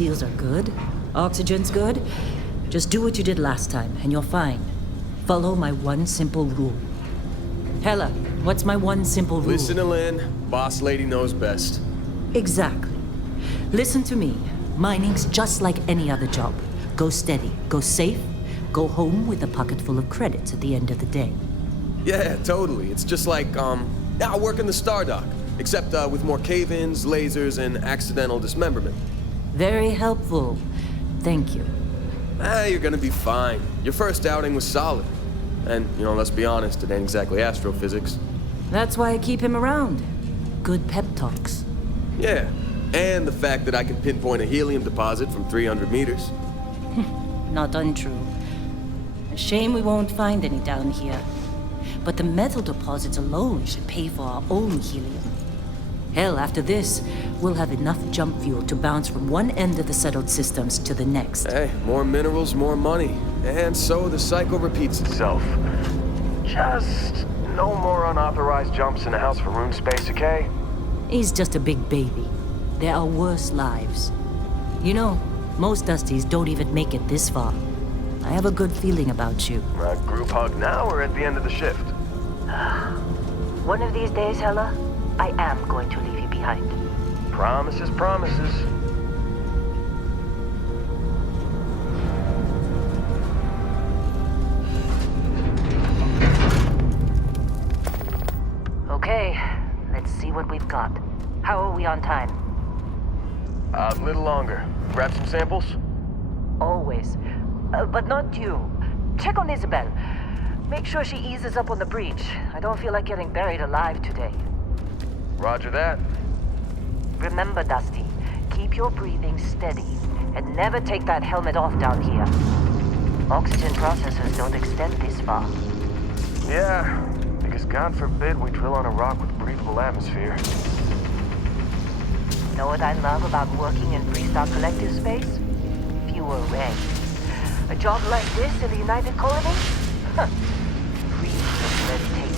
seals are good. Oxygen's good. Just do what you did last time, and you're fine. Follow my one simple rule. Hella, what's my one simple rule? Listen to Lynn. Boss lady knows best. Exactly. Listen to me. Mining's just like any other job. Go steady, go safe, go home with a pocket full of credits at the end of the day. Yeah, totally. It's just like, I work in the Star Dock. Except with more cave-ins, lasers, and accidental dismemberment. Very helpful. Thank you. You're gonna be fine. Your first outing was solid. And, let's be honest, it ain't exactly astrophysics. That's why I keep him around. Good pep talks. Yeah, and the fact that I can pinpoint a helium deposit from 300 meters. Not untrue. A shame we won't find any down here. But the metal deposits alone should pay for our own helium. Hell, after this, we'll have enough jump fuel to bounce from one end of the settled systems to the next. Hey, more minerals, more money. And so the cycle repeats itself. Just no more unauthorized jumps in the house for room space, okay? He's just a big baby. There are worse lives. You know, most Dusties don't even make it this far. I have a good feeling about you. Group hug now or at the end of the shift? One of these days, Hella, I am going to leave you behind. Promises, promises. Okay, let's see what we've got. How are we on time? A little longer. Grab some samples? Always. But not you. Check on Isabel. Make sure she eases up on the breach. I don't feel like getting buried alive today. Roger that. Remember, Dusty, keep your breathing steady and never take that helmet off down here. Oxygen processors don't extend this far. Yeah, because God forbid we drill on a rock with breathable atmosphere. Know what I love about working in Freestar Collective space? Fewer regs. A job like this in the United Colony? Huh. Free of red tape.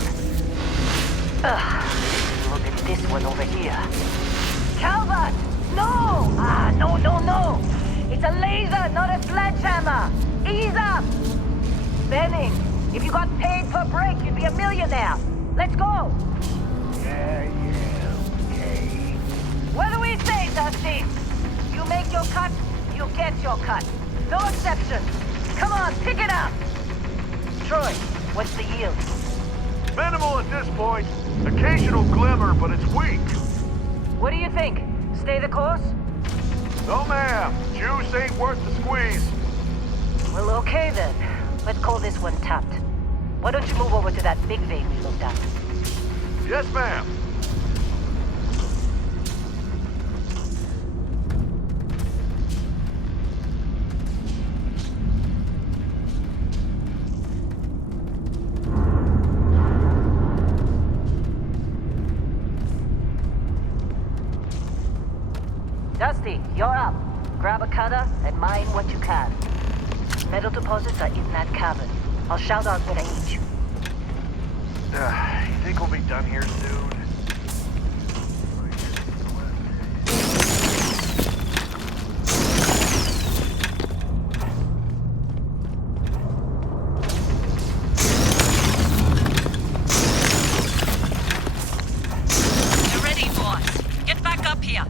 Ugh. Look at this one over here. Calvert! No! No! It's a laser, not a sledgehammer! Ease up! Benning, if you got paid per break, you'd be a millionaire. Let's go! Yeah, okay. What do we say, Dusty? You make your cut, you get your cut. No exceptions. Come on, pick it up! Troy, what's the yield? Minimal at this point. Occasional glimmer, but it's weak. What do you think? Stay the course? No, ma'am. Juice ain't worth the squeeze. Well, okay then. Let's call this one tapped. Why don't you move over to that big vein we looked at? Yes, ma'am. Dusty, you're up. Grab a cutter and mine what you can. Metal deposits are in that cavern. I'll shout out when I need you. You think we'll be done here soon? You're ready, boss. Get back up here.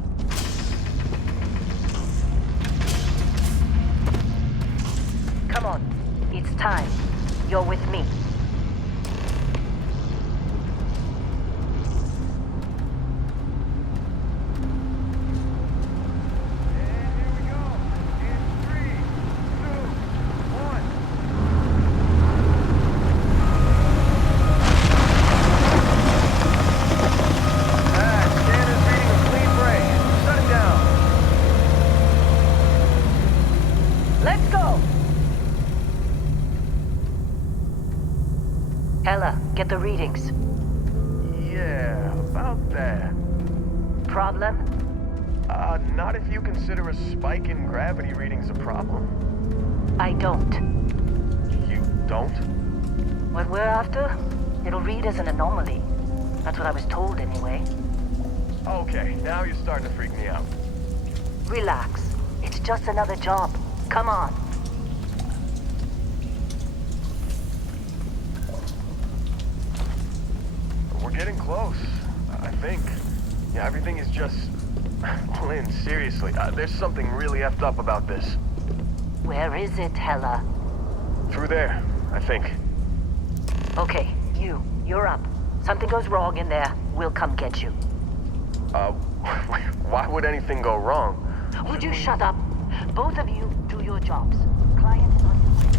Come on. It's time. You're with me. Let's go! Ella, get the readings. Yeah, about that. Problem? Not if you consider a spike in gravity readings a problem. I don't. You don't? What we're after, it'll read as an anomaly. That's what I was told anyway. Okay, now you're starting to freak me out. Relax. It's just another job. Come on. We're getting close, I think. Yeah, everything is just... Lynn, seriously, there's something really effed up about this. Where is it, Hella? Through there, I think. Okay, you're up. Something goes wrong in there, we'll come get you. Why would anything go wrong? Would you shut up? Both of you do your jobs. Client is on his way.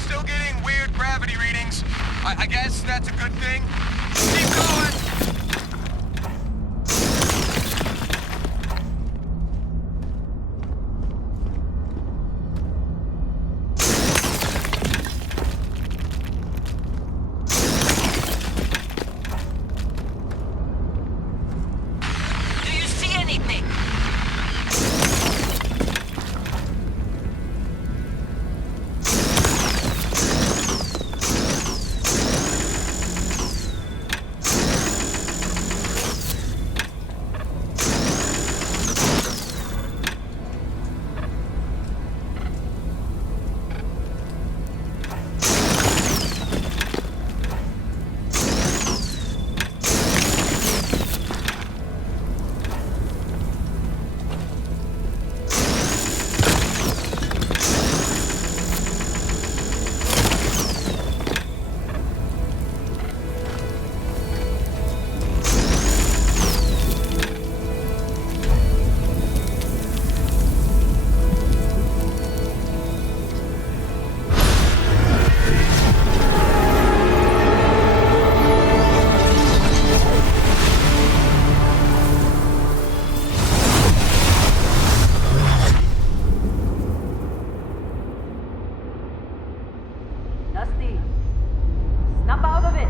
Still getting weird gravity readings. I guess that's a good thing. Keep going! Do you see anything? Dusty, snap out of it.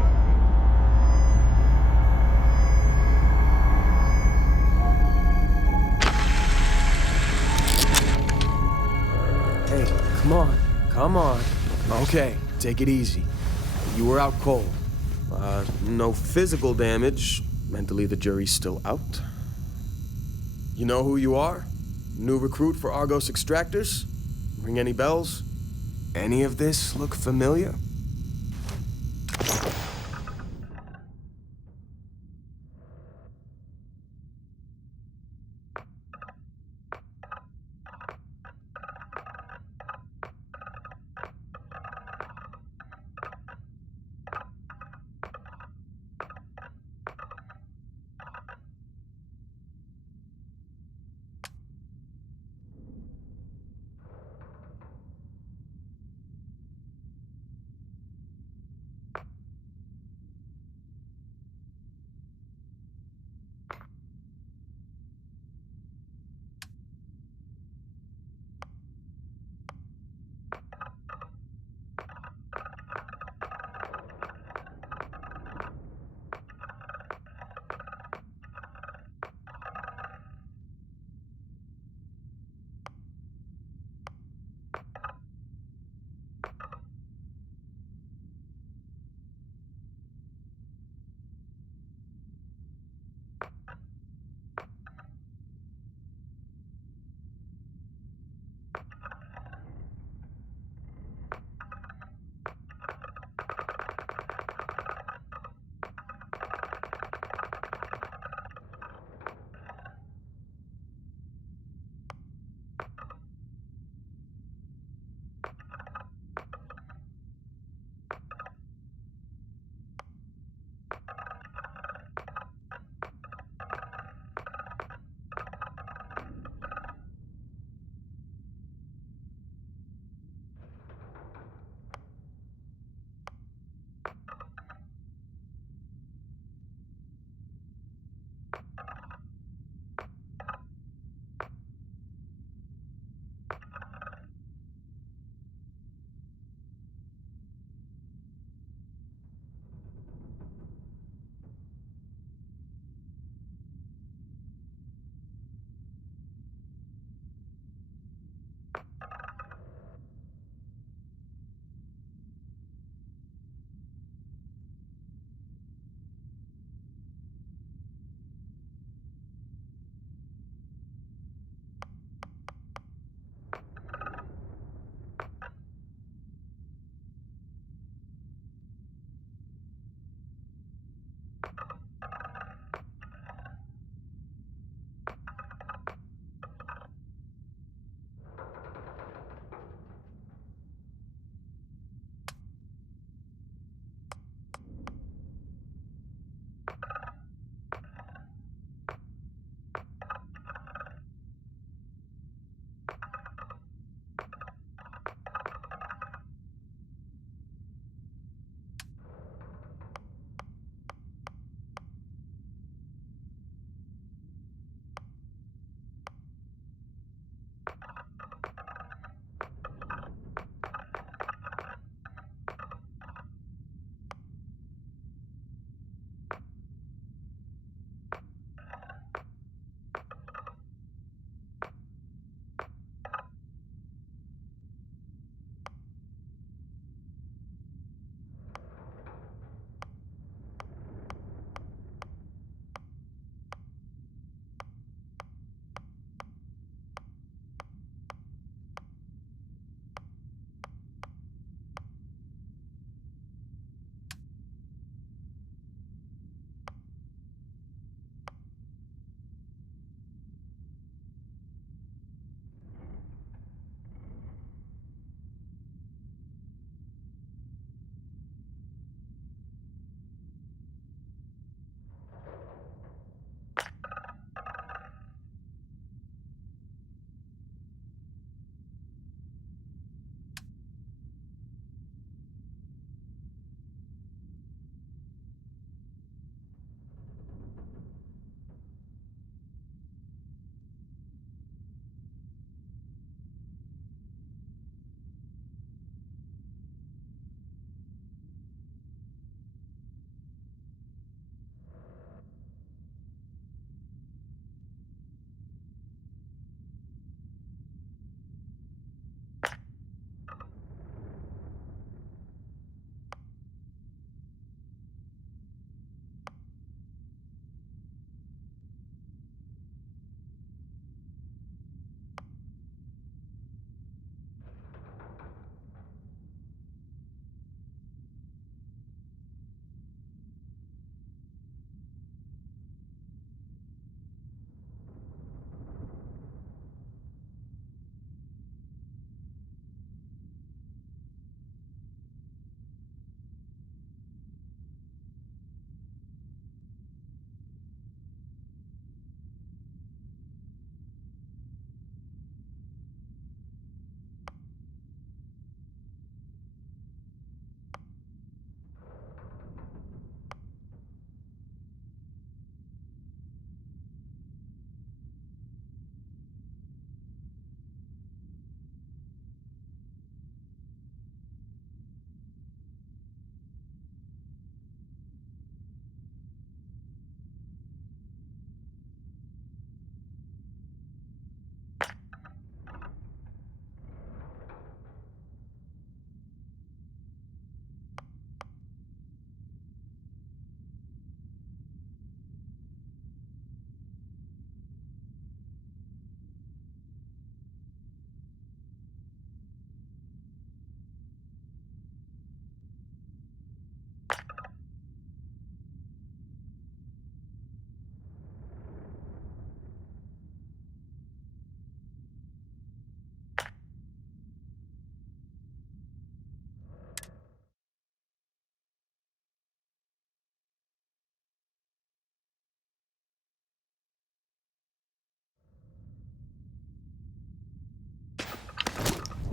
Hey, come on. Okay, take it easy. You were out cold. No physical damage. Mentally, the jury's still out. You know who you are? New recruit for Argos Extractors? Ring any bells? Any of this look familiar?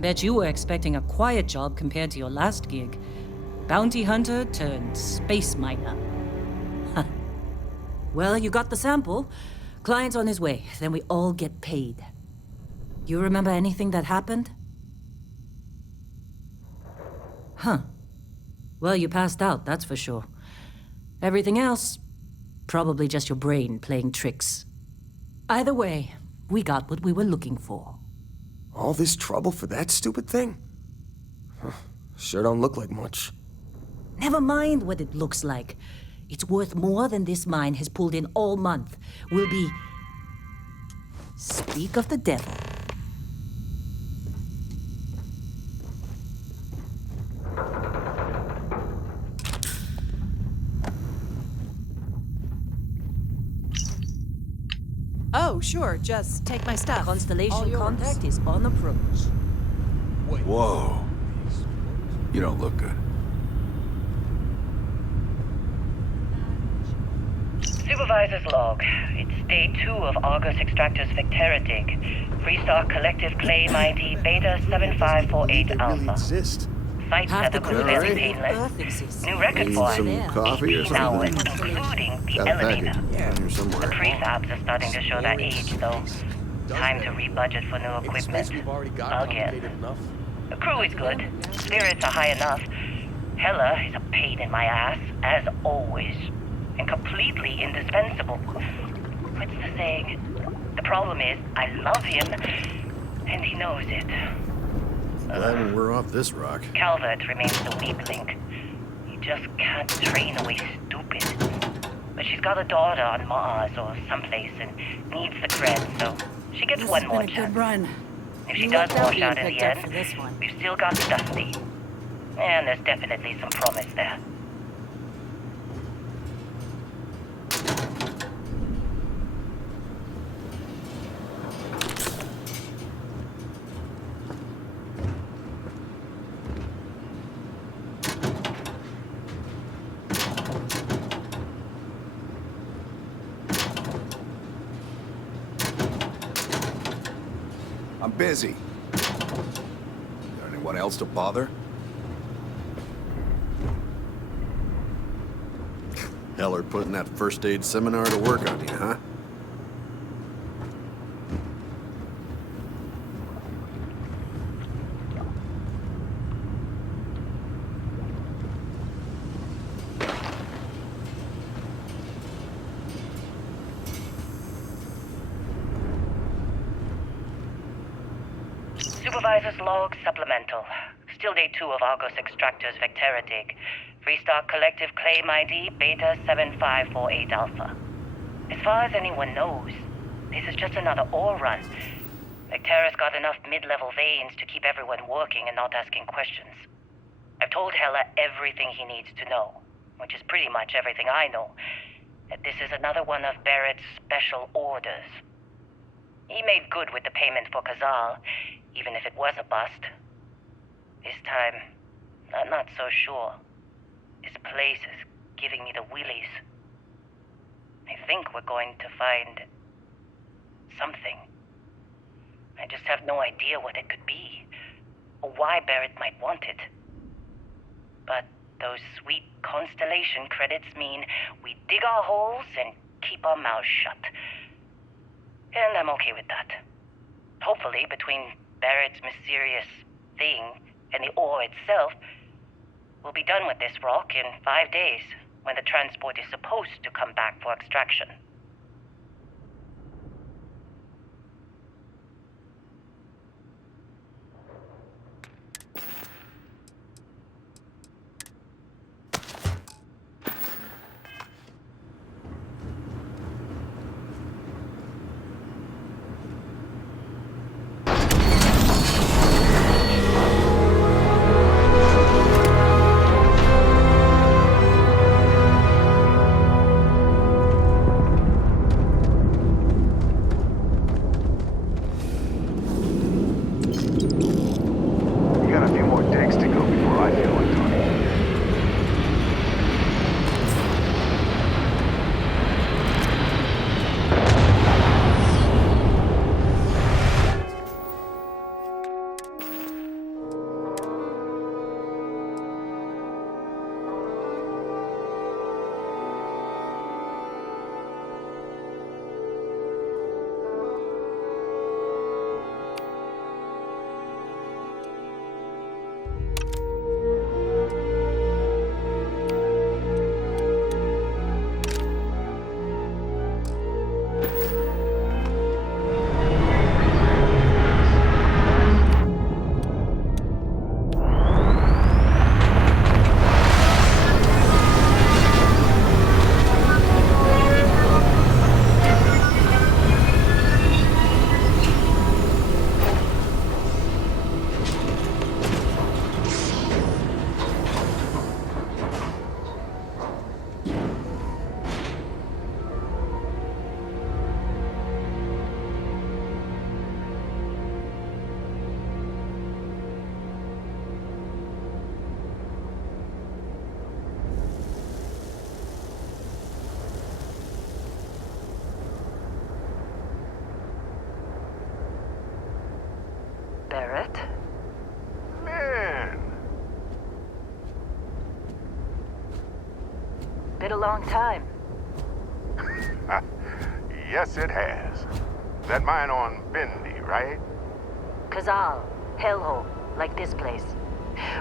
Bet you were expecting a quiet job compared to your last gig. Bounty hunter turned space miner. Huh. Well, you got the sample. Client's on his way, then we all get paid. You remember anything that happened? Huh. Well, you passed out, that's for sure. Everything else, probably just your brain playing tricks. Either way, we got what we were looking for. All this trouble for that stupid thing? Huh. Sure don't look like much. Never mind what it looks like. It's worth more than this mine has pulled in all month. We'll be... Speak of the devil. Oh, sure. Just take my stuff. All Constellation yours. contact is on approach. Whoa. You don't look good. Supervisor's log. It's day 2 of Argus Extractor's Vectera dig. Freestar Collective Claim ID Beta 7548 Really Alpha. exist. Site Half the setup was crew very is painless. Earth exists. New record Need for some it. coffee or 18 hours, something? including the Got a elevator. package here The somewhere. prefabs are starting to show that age, though. Time to rebudget for new In space equipment. we've already got Again. complicated enough. The crew is good. Spirits are high enough. Hella is a pain in my ass, as always. And completely indispensable. What's the saying? The problem is, I love him, and he knows it. Glad we're off this rock. Calvert remains the weak link. You just can't train away stupid. But she's got a daughter on Mars or someplace and needs the cred, so she gets This one has more been a good chance. run. If she You does lucked out wash being out in the picked up end, for this one. we've still got Dusty. And there's definitely some promise there. I'm busy. Got anyone else to bother? Heller putting that first aid seminar to work on you, huh? Supervisor's log supplemental. Still day 2 of Argus Extractor's Vectera dig. Freestar Collective Claim ID Beta 7548 Alpha. As far as anyone knows, this is just another ore run. Vectera's got enough mid-level veins to keep everyone working and not asking questions. I've told Hella everything he needs to know, which is pretty much everything I know. That this is another one of Barrett's special orders. He made good with the payment for Kazal, even if it was a bust. This time, I'm not so sure. This place is giving me the willies. I think we're going to find something. I just have no idea what it could be, or why Barrett might want it. But those sweet Constellation credits mean we dig our holes and keep our mouths shut. And I'm okay with that. Hopefully, between Barrett's mysterious thing and the ore itself, we'll be done with this rock in 5 days, when the transport is supposed to come back for extraction. Barrett. Man, Been a long time. yes it has. That mine on Bendy, right? Kazal, hellhole, like this place.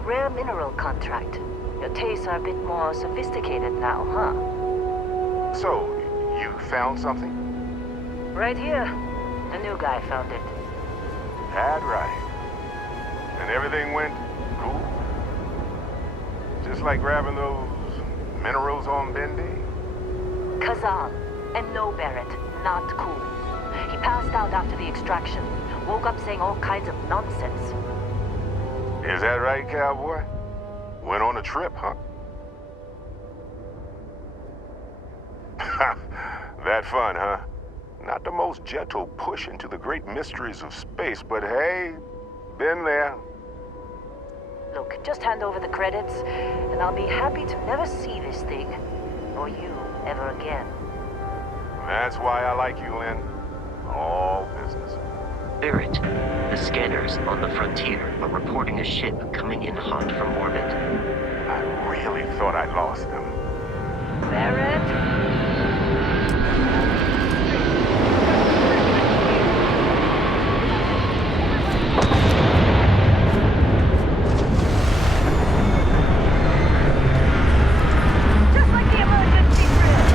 Rare mineral contract. Your tastes are a bit more sophisticated now, huh? So, you found something? Right here. The new guy found it. That right. And everything went cool? Just like grabbing those minerals on Bendy? Kazal. And no, Barrett. Not cool. He passed out after the extraction. Woke up saying all kinds of nonsense. Is that right, cowboy? Went on a trip, huh? That fun, huh? Not the most gentle push into the great mysteries of space, but hey, been there. Look, just hand over the credits, and I'll be happy to never see this thing, or you, ever again. That's why I like you, Lynn. All business. Barrett, the scanners on the frontier are reporting a ship coming in hot from orbit. I really thought I lost them. Barrett? Just like the emergency drill!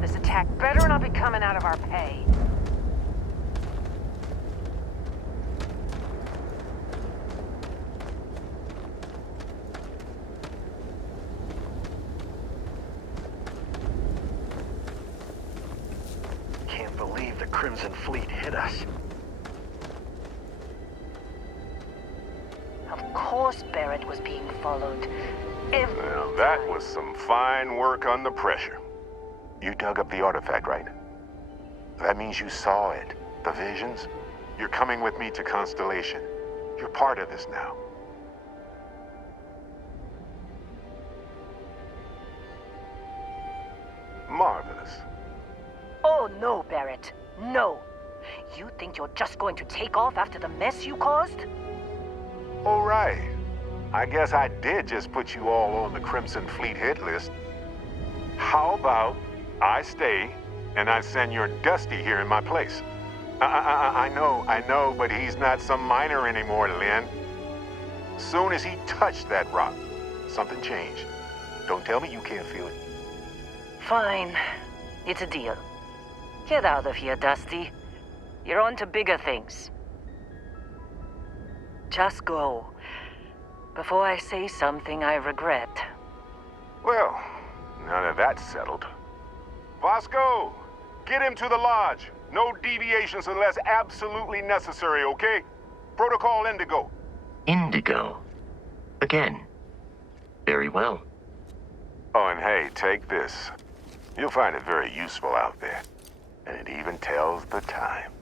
This attack better not be coming out of our pay. Can't believe the Crimson Fleet hit us. Of course Barrett was being followed. Well, that was some fine work under pressure. You dug up the artifact, right? That means you saw it. The visions? You're coming with me to Constellation. You're part of this now. Marvelous. Oh no, Barrett. No. You think you're just going to take off after the mess you caused? All right. I guess I did just put you all on the Crimson Fleet hit list. How about I stay and I send your Dusty here in my place? I know, but he's not some miner anymore, Lynn. Soon as he touched that rock, something changed. Don't tell me you can't feel it. Fine. It's a deal. Get out of here, Dusty. You're on to bigger things. Just go. Before I say something I regret. Well, now that that's settled. Vasco, get him to the lodge. No deviations unless absolutely necessary, okay? Protocol Indigo. Indigo. Again. Very well. Oh, and hey, take this. You'll find it very useful out there. And it even tells the time.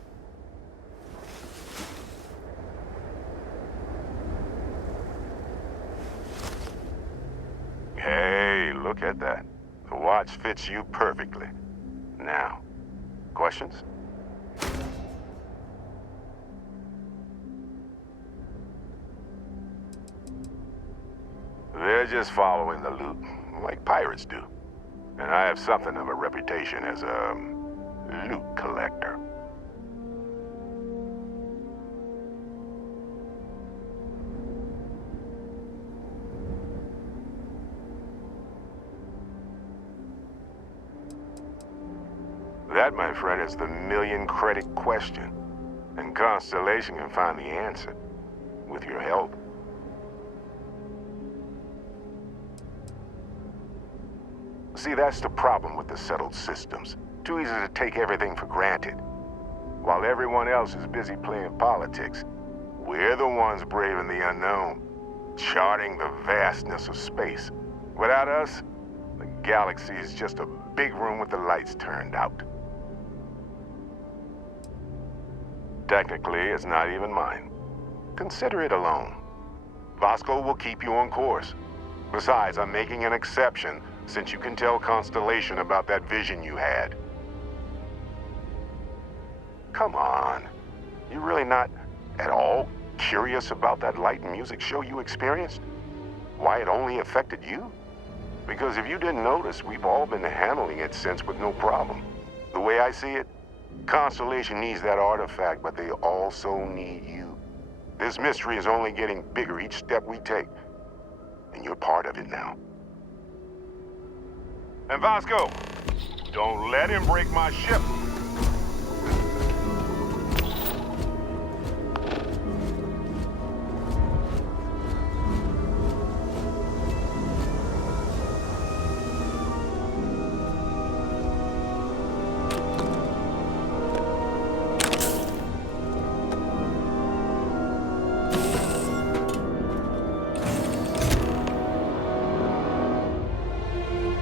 Hey, look at that. The watch fits you perfectly. Now, questions? They're just following the loot, like pirates do. And I have something of a reputation as a loot collector. That, my friend, is the million-credit question. And Constellation can find the answer. With your help. See, that's the problem with the settled systems. Too easy to take everything for granted. While everyone else is busy playing politics, we're the ones braving the unknown, charting the vastness of space. Without us, the galaxy is just a big room with the lights turned out. Technically, it's not even mine. Consider it alone. Vasco will keep you on course. Besides, I'm making an exception since you can tell Constellation about that vision you had. Come on. You're really not at all curious about that light and music show you experienced? Why it only affected you? Because if you didn't notice, we've all been handling it since with no problem. The way I see it, Constellation needs that artifact, but they also need you. This mystery is only getting bigger each step we take. And you're part of it now. And Vasco, don't let him break my ship.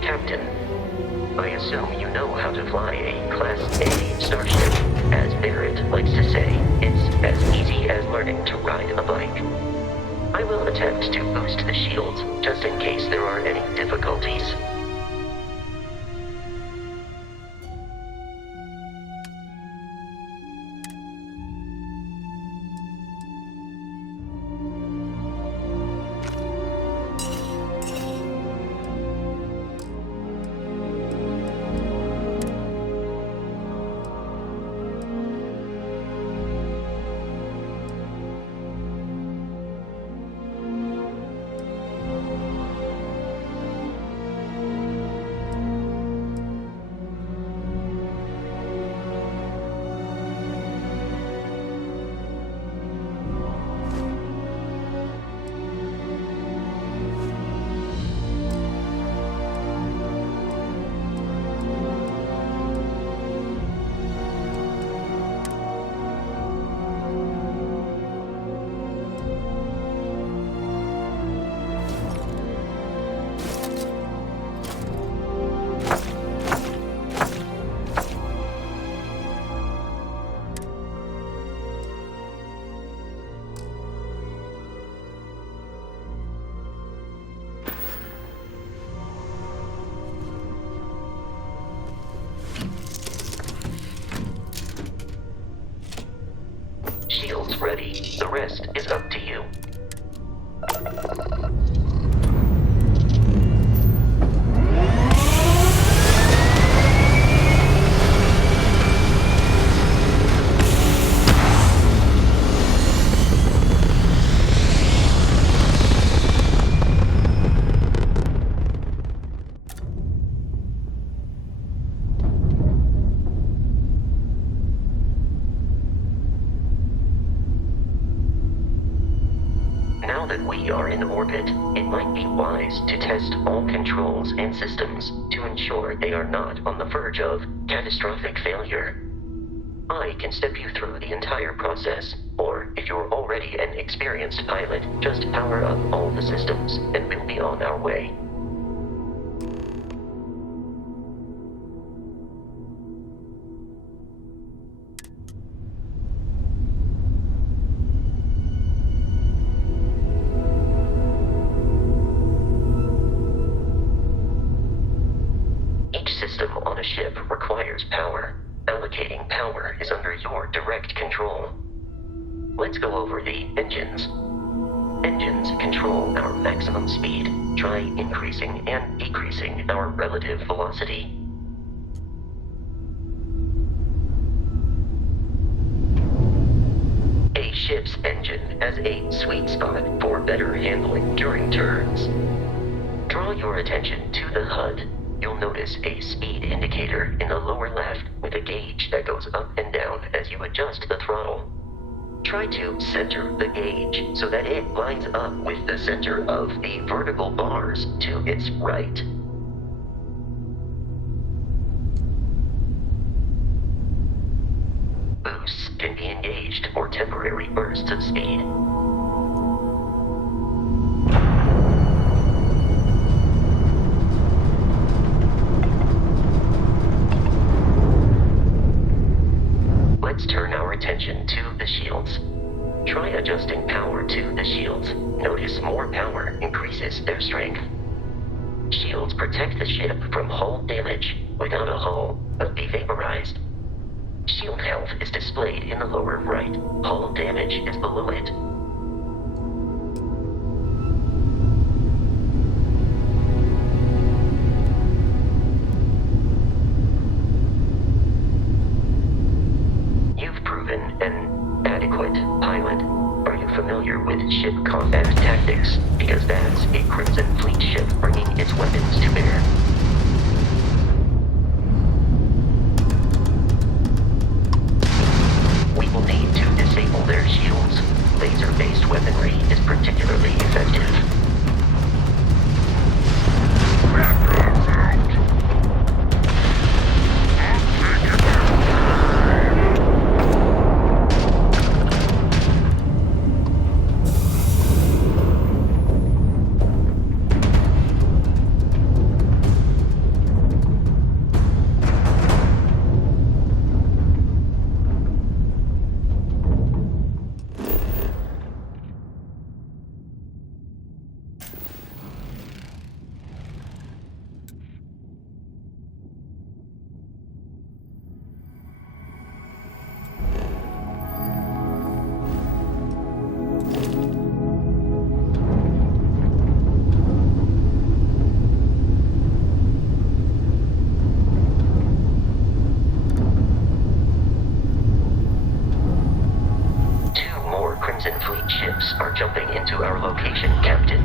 Captain, I assume you know how to fly a Class A starship. As Barrett likes to say, it's as easy as learning to ride a bike. I will attempt to boost the shields, just in case there are any difficulties. Shields ready. The rest is up to you. Now that we are in orbit, it might be wise to test all controls and systems to ensure they are not on the verge of catastrophic failure. I can step you through the entire process, or if you're already an experienced pilot, just power up all the systems and we'll be on our way. Each system on a ship requires power. Allocating power is under your direct control. Let's go over the engines. Engines control our maximum speed. Try increasing and decreasing our relative velocity. A ship's engine has a sweet spot for better handling during turns. Draw your attention to the HUD. you'll notice a speed indicator in the lower left with a gauge that goes up and down as you adjust the throttle. Try to center the gauge so that it lines up with the center of the vertical bars to its right. Boosts can be engaged for temporary bursts of speed. Let's turn our attention to the shields. Try adjusting power to the shields. Notice more power increases their strength. Shields protect the ship from hull damage. Without a hull, but be vaporized. Shield health is displayed in the lower right. Hull damage is below it. You've proven an adequate pilot. Are you familiar with ship combat tactics? Because that's a Crimson Fleet ship bringing its weapons to bear. We will need to disable their shields. Laser-based weaponry is particularly effective. Crimson Fleet ships are jumping into our location, Captain.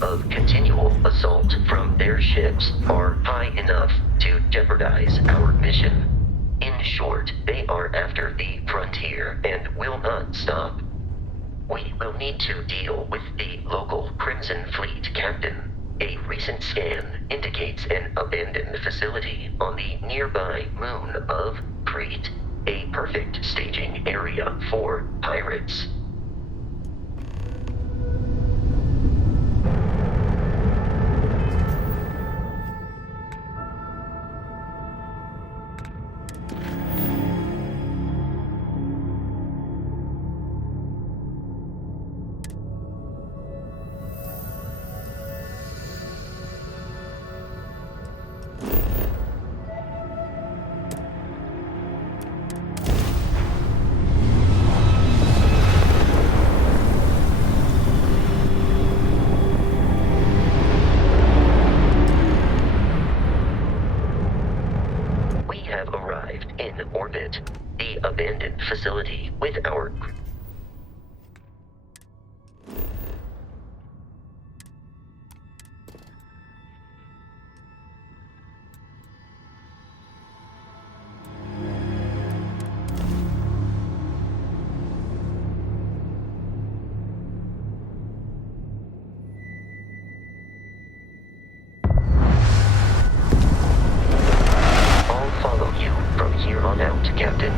Of continual assault from their ships are high enough to jeopardize our mission. In short, they are after the frontier and will not stop. We will need to deal with the local Crimson Fleet captain. A recent scan indicates an abandoned facility on the nearby moon of Crete, a perfect staging area for pirates. work. I'll follow you from here on out, Captain.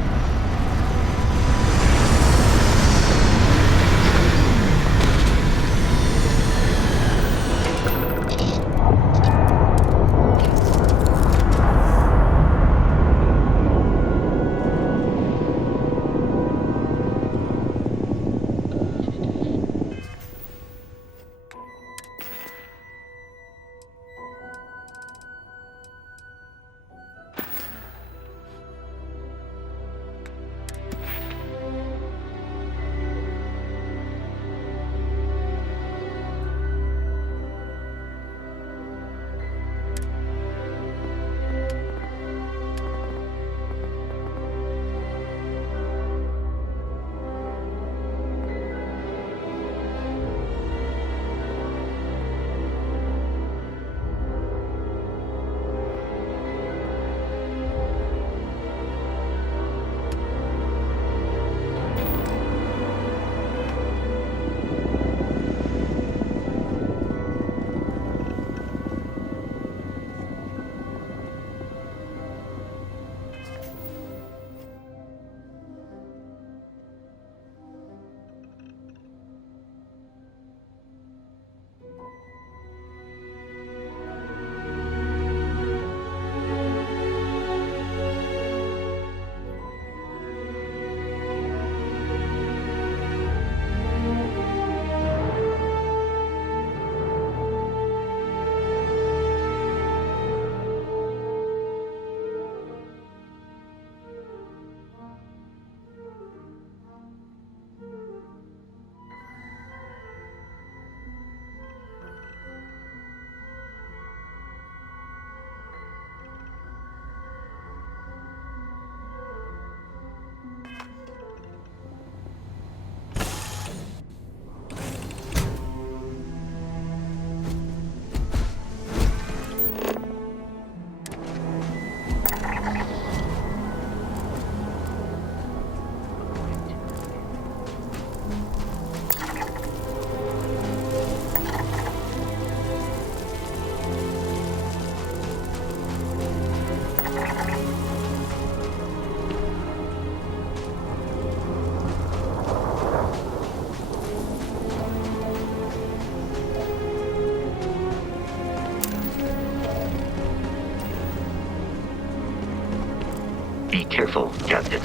Be careful, Captain.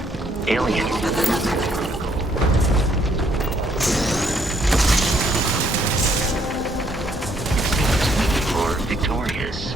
Alien. You're victorious.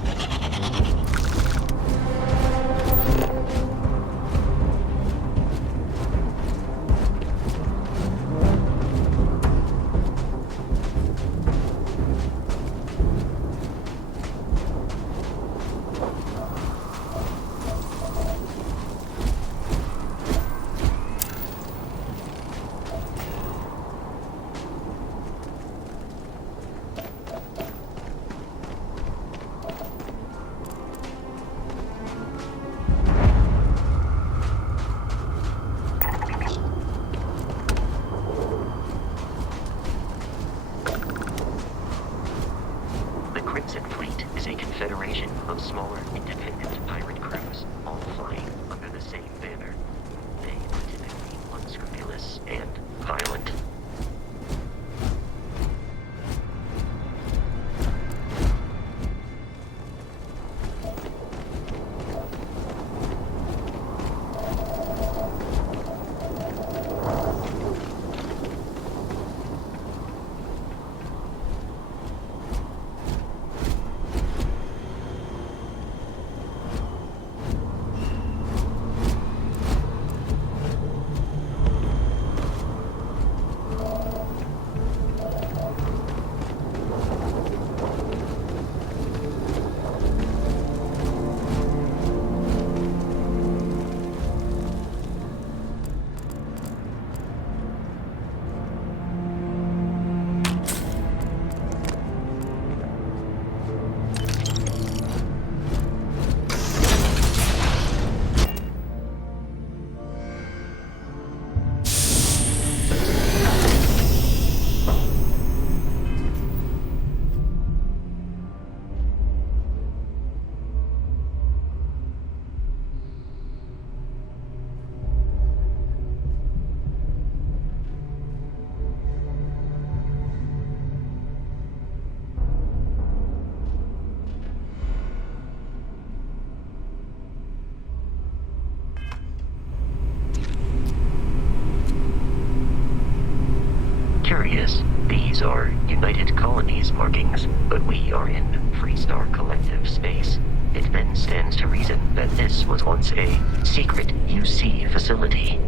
curious. These are United Colonies markings, but we are in Freestar Collective space. It then stands to reason that this was once a secret UC facility.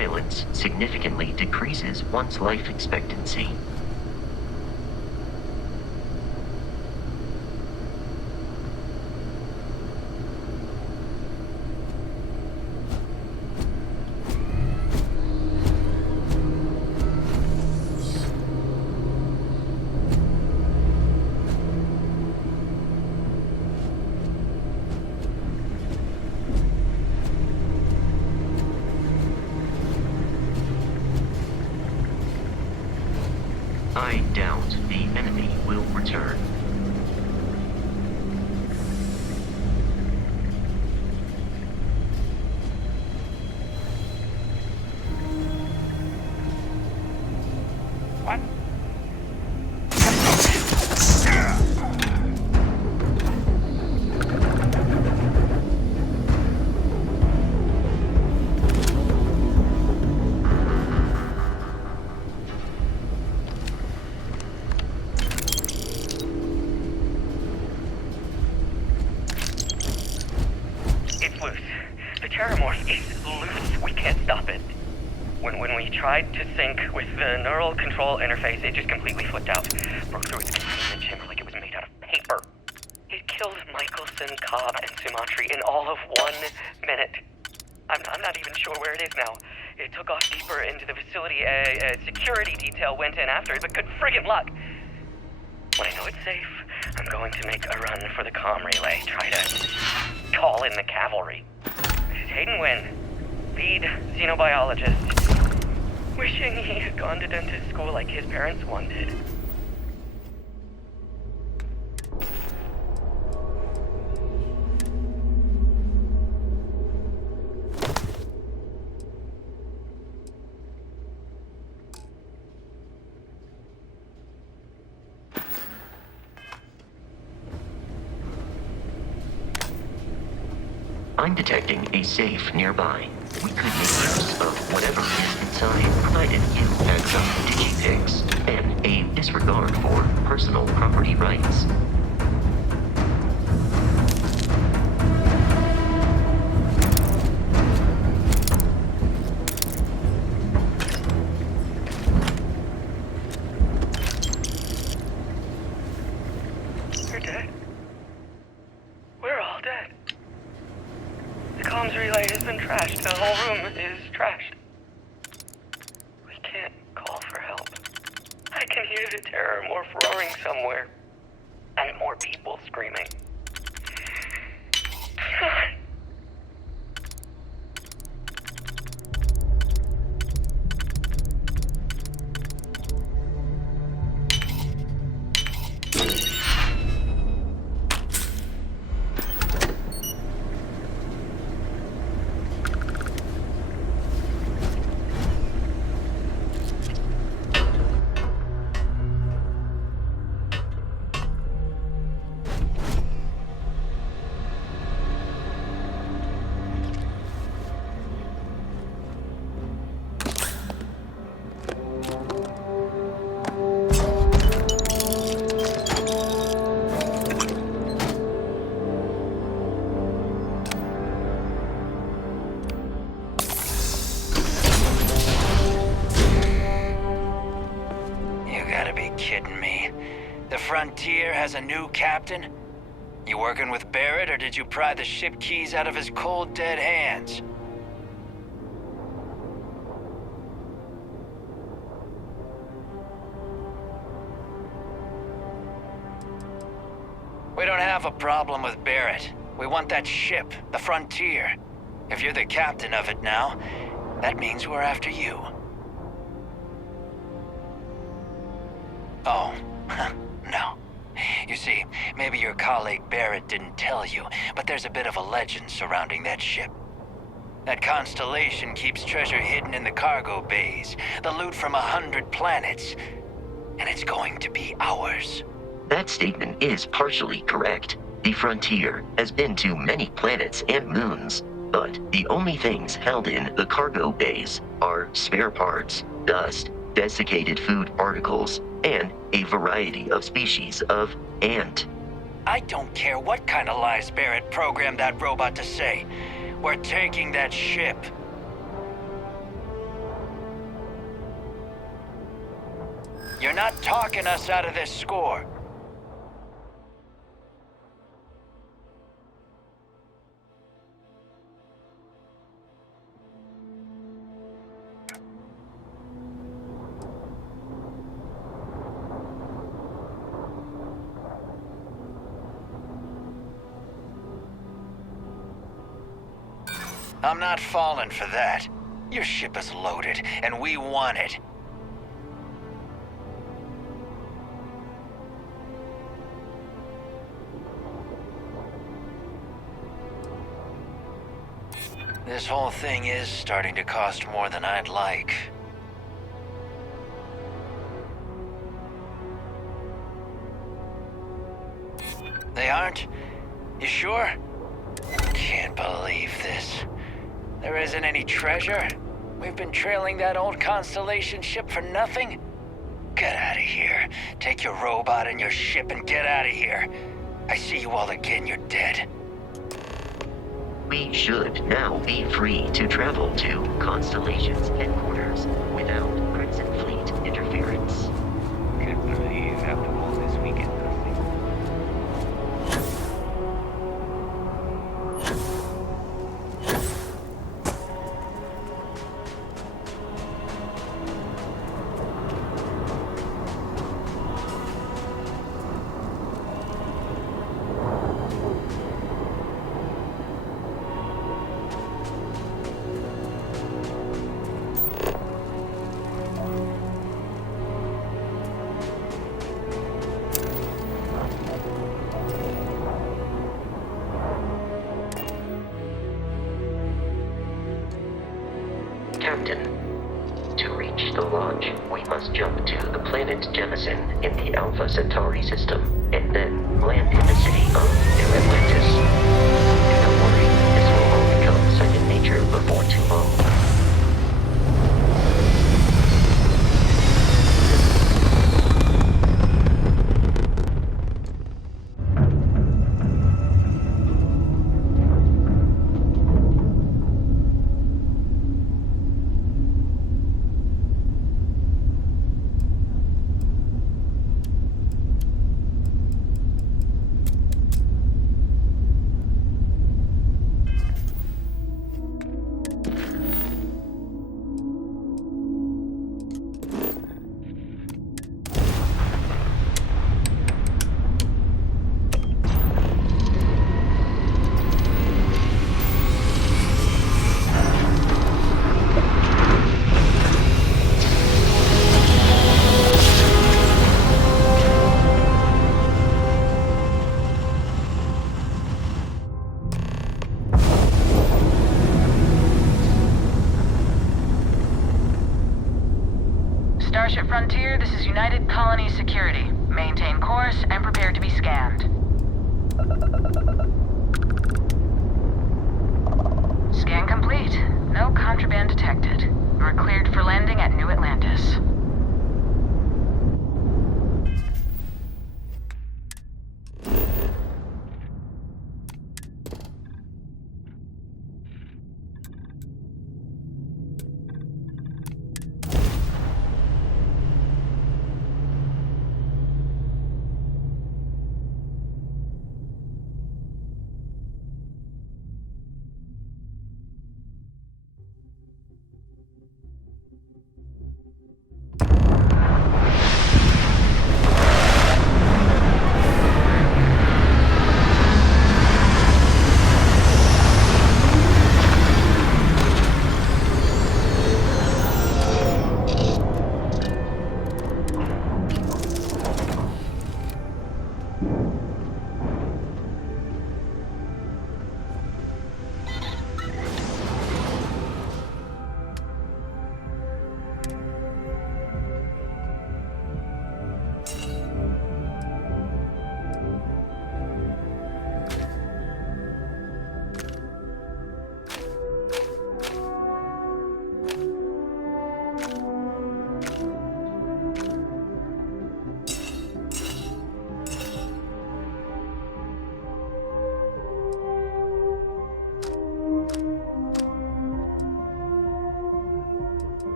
violence significantly decreases one's life expectancy. I doubt the enemy will return. What? It's loose. The Terramorph is loose. We can't stop it. When we tried to sync with the neural control interface, it just completely flipped out. Broke through its containment chamber like it was made out of paper. It killed Michelson, Cobb, and Sumantri in all of 1 minute. I'm not even sure where it is now. It took off deeper into the facility. A security detail went in after it, but good friggin' luck. When I know it's safe, I'm going to make a run for the comm relay. Try to call in the cavalry. This is Hayden Wynn, lead xenobiologist. Wishing he had gone to dentist school like his parents wanted. I'm detecting a safe nearby. We could make use of whatever is inside, provided you had some digipics and a disregard for personal property rights. You're dead. We're all dead. The comms relay has been trashed. The whole room is trashed. We can't call for help. I can hear the Terramorph roaring somewhere. And more people screaming. God. Kidding me. The Frontier has a new captain? You working with Barrett, or did you pry the ship keys out of his cold, dead hands? We don't have a problem with Barrett. We want that ship, the Frontier. If you're the captain of it now, that means we're after you. Oh, no. You see, maybe your colleague Barrett didn't tell you, but there's a bit of a legend surrounding that ship. That constellation keeps treasure hidden in the cargo bays, the loot from 100 planets, and it's going to be ours. That statement is partially correct. The Frontier has been to many planets and moons, but the only things held in the cargo bays are spare parts, dust, desiccated food particles, and a variety of species of ant. I don't care what kind of lies Barrett programmed that robot to say. We're taking that ship. You're not talking us out of this score. I'm not falling for that. Your ship is loaded, and we want it. This whole thing is starting to cost more than I'd like. They aren't? You sure? Can't believe this. There isn't any treasure? We've been trailing that old Constellation ship for nothing? Get out of here. Take your robot and your ship and get out of here. I see you all again, you're dead. We should now be free to travel to Constellation's headquarters without Crimson Fleet interference. Can't believe after all this we get nothing. Captain, to reach the launch, we must jump to the planet Jemison in the Alpha Centauri system, and then land in the city of New Atlantis. Don't worry, this will all become second nature before too long. Starship Frontier, this is United Colony Security. Maintain course and prepare to be scanned. Scan complete. No contraband detected. You are cleared for landing at New Atlantis.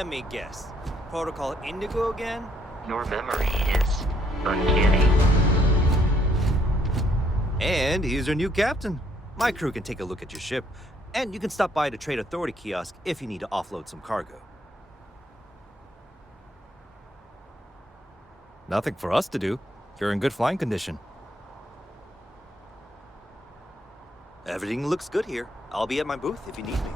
Let me guess. Protocol Indigo again? Your memory is uncanny. And he's your new captain. My crew can take a look at your ship, and you can stop by the Trade Authority kiosk if you need to offload some cargo. Nothing for us to do. You're in good flying condition. Everything looks good here. I'll be at my booth if you need me.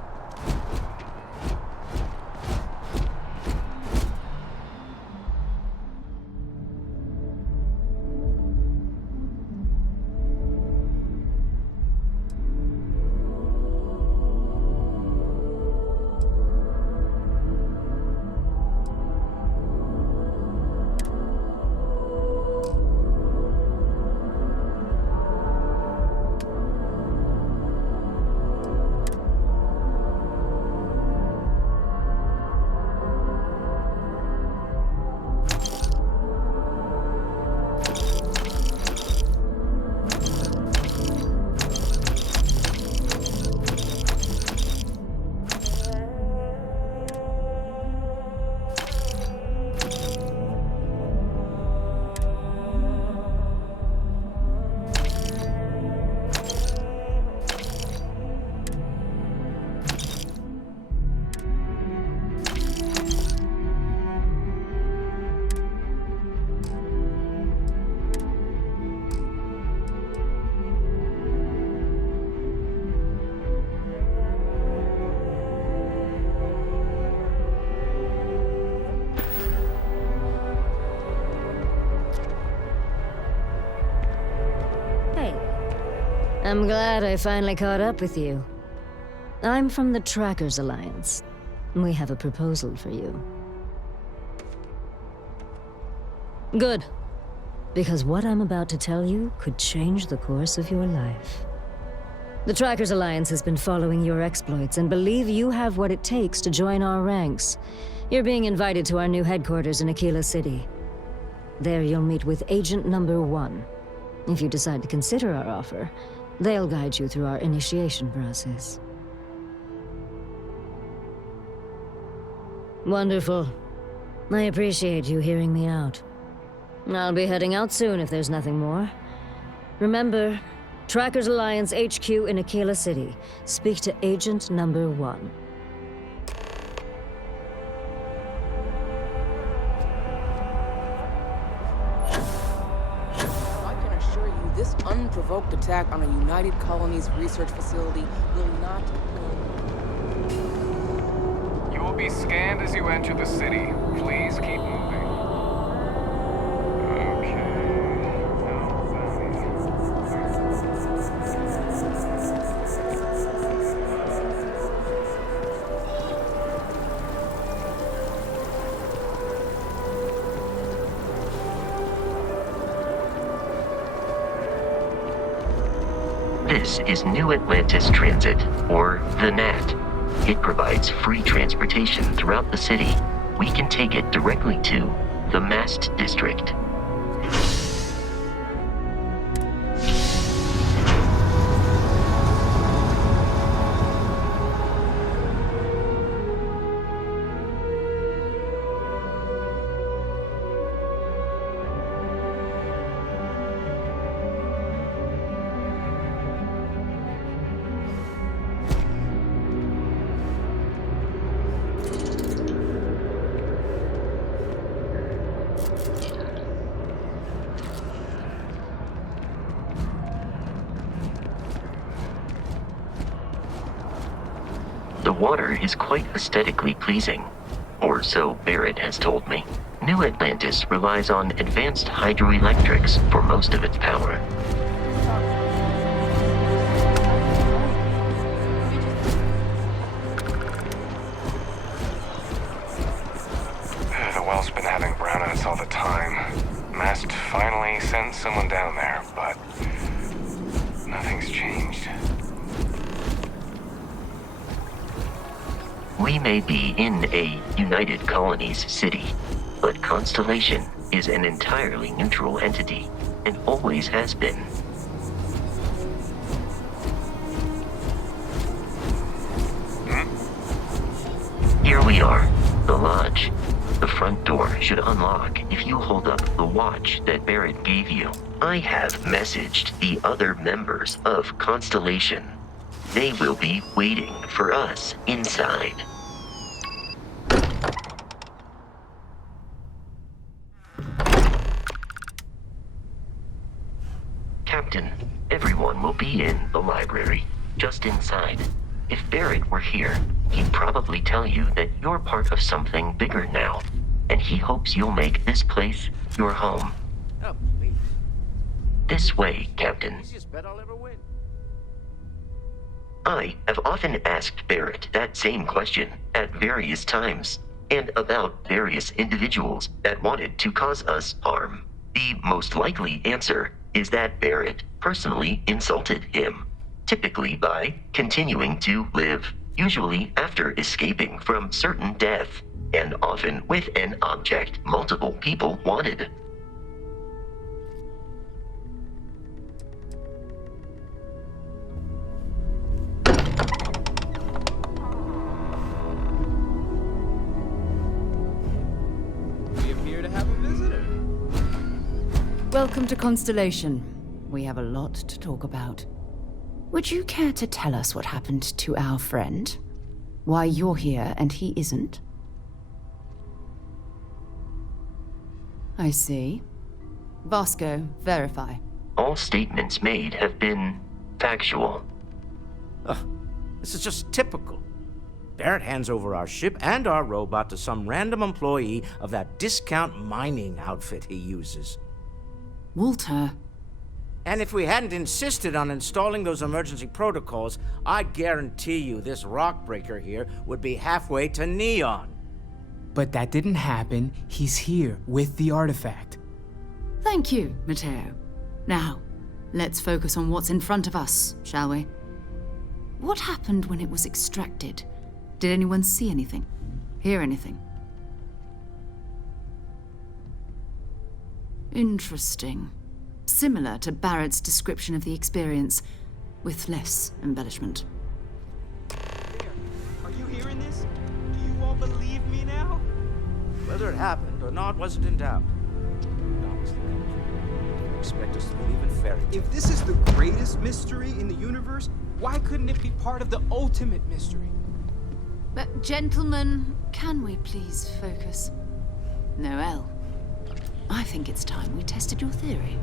I'm glad I finally caught up with you. I'm from the Trackers Alliance. We have a proposal for you. Good. Because what I'm about to tell you could change the course of your life. The Trackers Alliance has been following your exploits and believe you have what it takes to join our ranks. You're being invited to our new headquarters in Aquila City. There you'll meet with Agent Number 1. If you decide to consider our offer, they'll guide you through our initiation process. Wonderful. I appreciate you hearing me out. I'll be heading out soon if there's nothing more. Remember, Trackers Alliance HQ in Aquila City. Speak to Agent Number 1. This unprovoked attack on a United Colonies research facility will not... You will be scanned as you enter the city. Please keep moving. Okay. This is New Atlantis Transit, or the NAT. It provides free transportation throughout the city. We can take it directly to the Mast District. The water is quite aesthetically pleasing, or so Barrett has told me. New Atlantis relies on advanced hydroelectrics for most of its power. The well's been having brownouts all the time. Mast finally sent someone down there, but nothing's changed. We may be in a United Colonies city, but Constellation is an entirely neutral entity, and always has been. Here we are. The lodge. The front door should unlock if you hold up the watch that Barrett gave you. I have messaged the other members of Constellation. They will be waiting for us inside. Captain, everyone will be in the library, just inside. If Barrett were here, he'd probably tell you that you're part of something bigger now, and he hopes you'll make this place your home. Oh, please. This way, Captain. Easiest bet I'll ever win. I have often asked Barrett that same question at various times, and about various individuals that wanted to cause us harm. The most likely answer is that Barrett personally insulted him, typically by continuing to live, usually after escaping from certain death, and often with an object multiple people wanted. We appear to have a visitor. Welcome to Constellation. We have a lot to talk about. Would you care to tell us what happened to our friend? Why you're here and he isn't? I see. Vasco, verify. All statements made have been factual. Ugh, this is just typical. Barrett hands over our ship and our robot to some random employee of that discount mining outfit he uses. Walter. And if we hadn't insisted on installing those emergency protocols, I guarantee you this rock breaker here would be halfway to Neon. But that didn't happen. He's here with the artifact. Thank you, Matteo. Now, let's focus on what's in front of us, shall we? What happened when it was extracted? Did anyone see anything? Hear anything? Interesting. Similar to Barrett's description of the experience, with less embellishment. There. Are you hearing this? Do you all believe me now? Whether it happened or not wasn't in doubt. Honestly, don't expect us to believe in fairy tales. If this is the greatest mystery in the universe, why couldn't it be part of the ultimate mystery? But gentlemen, can we please focus? Noel, I think it's time we tested your theory.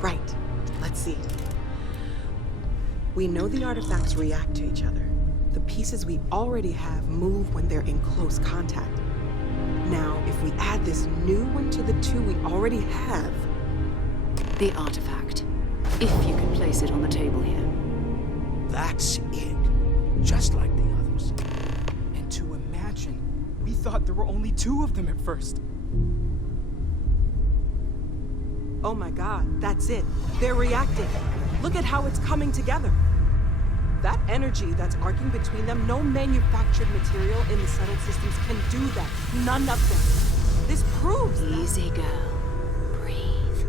Right. Let's see. We know the artifacts react to each other. The pieces we already have move when they're in close contact. Now, if we add this new one to the two we already have... The artifact. If you can place it on the table here. That's it. Just like the others. And to imagine, we thought there were only 2 of them at first. Oh my god, that's it. They're reacting. Look at how it's coming together. That energy that's arcing between them, no manufactured material in the settled systems can do that. None of them. This proves that. Easy, girl. Breathe.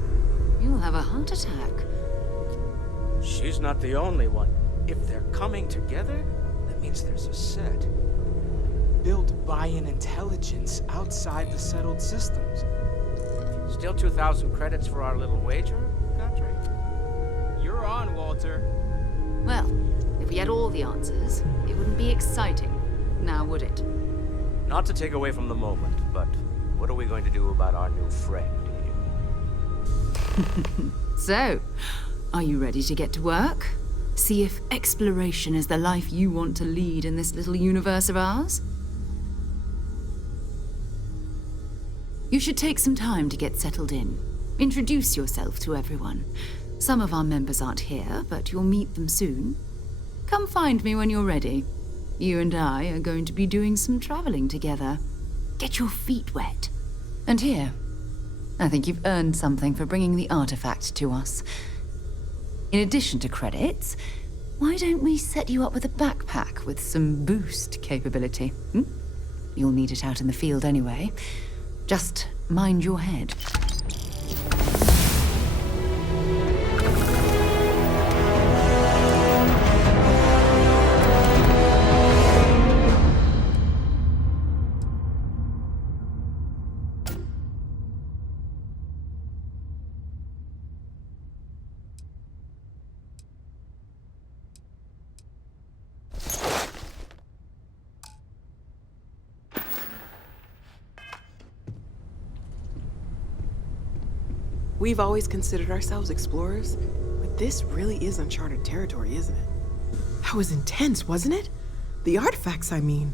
You'll have a heart attack. She's not the only one. If they're coming together, that means there's a set. Built by an intelligence outside the settled systems. Still 2,000 credits for our little wager, Country? You're on, Walter. Well, if we had all the answers, it wouldn't be exciting, now would it? Not to take away from the moment, but what are we going to do about our new friend here? So, are you ready to get to work? See if exploration is the life you want to lead in this little universe of ours? You should take some time to get settled in. Introduce yourself to everyone. Some of our members aren't here, but you'll meet them soon. Come find me when you're ready. You and I are going to be doing some traveling together. Get your feet wet. And here, I think you've earned something for bringing the artifact to us. In addition to credits, why don't we set you up with a backpack with some boost capability? You'll need it out in the field anyway. Just mind your head. We've always considered ourselves explorers, but this really is uncharted territory, isn't it? That was intense, wasn't it? The artifacts, I mean.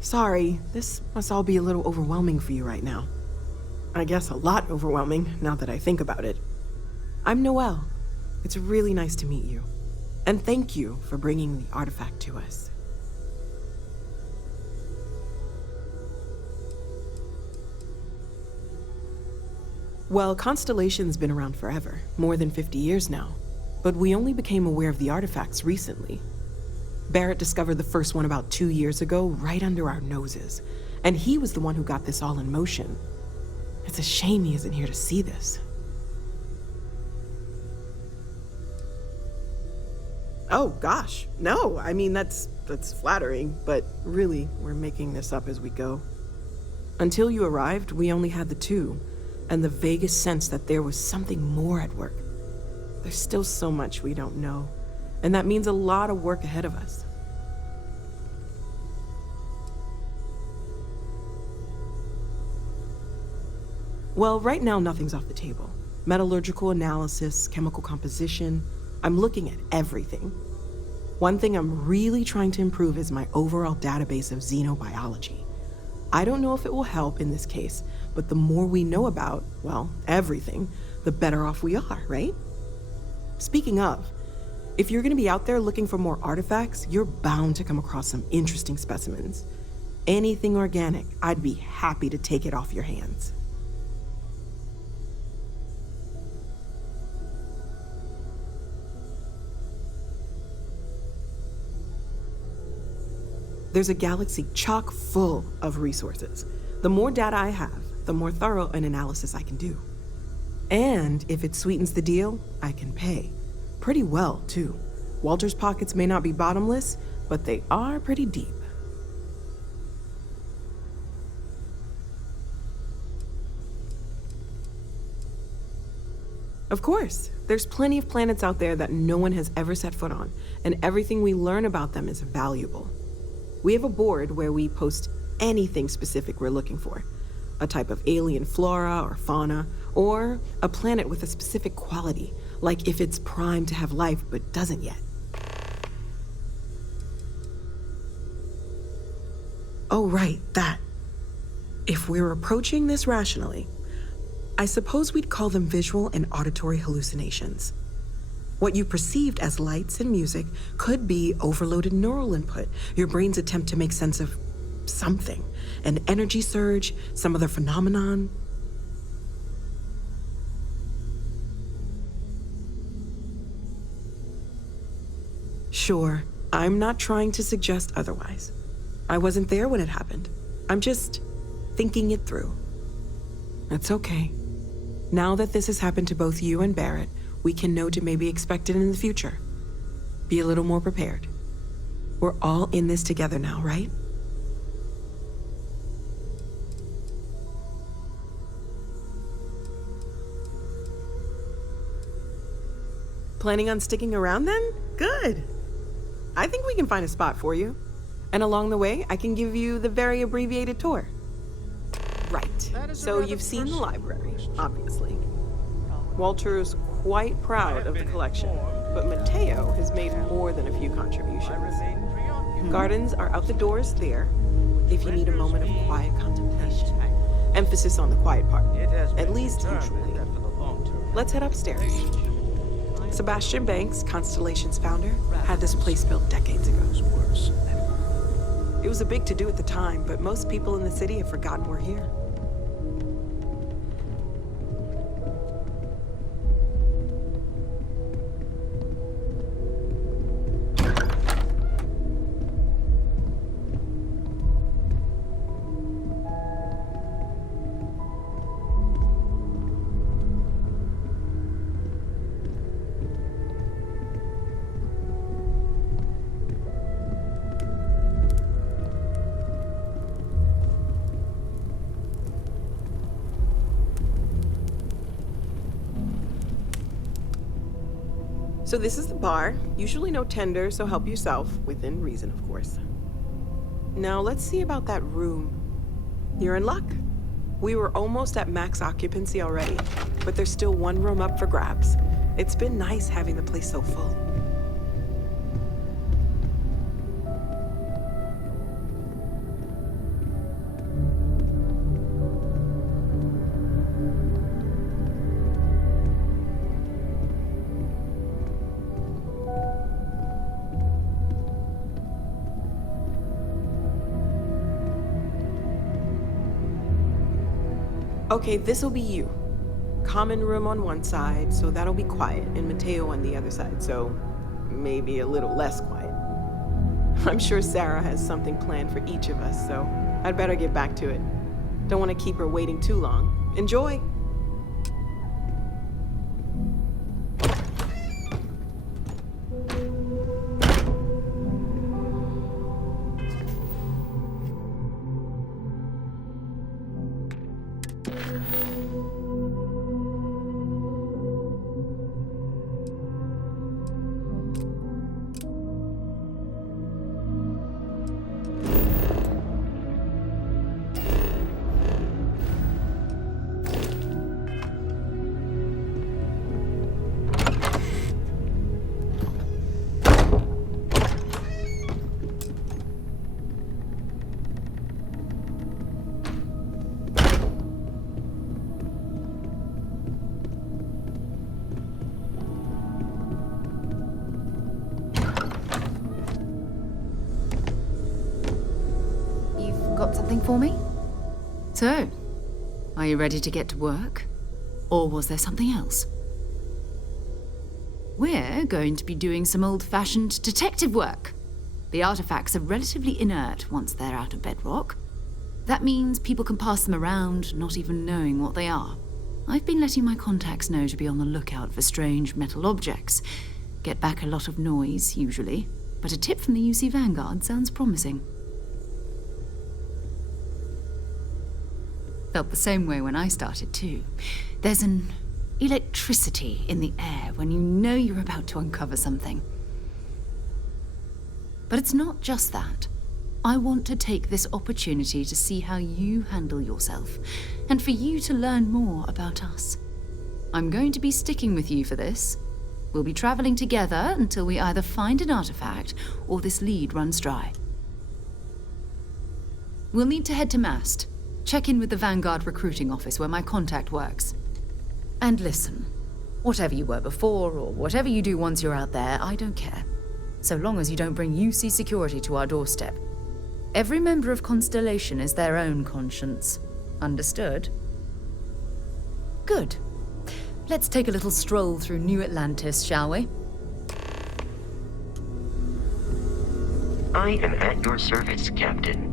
Sorry, this must all be a little overwhelming for you right now. I guess a lot overwhelming, now that I think about it. I'm Noelle. It's really nice to meet you. And thank you for bringing the artifact to us. Well, Constellation's been around forever, more than 50 years now. But we only became aware of the artifacts recently. Barrett discovered the first one about 2 years ago, right under our noses. And he was the one who got this all in motion. It's a shame he isn't here to see this. Oh, gosh. No, I mean, that's flattering, but really, we're making this up as we go. Until you arrived, we only had the two, and the vaguest sense that there was something more at work. There's still so much we don't know, and that means a lot of work ahead of us. Well, right now, nothing's off the table. Metallurgical analysis, chemical composition, I'm looking at everything. One thing I'm really trying to improve is my overall database of xenobiology. I don't know if it will help in this case, but the more we know about, well, everything, the better off we are, right? Speaking of, if you're gonna be out there looking for more artifacts, you're bound to come across some interesting specimens. Anything organic, I'd be happy to take it off your hands. There's a galaxy chock full of resources. The more data I have, the more thorough an analysis I can do. And if it sweetens the deal, I can pay. Pretty well, too. Walter's pockets may not be bottomless, but they are pretty deep. Of course, there's plenty of planets out there that no one has ever set foot on, and everything we learn about them is valuable. We have a board where we post anything specific we're looking for. A type of alien flora or fauna, or a planet with a specific quality, like if it's primed to have life but doesn't yet. Oh, right, that. If we're approaching this rationally, I suppose we'd call them visual and auditory hallucinations. What you perceived as lights and music could be overloaded neural input, your brain's attempt to make sense of something, an energy surge, some other phenomenon. Sure, I'm not trying to suggest otherwise. I wasn't there when it happened. I'm just thinking it through. It's okay. Now that this has happened to both you and Barrett, we can know to maybe expect it in the future. Be a little more prepared. We're all in this together now, right? Planning on sticking around then? Good. I think we can find a spot for you. And along the way, I can give you the very abbreviated tour. Right. So you've seen the library, obviously. Walter's quite proud of the collection, but Mateo has made more than a few contributions. Gardens are out the doors there, if you need a moment of quiet contemplation. Emphasis on the quiet part, at least usually. Let's head upstairs. Sebastian Banks, Constellation's founder, had this place built decades ago. It was a big to-do at the time, but most people in the city have forgotten we're here. So this is the bar. Usually no tender, so help yourself, within reason, of course. Now let's see about that room. You're in luck. We were almost at max occupancy already, but there's still one room up for grabs. It's been nice having the place so full. Okay, this'll be you. Common room on one side, so that'll be quiet, and Mateo on the other side, so maybe a little less quiet. I'm sure Sarah has something planned for each of us, so I'd better get back to it. Don't want to keep her waiting too long. Enjoy! Got something for me? So, are you ready to get to work? Or was there something else? We're going to be doing some old-fashioned detective work. The artifacts are relatively inert once they're out of bedrock. That means people can pass them around, not even knowing what they are. I've been letting my contacts know to be on the lookout for strange metal objects. Get back a lot of noise, usually, but a tip from the UC Vanguard sounds promising. Felt the same way when I started, too. There's an electricity in the air when you know you're about to uncover something. But it's not just that. I want to take this opportunity to see how you handle yourself, and for you to learn more about us. I'm going to be sticking with you for this. We'll be traveling together until we either find an artifact or this lead runs dry. We'll need to head to Mast. Check in with the Vanguard recruiting office where my contact works. And listen, whatever you were before or whatever you do once you're out there, I don't care. So long as you don't bring UC security to our doorstep. Every member of Constellation is their own conscience. Understood? Good. Let's take a little stroll through New Atlantis, shall we? I am at your service, Captain.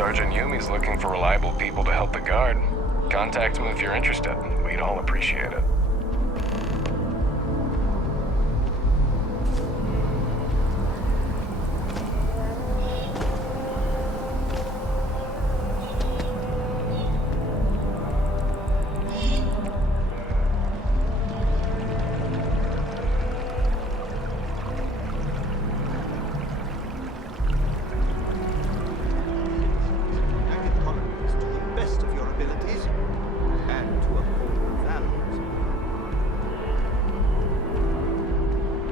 Sergeant Yumi's looking for reliable people to help the guard. Contact him if you're interested. We'd all appreciate it.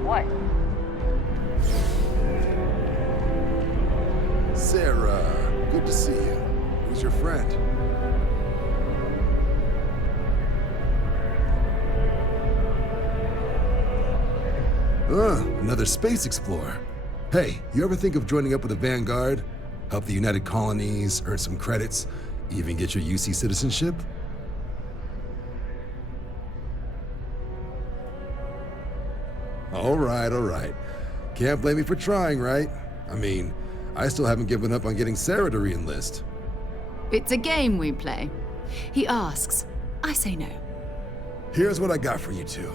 What? Sarah, good to see you. Who's your friend? Another space explorer. Hey, you ever think of joining up with the Vanguard? Help the United Colonies, earn some credits, even get your UC citizenship? All right. Can't blame me for trying, right? I mean, I still haven't given up on getting Sarah to re-enlist. It's a game we play. He asks, I say no. Here's what I got for you two.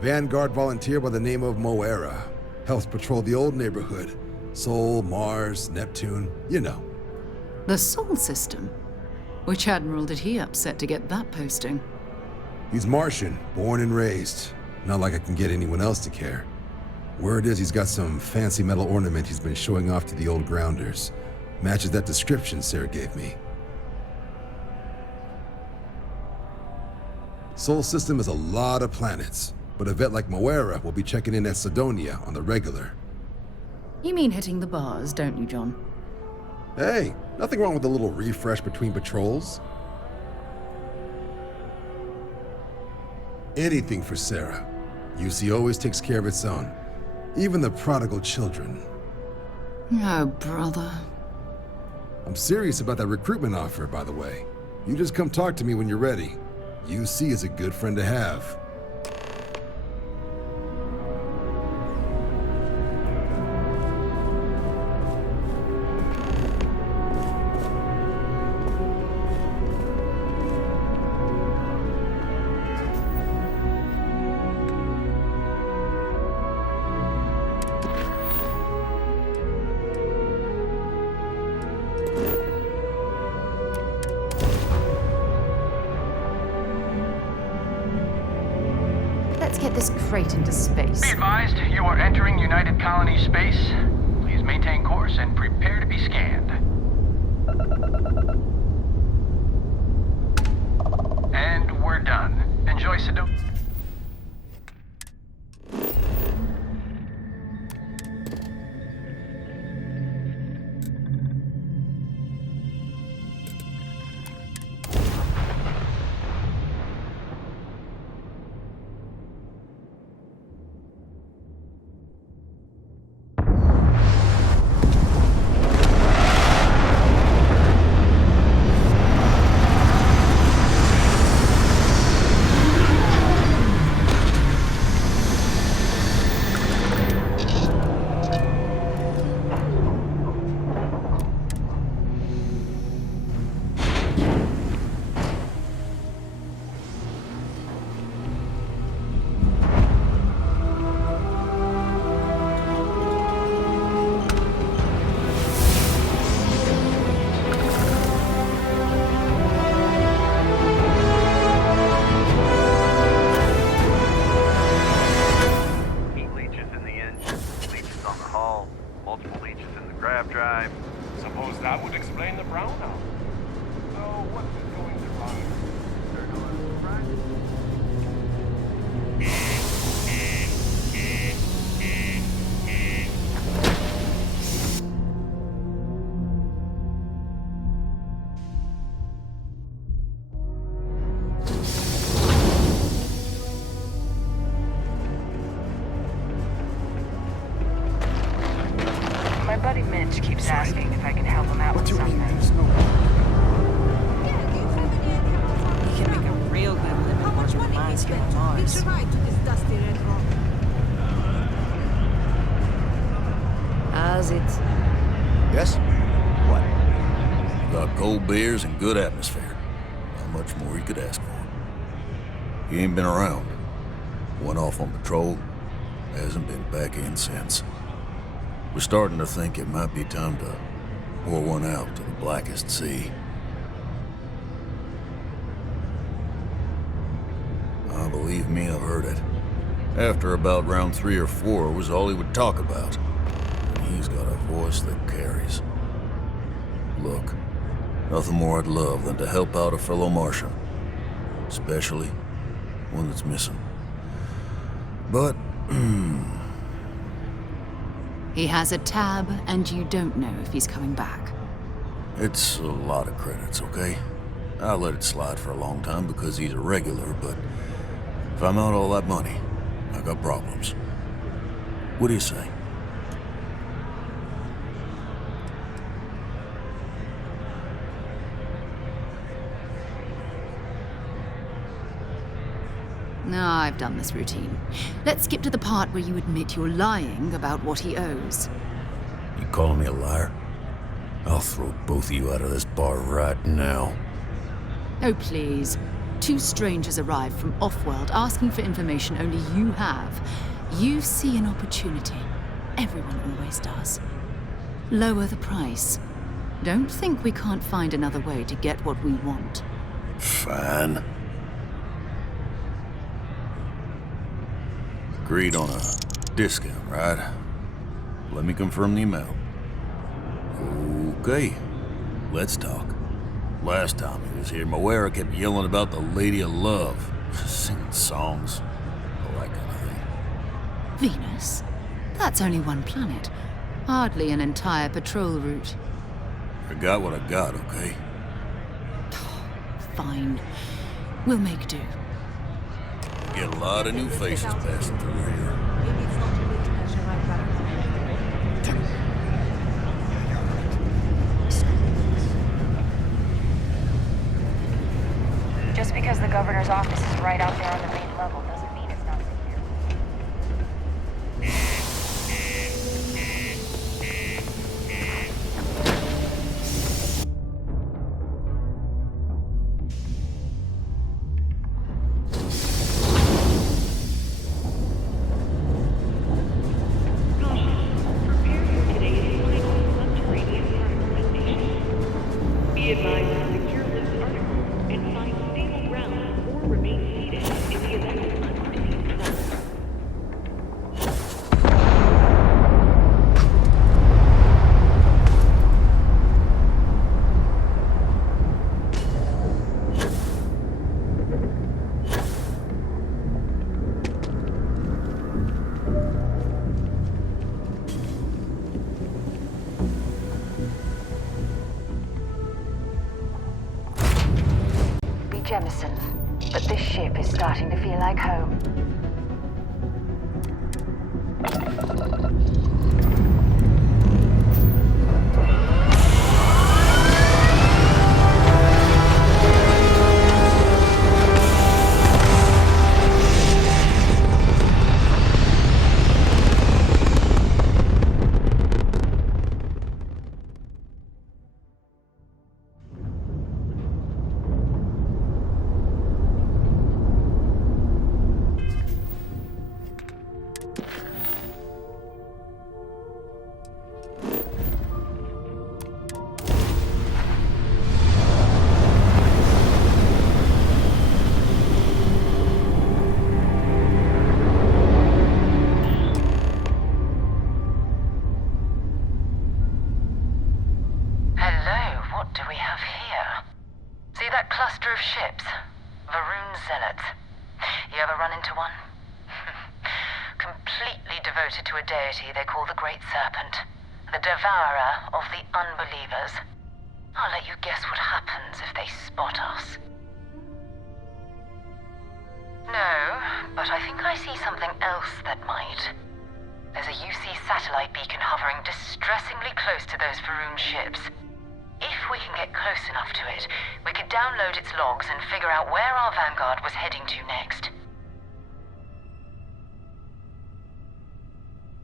Vanguard volunteer by the name of Moera. Helps patrol the old neighborhood. Sol, Mars, Neptune, you know. The Sol system? Which admiral did he upset to get that posting? He's Martian, born and raised. Not like I can get anyone else to care. Word is he's got some fancy metal ornament he's been showing off to the old grounders. Matches that description Sarah gave me. Sol system is a lot of planets, but a vet like Moera will be checking in at Sidonia on the regular. You mean hitting the bars, don't you, John? Hey, nothing wrong with a little refresh between patrols. Anything for Sarah. UC always takes care of its own. Even the prodigal children. Oh, brother. I'm serious about that recruitment offer, by the way. You just come talk to me when you're ready. UC is a good friend to have. Let's get this crate into space. Be advised, you are entering United Colony space. Please maintain course and prepare to be scanned. And we're done. Enjoy Sidonia. Suppose that would explain the brownout. So what is going to run? My buddy Mitch keeps asking if I can help him out with something. He can make a real good living working mines here on Mars. How's it? Yes? What? Got cold beers and good atmosphere. Not much more you could ask for. He ain't been around. Went off on patrol. Hasn't been back in since. We're starting to think it might be time to pour one out to the blackest sea. Believe me, I've heard it. After about round 3 or 4 was all he would talk about. And he's got a voice that carries. Look, nothing more I'd love than to help out a fellow Martian. Especially one that's missing. But, He has a tab, and you don't know if he's coming back. it's a lot of credits, okay? I let it slide for a long time because he's a regular, but if I'm out all that money, I got problems. What do you say? No, I've done this routine. Let's skip to the part where you admit you're lying about what he owes. You calling me a liar? I'll throw both of you out of this bar right now. Oh, please. 2 strangers arrive from off-world asking for information only you have. You see an opportunity. Everyone always does. Lower the price. Don't think we can't find another way to get what we want. Fine. Agreed on a discount, right? Let me confirm the amount. Okay, let's talk. Last time he was here, Moera kept yelling about the Lady of Love, singing songs, all that kind of thing. Venus? That's only one planet. Hardly an entire patrol route. I got what I got, okay? Fine. We'll make do. Get a lot of new faces passing through here. Just because the governor's office is right out there on the main level doesn't mean it's not secure. Be advised to secure this article and find stable ground or remain seated in the event of unforeseen developments. Jemison, but this ship is starting to feel like home. Ships. Varun zealots. You ever run into one? Completely devoted to a deity they call the Great Serpent. The devourer of the unbelievers. I'll let you guess what happens if they spot us. No, but I think I see something else that might. There's a UC satellite beacon hovering distressingly close to those Varun ships. If we can get close enough to it, we could download its logs and figure out where our Vanguard was heading to next.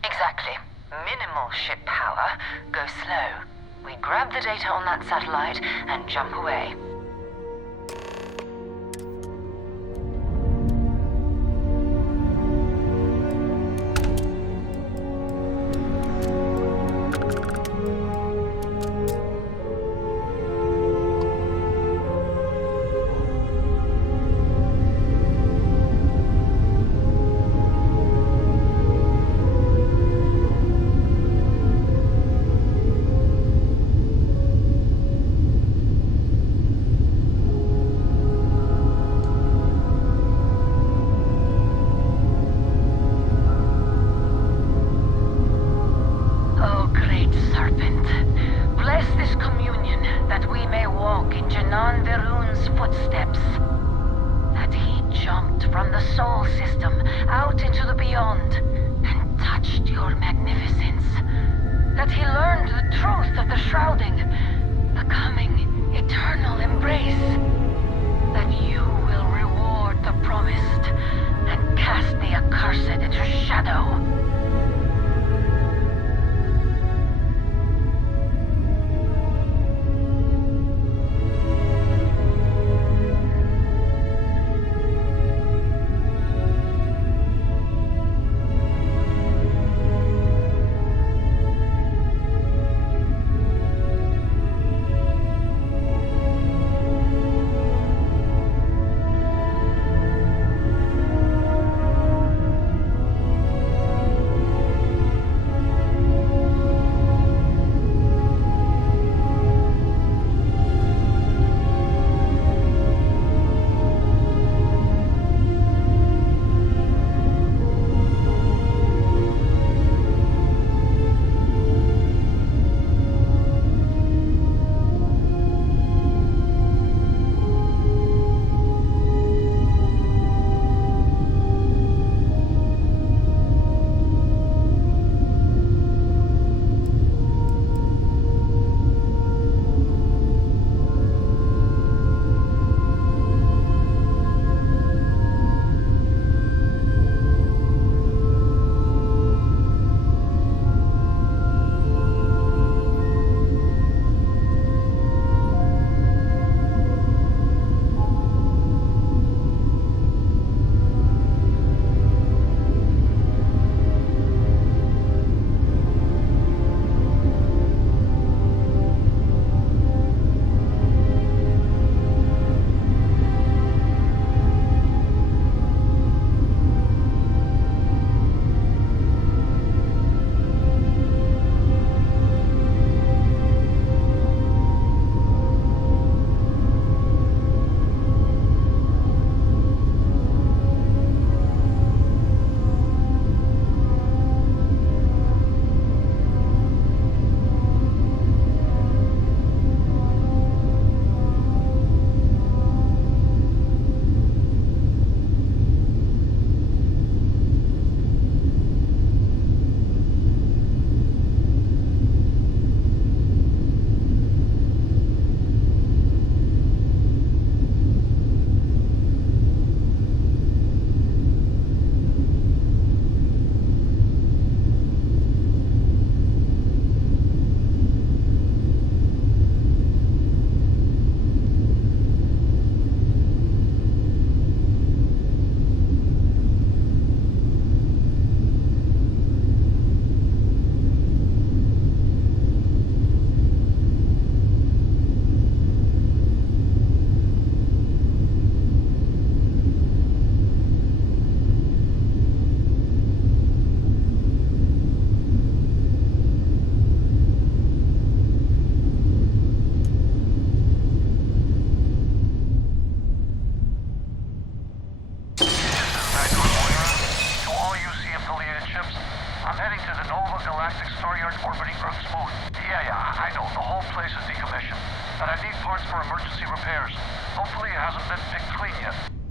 Exactly. Minimal ship power, go slow. We grab the data on that satellite and jump away.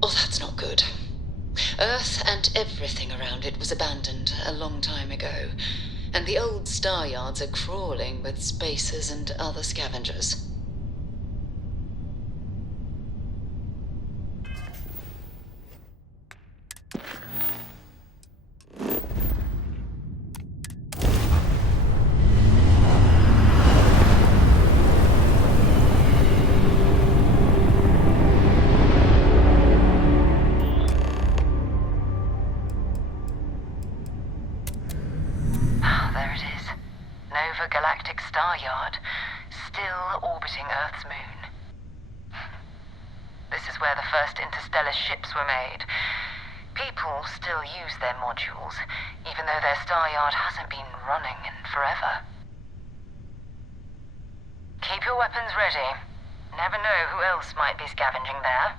Oh, that's not good. Earth and everything around it was abandoned a long time ago, and the old star yards are crawling with spacers and other scavengers. galactic star yard, still orbiting Earth's moon. This is where the first interstellar ships were made. People still use their modules, even though their star yard hasn't been running in forever. Keep your weapons ready. Never know who else might be scavenging there.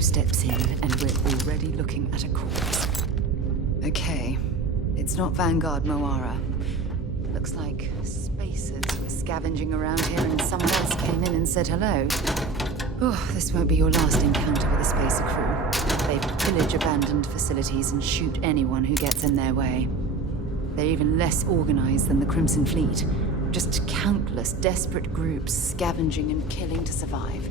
Steps in, and we're already looking at a corpse. Okay, it's not Vanguard Moara. Looks like spacers were scavenging around here and someone else came in and said hello. Oh, this won't be your last encounter with a spacer crew. They pillage abandoned facilities and shoot anyone who gets in their way. They're even less organized than the Crimson Fleet. Just countless desperate groups scavenging and killing to survive.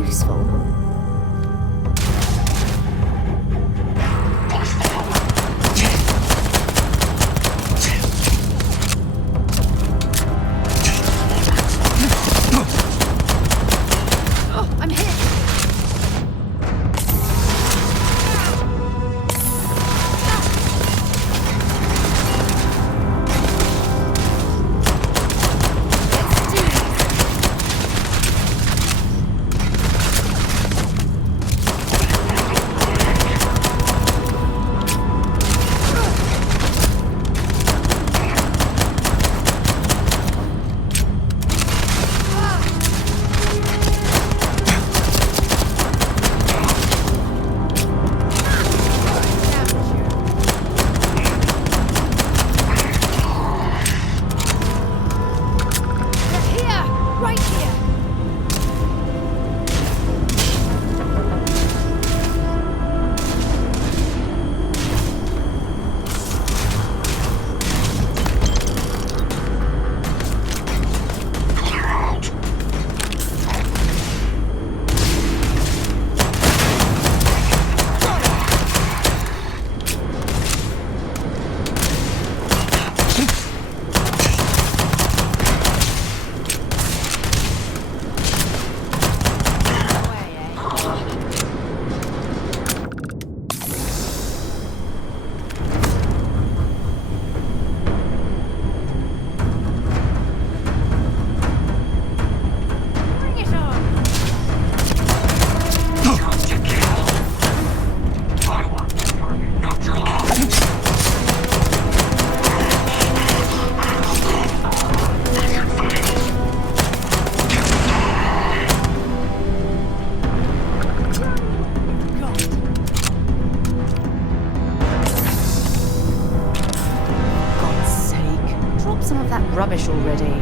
useful. Oh, I'm hit! Rubbish already.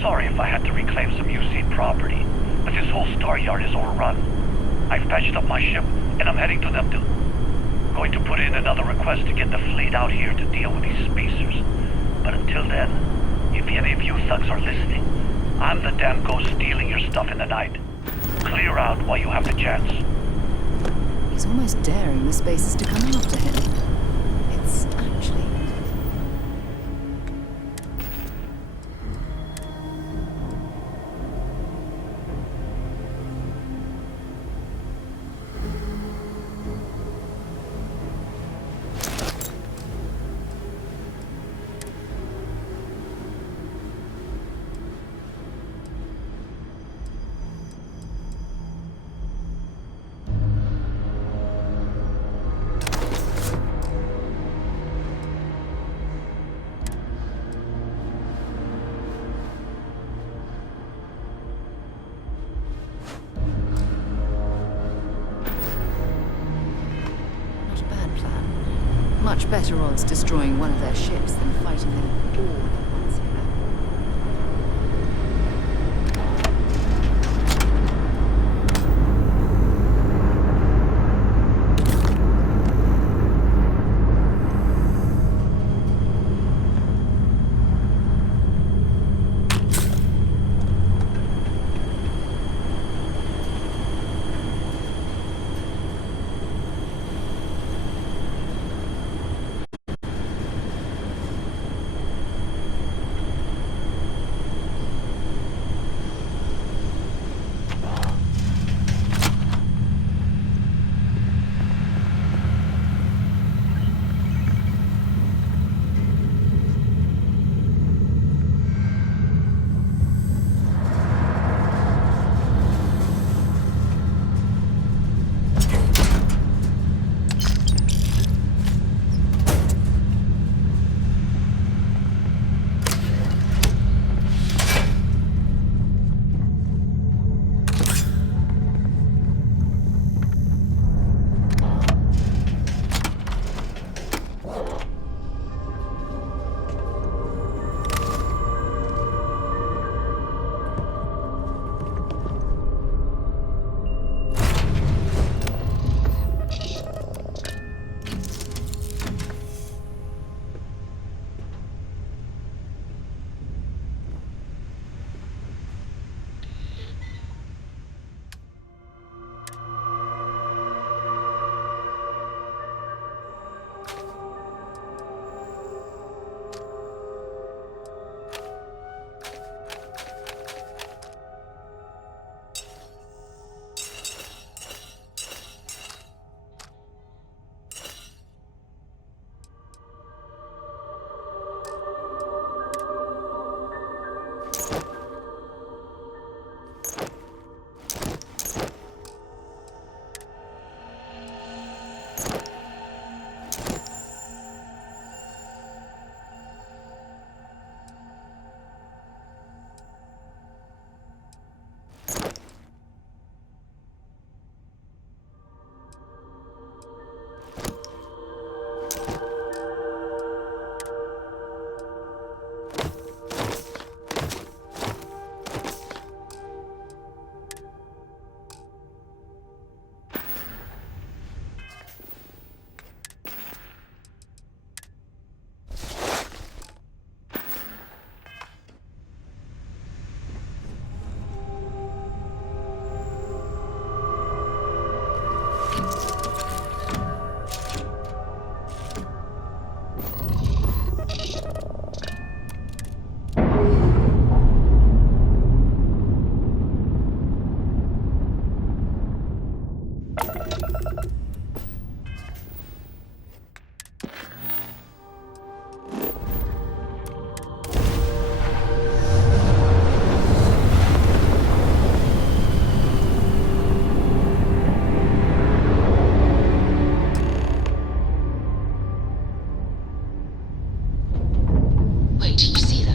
Sorry if I had to reclaim some UC property, but this whole star yard is overrun. I've patched up my ship, and I'm heading to them to... Going to put in another request to get the fleet out here to deal with these spacers. But until then, if any of you thugs are listening, I'm the damn ghost stealing your stuff in the night. Clear out while you have the chance. He's almost daring the spacers to come after him. It's actually... Much better odds destroying one of their ships than fighting them all at once here.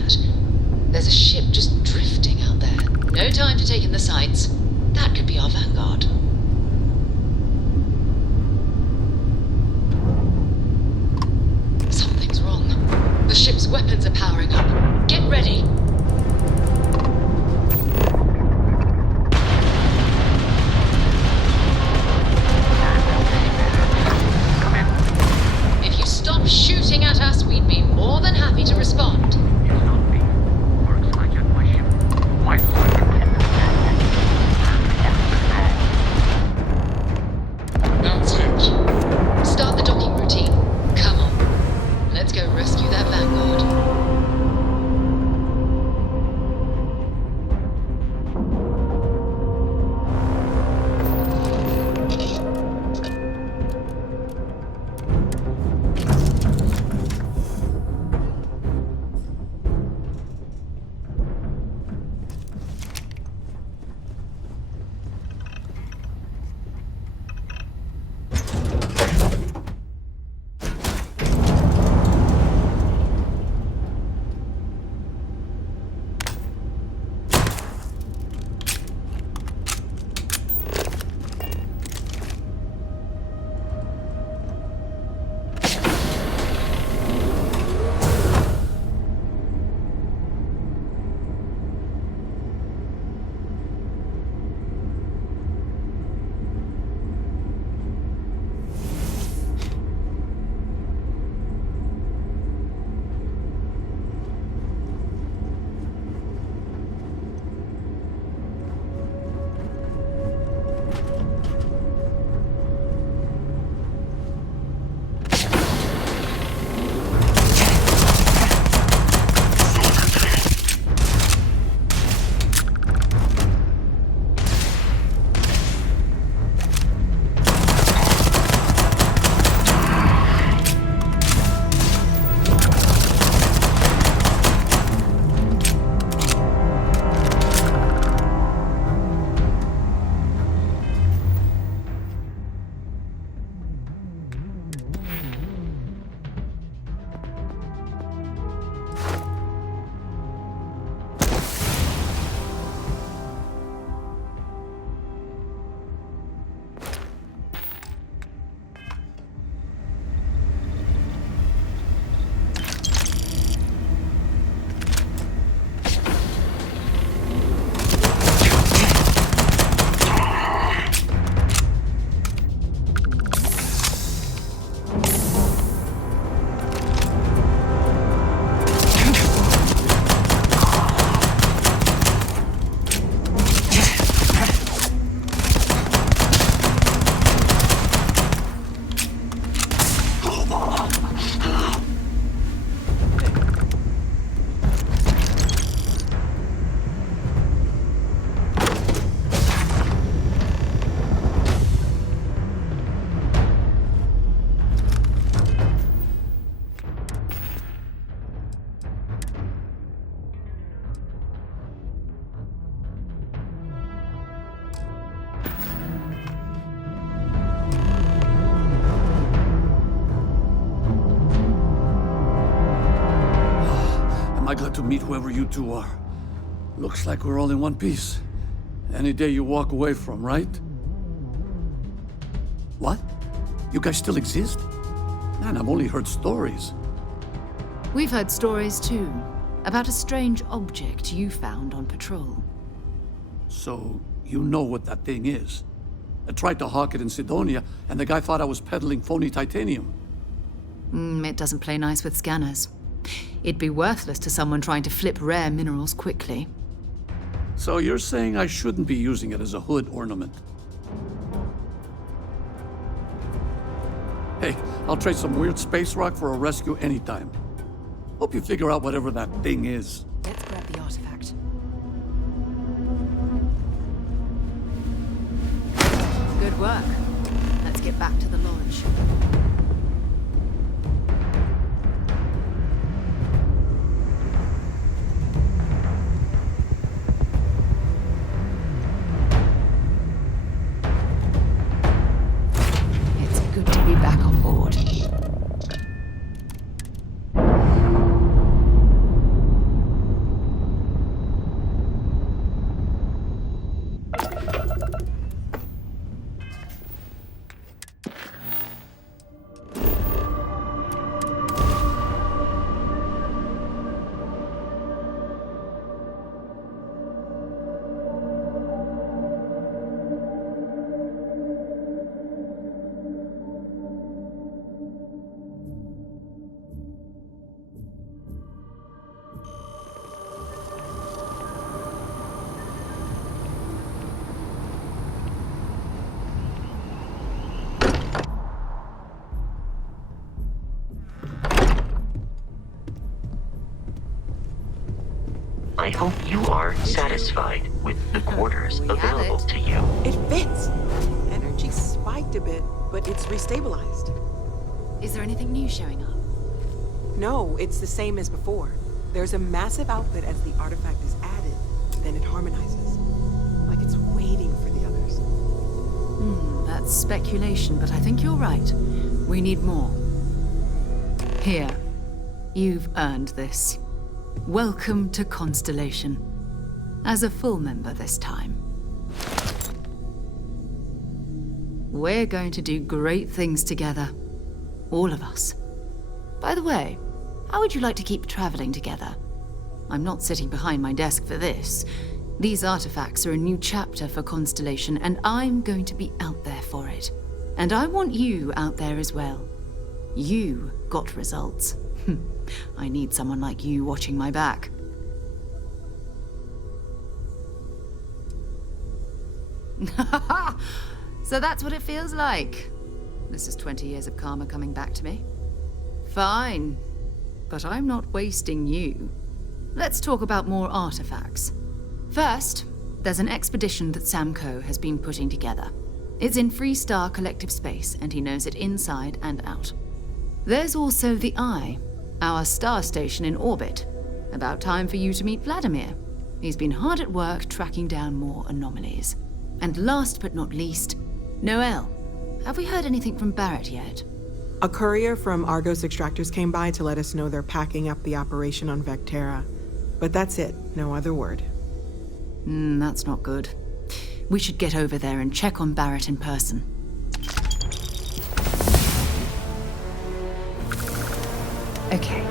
that? There's a ship just drifting out there. No time to take in the sights. That could be our vanguard. Something's wrong. The ship's weapons are powering up. Get ready. If you stop shooting at us, we'd be more than happy to respond. That's it. Start the docking routine. Come on. Let's go rescue that vanguard. I got to meet whoever you two are. Looks like we're all in one piece. Any day you walk away from, right? What? You guys still exist? Man, I've only heard stories. We've heard stories too, about a strange object you found on patrol. So, you know what that thing is? I tried to hawk it in Sidonia, and the guy thought I was peddling phony titanium. It doesn't play nice with scanners. It'd be worthless to someone trying to flip rare minerals quickly. So you're saying I shouldn't be using it as a hood ornament? Hey, I'll trade some weird space rock for a rescue anytime. Hope you figure out whatever that thing is. Let's grab the artifact. Good work. Let's get back to the lodge. I hope you are satisfied with the quarters available to you. It fits. Energy spiked a bit, but it's restabilized. Is there anything new showing up? No, it's the same as before. There's a massive output as the artifact is added, then it harmonizes. Like it's waiting for the others. That's speculation, but I think you're right. We need more. Here. You've earned this. Welcome to Constellation. As a full member this time. We're going to do great things together. All of us. By the way, how would you like to keep traveling together? I'm not sitting behind my desk for this. These artifacts are a new chapter for Constellation, and I'm going to be out there for it. And I want you out there as well. You got results. I need someone like you watching my back. So that's what it feels like. This is 20 years of karma coming back to me. Fine. But I'm not wasting you. Let's talk about more artifacts. First, there's an expedition that Samco has been putting together. It's in Freestar Collective Space, and he knows it inside and out. There's also the Eye, our star station in orbit. About time for you to meet Vladimir. He's been hard at work tracking down more anomalies. And last but not least, Noel. Have we heard anything from Barrett yet? A courier from Argos Extractors came by to let us know they're packing up the operation on Vectera. But that's it, no other word. That's not good. We should get over there and check on Barrett in person. Okay.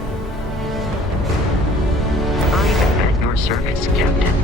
I'm at your service, Captain.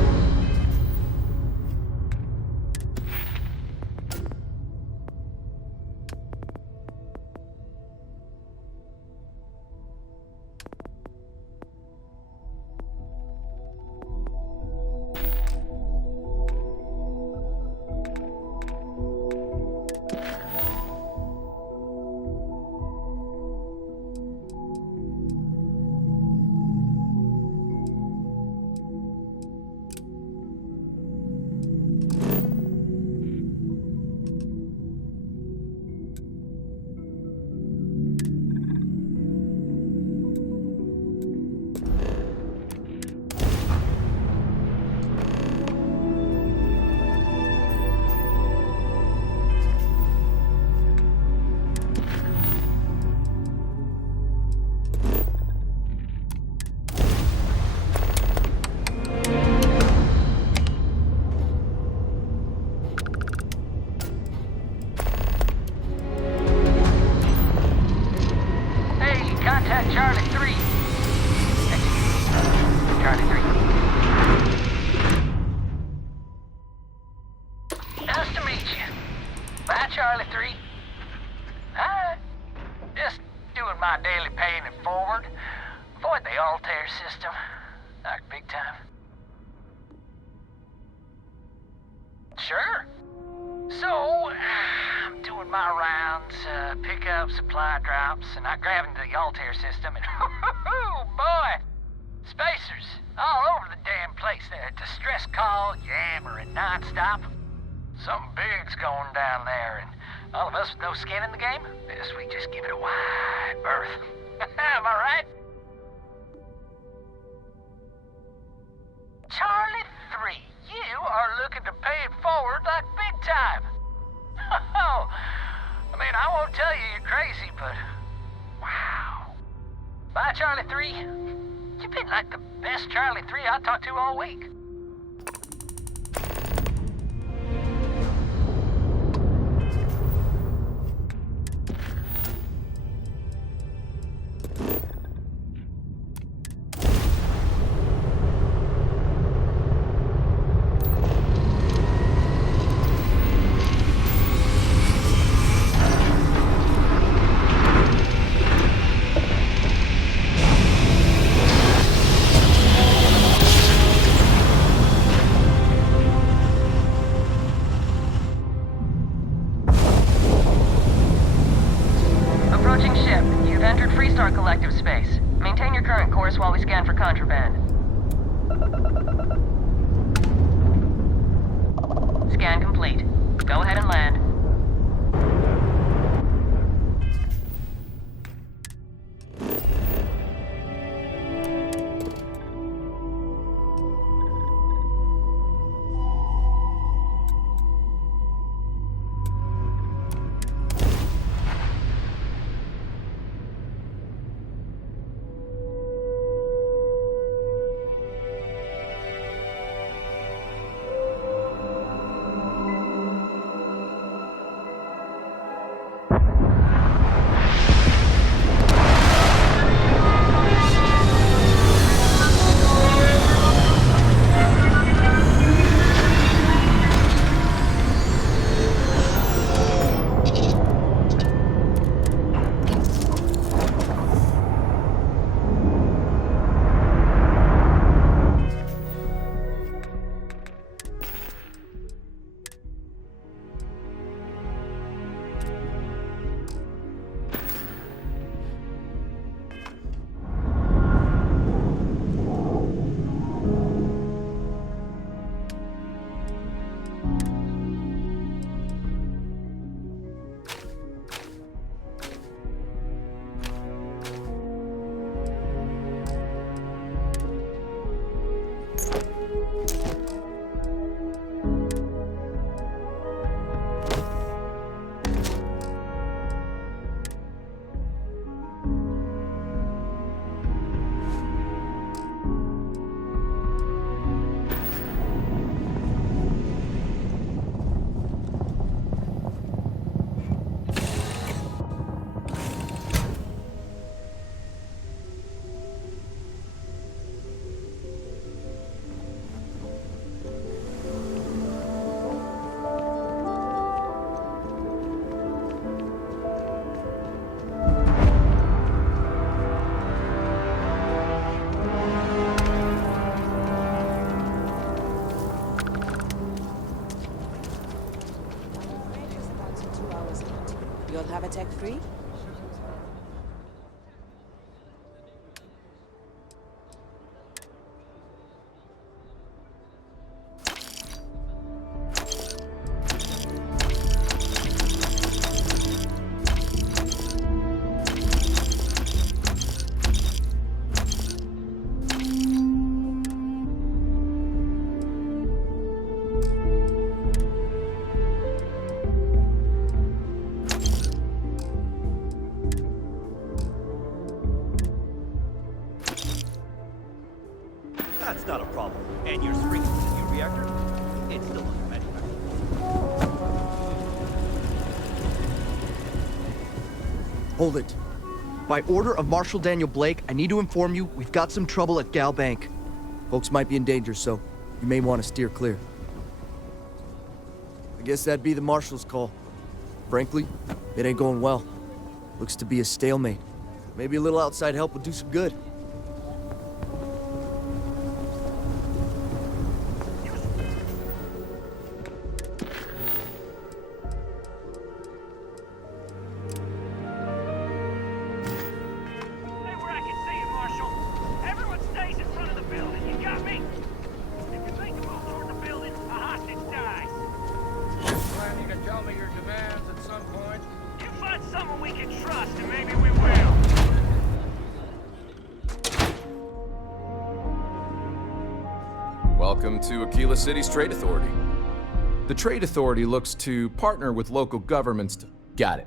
Charlie 3. Charlie 3. Nice to meet you. Bye, Charlie 3. Hi. Just doing my daily paying it forward. Avoid the Altair system. Like big time. Sure. So, I'm doing my rounds, pick up supply drops, and I grab into the Altair system, and oh boy! Spacers all over the damn place there. Distress call, yammering nonstop. Something big's going down there, and all of us with no skin in the game, best we just give it a wide berth. Am I right? Charlie 3, you are looking to pay it forward like big time. Oh, I mean, I won't tell you you're crazy, but wow. Bye, Charlie 3. You've been like the best Charlie 3 I talked to all week. Scan complete. Go ahead and land. You'll have a tech free? That's not a problem. And your spring new reactor? It's still under manufacture. Hold it. By order of Marshal Daniel Blake, I need to inform you we've got some trouble at Gal Bank. Folks might be in danger, so you may want to steer clear. I guess that'd be the Marshal's call. Frankly, it ain't going well. Looks to be a stalemate. Maybe a little outside help would do some good. Welcome to Aquila City's Trade Authority. The Trade Authority looks to partner with local governments to... Got it.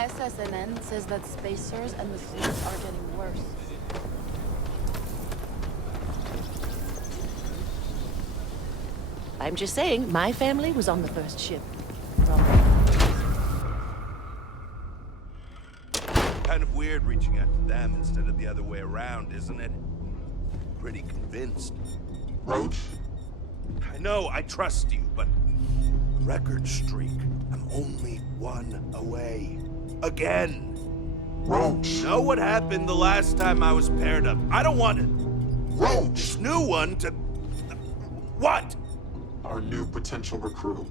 SSNN says that spacers and the fleet are getting worse. I'm just saying, my family was on the first ship. Kind of weird reaching out to them instead of the other way around, isn't it? Pretty convinced. Roach? I know, I trust you, but... record streak. I'm only one away. Again! Roach! Know what happened the last time I was paired up? I don't want it! Roach! This new one to... What? Our new potential recruit.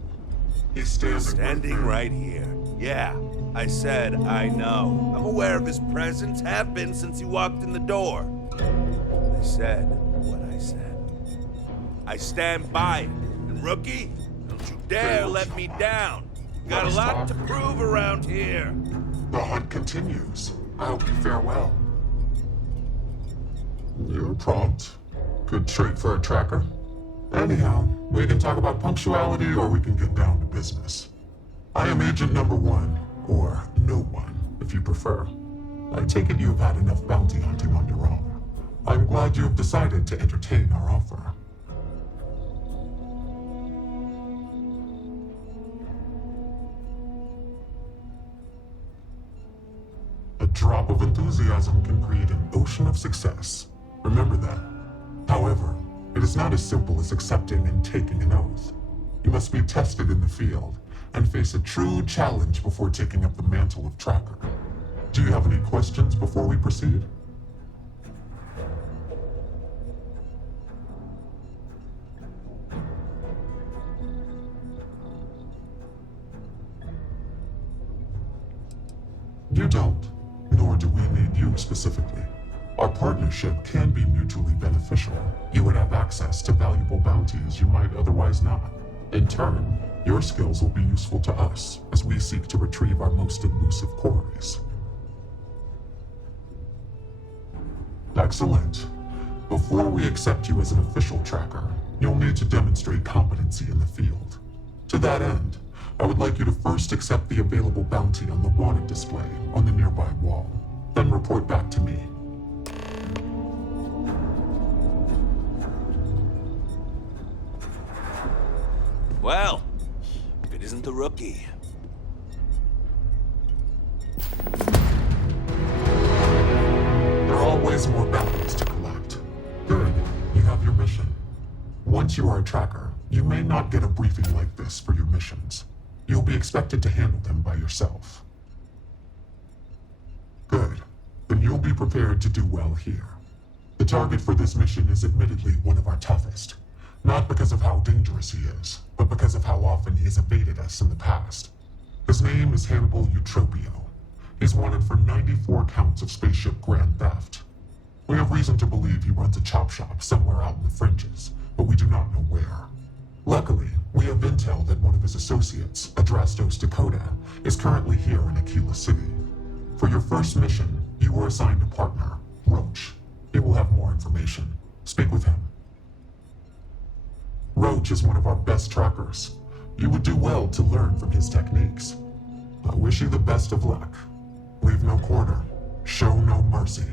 He's standing right here. Yeah, I said I know. I'm aware of his presence, have been since he walked in the door. I said what I said. I stand by it. And rookie, don't you dare let me down. Got a lot to prove around here. The hunt continues. I hope you fare well. You're prompt. Good trait for a tracker. Anyhow, we can talk about punctuality or we can get down to business. I am Agent Number 1, or No One, if you prefer. I take it you've had enough bounty hunting on your own. I'm glad you have decided to entertain our offer. A drop of enthusiasm can create an ocean of success. Remember that. However, it is not as simple as accepting and taking an oath. You must be tested in the field and face a true challenge before taking up the mantle of tracker. Do you have any questions before we proceed? You don't, nor do we need you specifically. Our partnership can be mutually beneficial. You would have access to valuable bounties you might otherwise not. In turn, your skills will be useful to us as we seek to retrieve our most elusive quarries. Excellent. Before we accept you as an official tracker, you'll need to demonstrate competency in the field. To that end, I would like you to first accept the available bounty on the wanted display on the nearby wall, then report back to me. Well, if it isn't the rookie. There are always more bounties to collect. Good, you have your mission. Once you are a tracker, you may not get a briefing like this for your missions. You'll be expected to handle them by yourself. Good, then you'll be prepared to do well here. The target for this mission is admittedly one of our toughest. Not because of how dangerous he is, but because of how often he has evaded us in the past. His name is Hannibal Eutropio. He's wanted for 94 counts of spaceship grand theft. We have reason to believe he runs a chop shop somewhere out in the fringes, but we do not know where. Luckily, we have intel that one of his associates, Adrastos Dakota, is currently here in Aquila City. For your first mission, you were assigned a partner, Roach. He will have more information. Speak with him. Roach is one of our best trackers. You would do well to learn from his techniques. I wish you the best of luck. Leave no quarter. Show no mercy.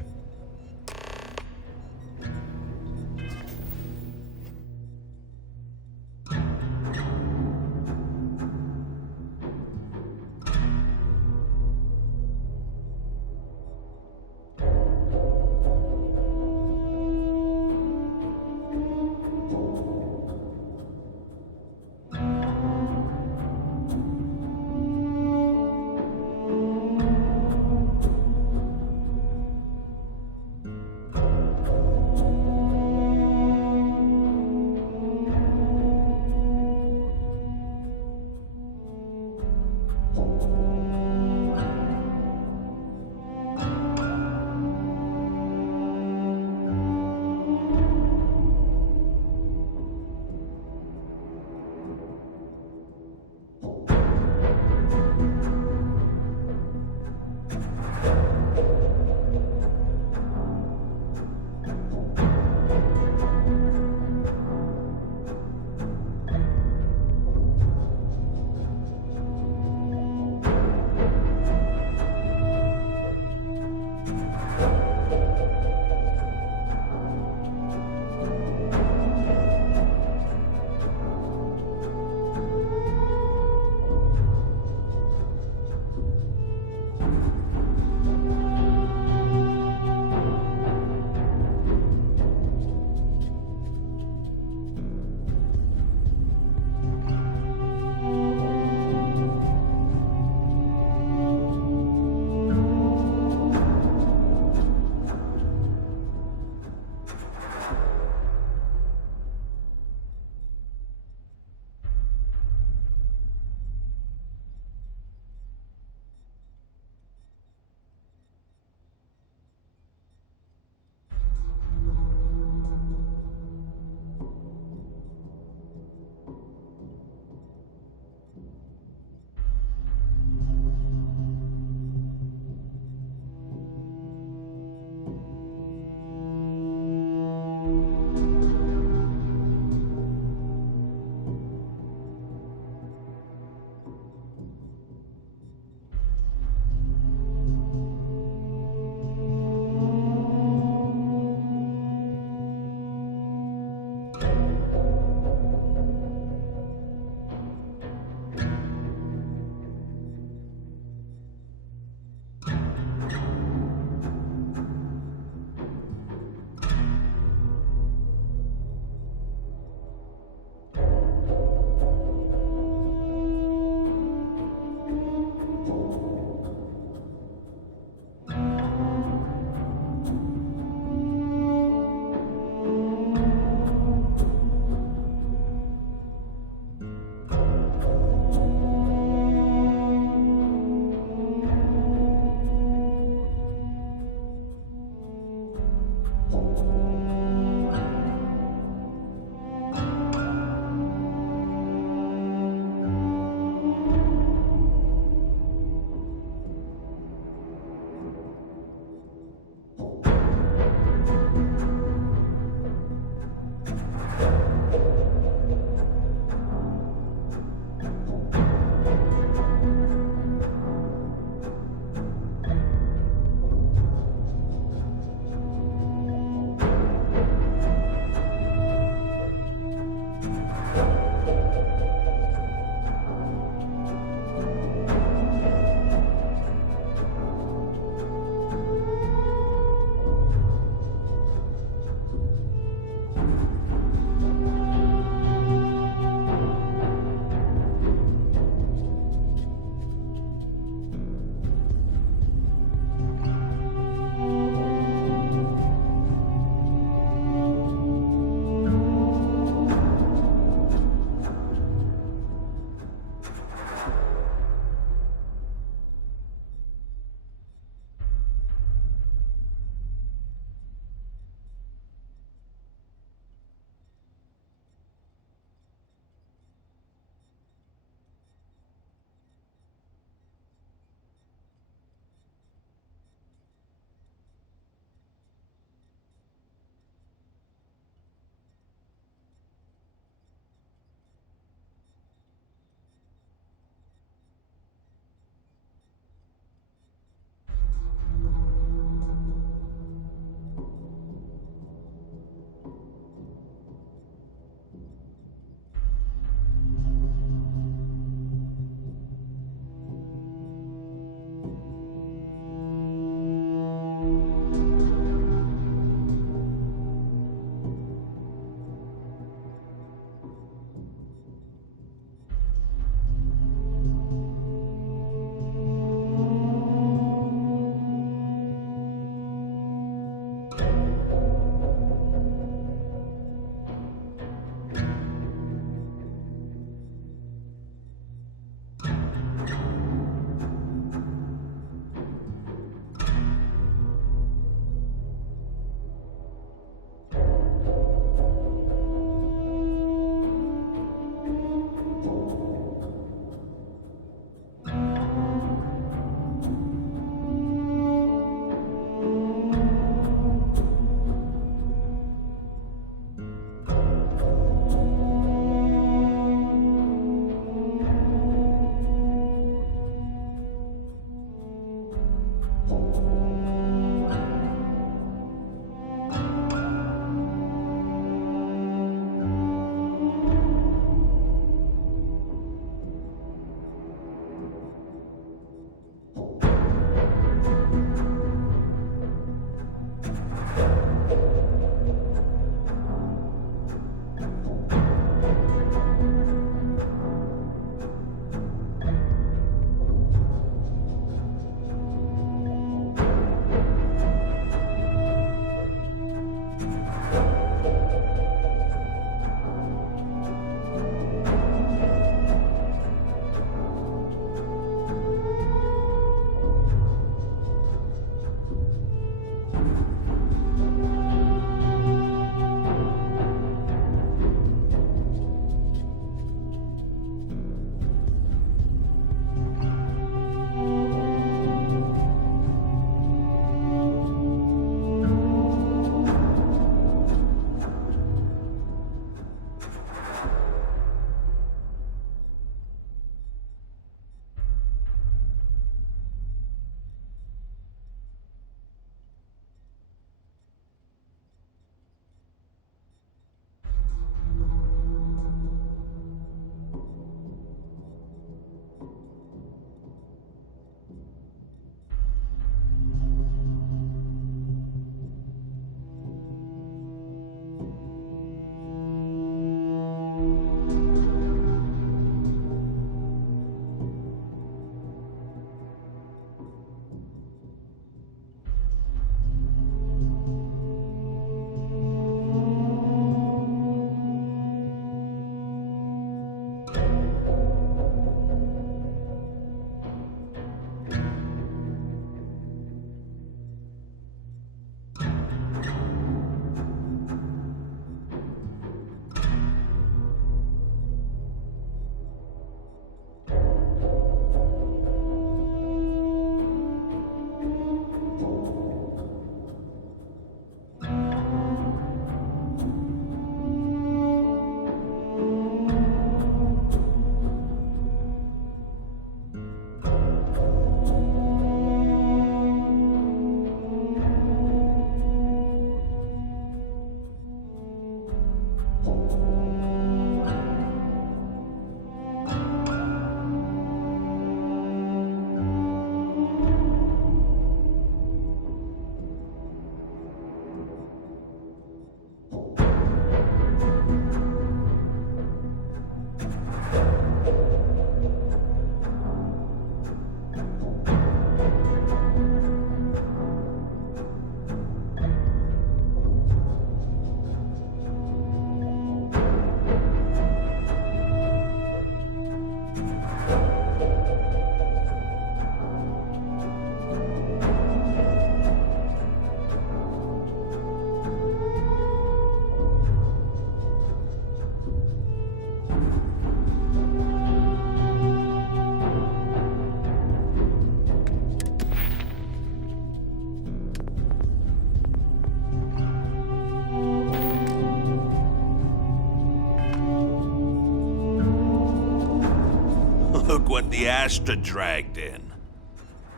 Look what the Astra dragged in.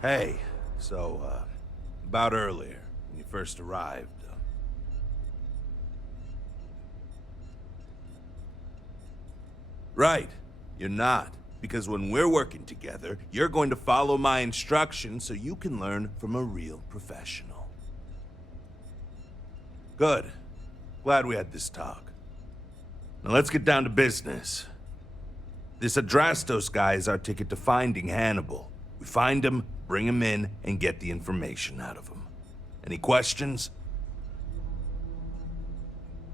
Hey, so, about earlier, when you first arrived. Right, you're not. Because when we're working together, you're going to follow my instructions so you can learn from a real professional. Good. Glad we had this talk. Now let's get down to business. This Adrastos guy is our ticket to finding Hannibal. We find him, bring him in, and get the information out of him. Any questions?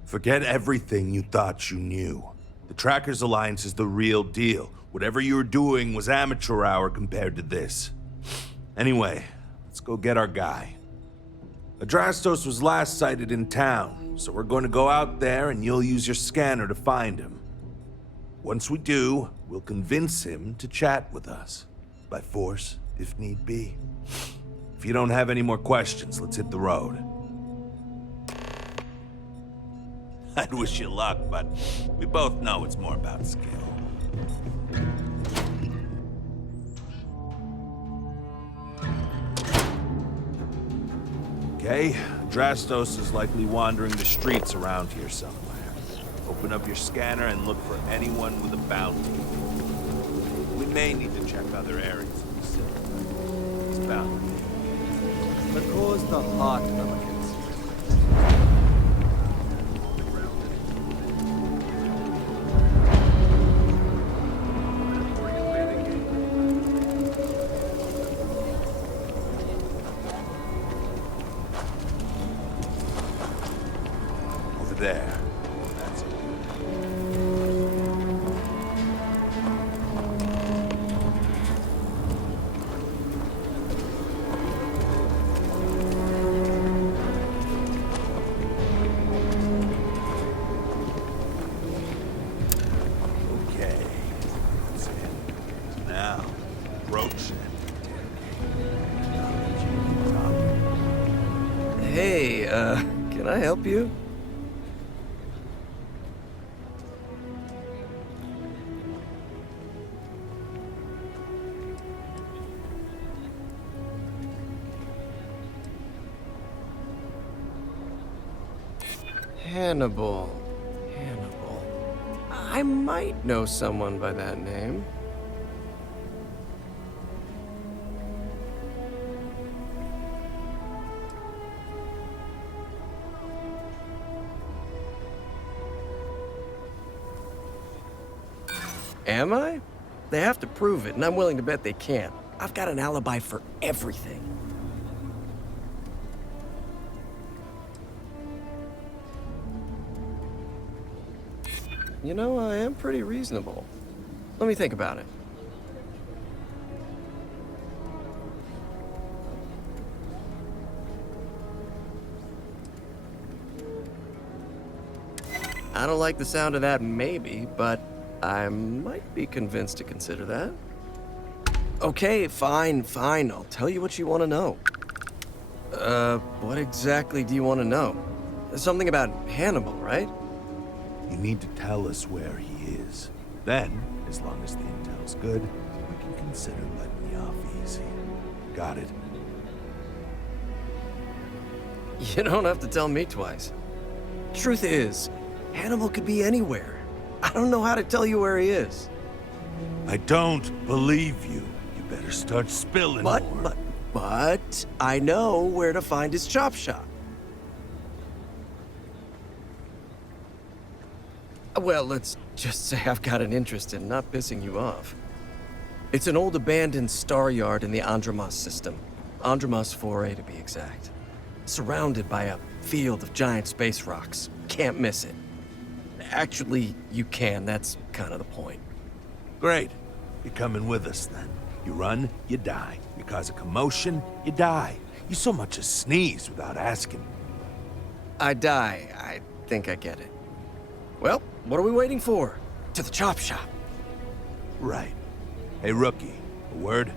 Forget everything you thought you knew. The Trackers Alliance is the real deal. Whatever you were doing was amateur hour compared to this. Anyway, let's go get our guy. Adrastos was last sighted in town, so we're going to go out there and you'll use your scanner to find him. Once we do, we'll convince him to chat with us. By force, if need be. If you don't have any more questions, let's hit the road. I'd wish you luck, but we both know it's more about skill. Okay, Adrastos is likely wandering the streets around here somewhere. Open up your scanner and look for anyone with a bounty. We may need to check other areas of the city. It's bounty. The core's the heart of a conspiracy. Over there. That's it. Okay. That's it. Now, approach it. Hey, can I help you? Hannibal. I might know someone by that name. Am I? They have to prove it, and I'm willing to bet they can't. I've got an alibi for everything. You know, I am pretty reasonable. Let me think about it. I don't like the sound of that maybe, but I might be convinced to consider that. Okay, fine. I'll tell you what you want to know. What exactly do you want to know? Something about Hannibal, right? You need to tell us where he is. Then, as long as the intel's good, we can consider letting you off easy. Got it? You don't have to tell me twice. Truth is, Hannibal could be anywhere. I don't know how to tell you where he is. I don't believe you. You better start spilling more. But I know where to find his chop shop. Well, let's just say I've got an interest in not pissing you off. It's an old abandoned star yard in the Andromos system. Andromos 4A to be exact. Surrounded by a field of giant space rocks. Can't miss it. Actually, you can. That's kind of the point. Great. You're coming with us then. You run, you die. You cause a commotion, you die. You so much as sneeze without asking. I die. I think I get it. Well, what are we waiting for? To the chop shop. Right. Hey, rookie, a word?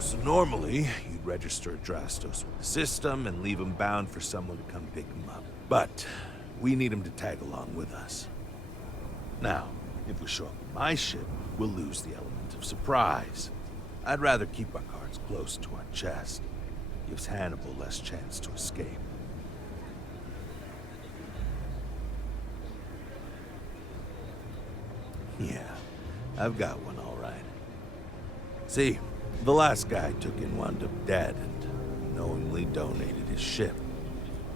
So normally, you'd we'd register Adrastos with the system and leave him bound for someone to come pick him up. But we need him to tag along with us. Now, if we show up in my ship, we'll lose the element of surprise. I'd rather keep our cards close to our chest. Gives Hannibal less chance to escape. Yeah, I've got one all right. See, the last guy I took in wound up dead and knowingly donated his ship.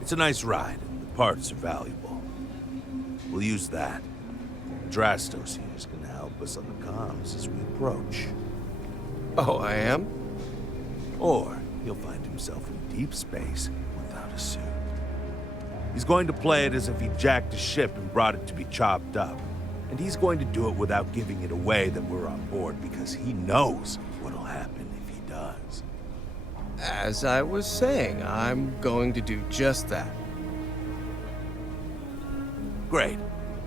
It's a nice ride, and the parts are valuable. We'll use that. Adrastos here is gonna help us on the comms as we approach. Oh, I am? Or he'll find himself in deep space without a suit. He's going to play it as if he jacked a ship and brought it to be chopped up. And he's going to do it without giving it away that we're on board because he knows what'll happen if he does. As I was saying, I'm going to do just that. Great.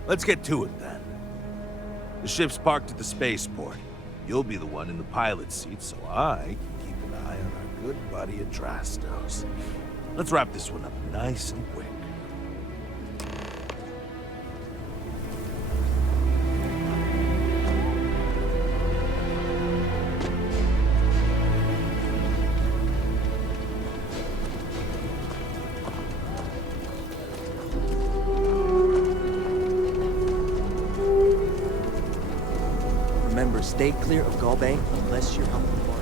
Let's get to it then. The ship's parked at the spaceport. You'll be the one in the pilot's seat, so I can keep an eye on our good buddy Adrastos. Let's wrap this one up nice and quick. Remember, stay clear of Galbank unless you're helping the Marshal.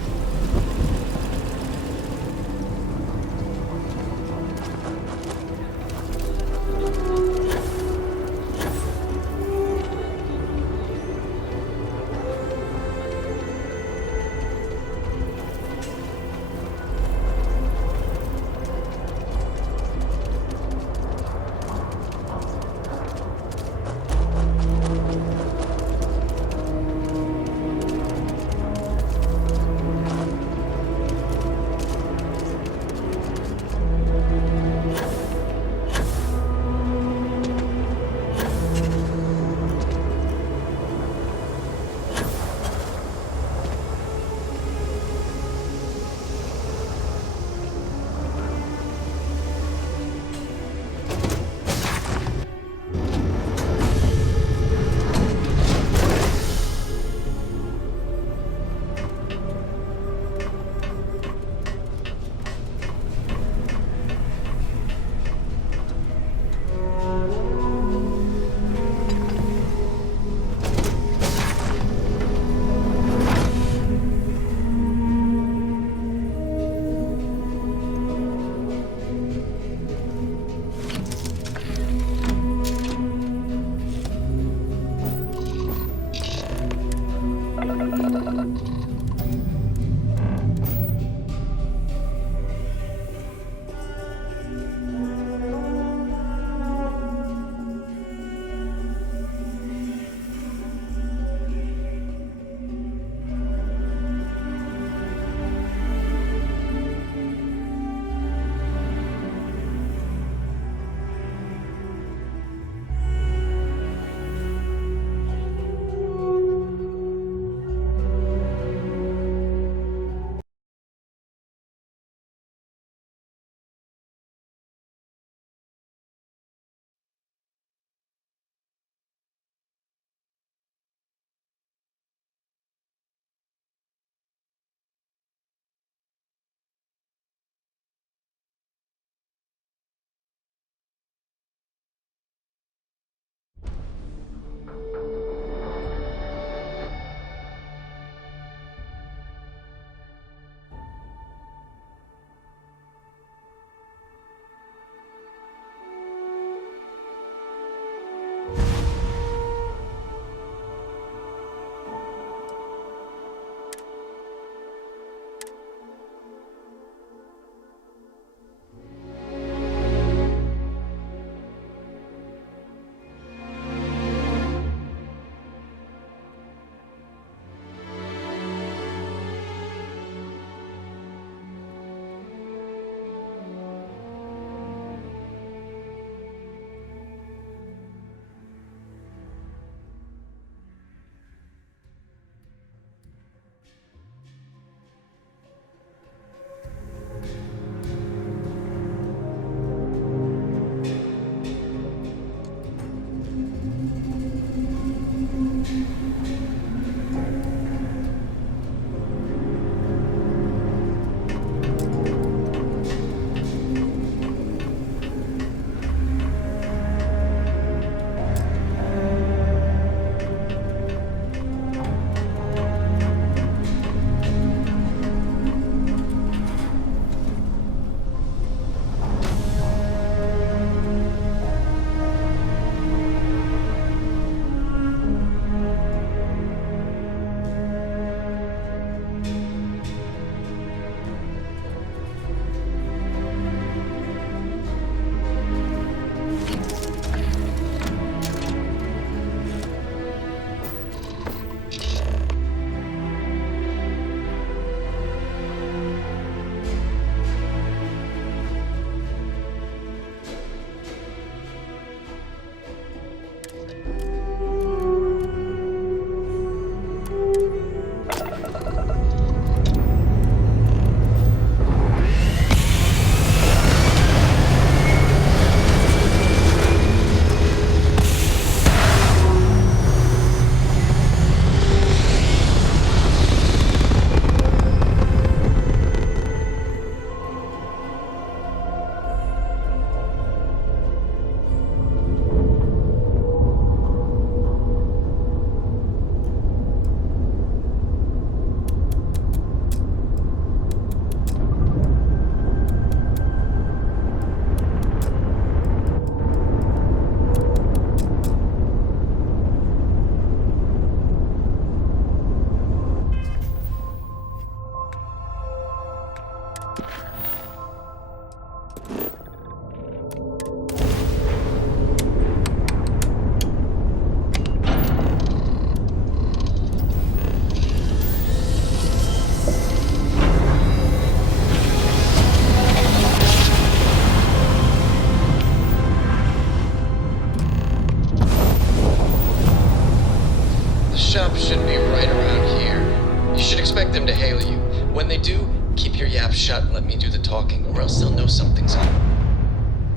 know something's up.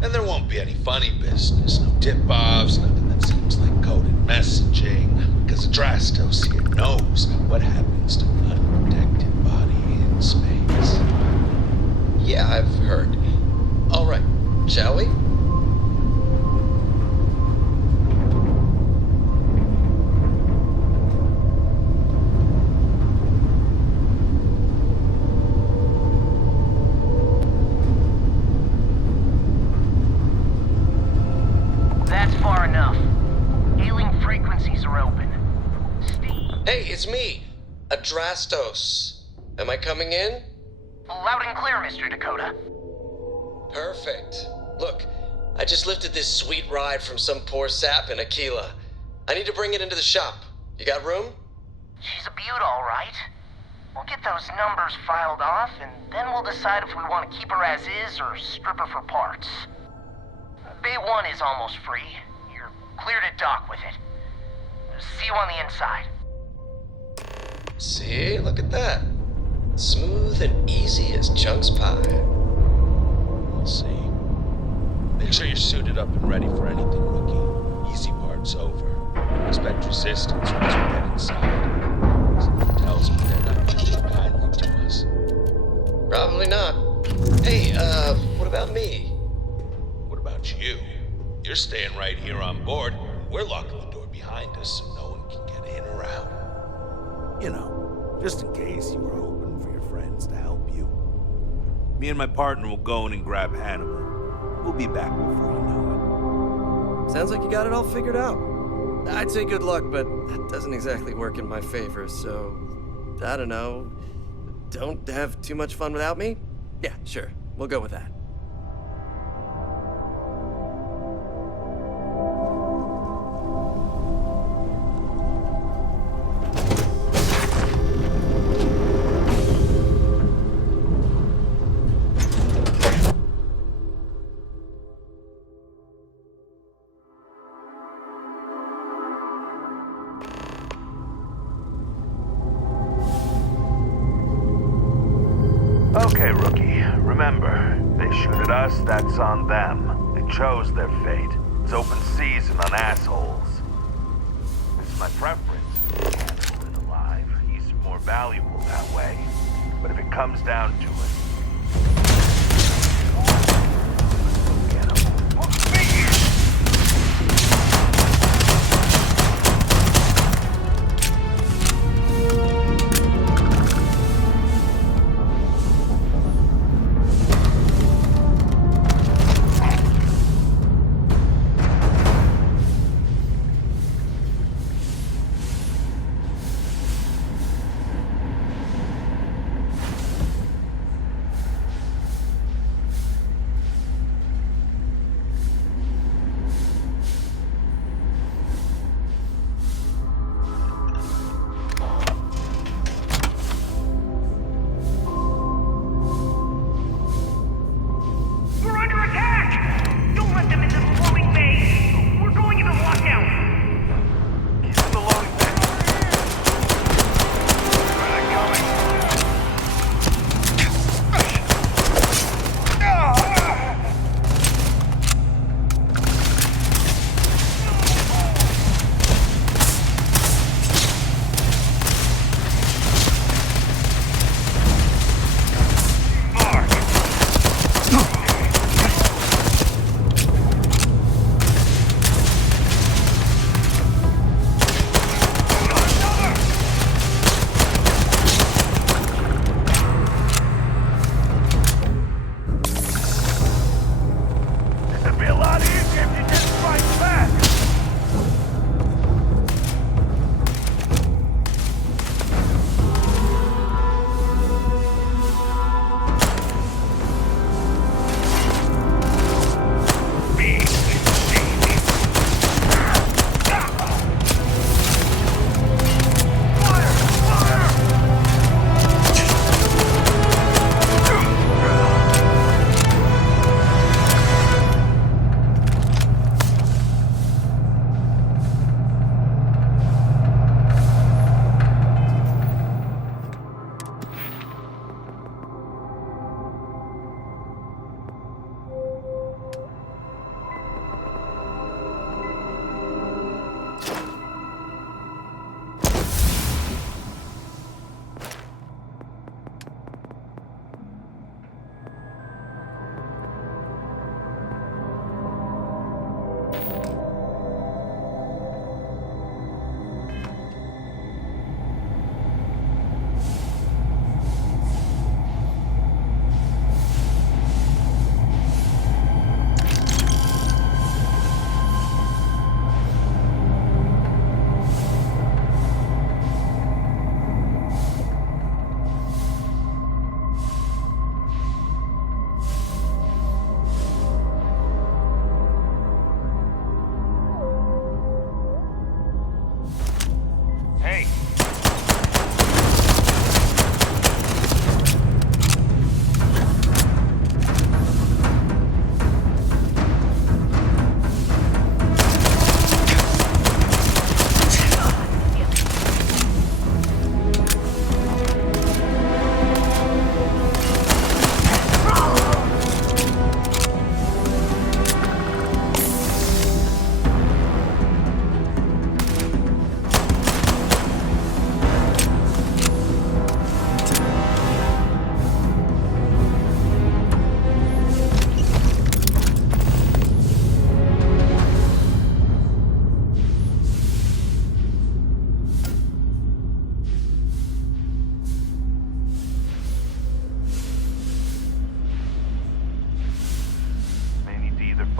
And there won't be any funny business, no tip-offs, nothing that seems like coded messaging, because Adrastos here knows what happens to an unprotected body in space. Yeah, I've heard. All right, shall we? That's far enough. Hailing frequencies are open. Hey, it's me, Adrastos. Am I coming in? Loud and clear, Mr. Dakota. Perfect. Look, I just lifted this sweet ride from some poor sap in Aquila. I need to bring it into the shop. You got room? She's a beaut, all right. We'll get those numbers filed off, and then we'll decide if we want to keep her as is or strip her for parts. Bay 1 is almost free. You're clear to dock with it. See you on the inside. See, look at that. Smooth and easy as Chunk's pie. We'll see. Make sure you're suited up and ready for anything, rookie. Easy part's over. Expect resistance once we get inside. Something tells me they're not going to take kindly to us. Probably not. Hey, what about me? What about you? You're staying right here on board. We're locking the door behind us so no one can get in or out. You know, just in case you were hoping for your friends to help you. Me and my partner will go in and grab Hannibal. We'll be back before you know Sounds like you got it all figured out. I'd say good luck, but that doesn't exactly work in my favor, so... I don't know. Don't have too much fun without me? Yeah, sure. We'll go with that. Okay, rookie. Remember, they shoot at us, that's on them. They chose their fate. It's open season on assholes. It's my preference. Hannibal is alive. He's more valuable that way. But if it comes down to it,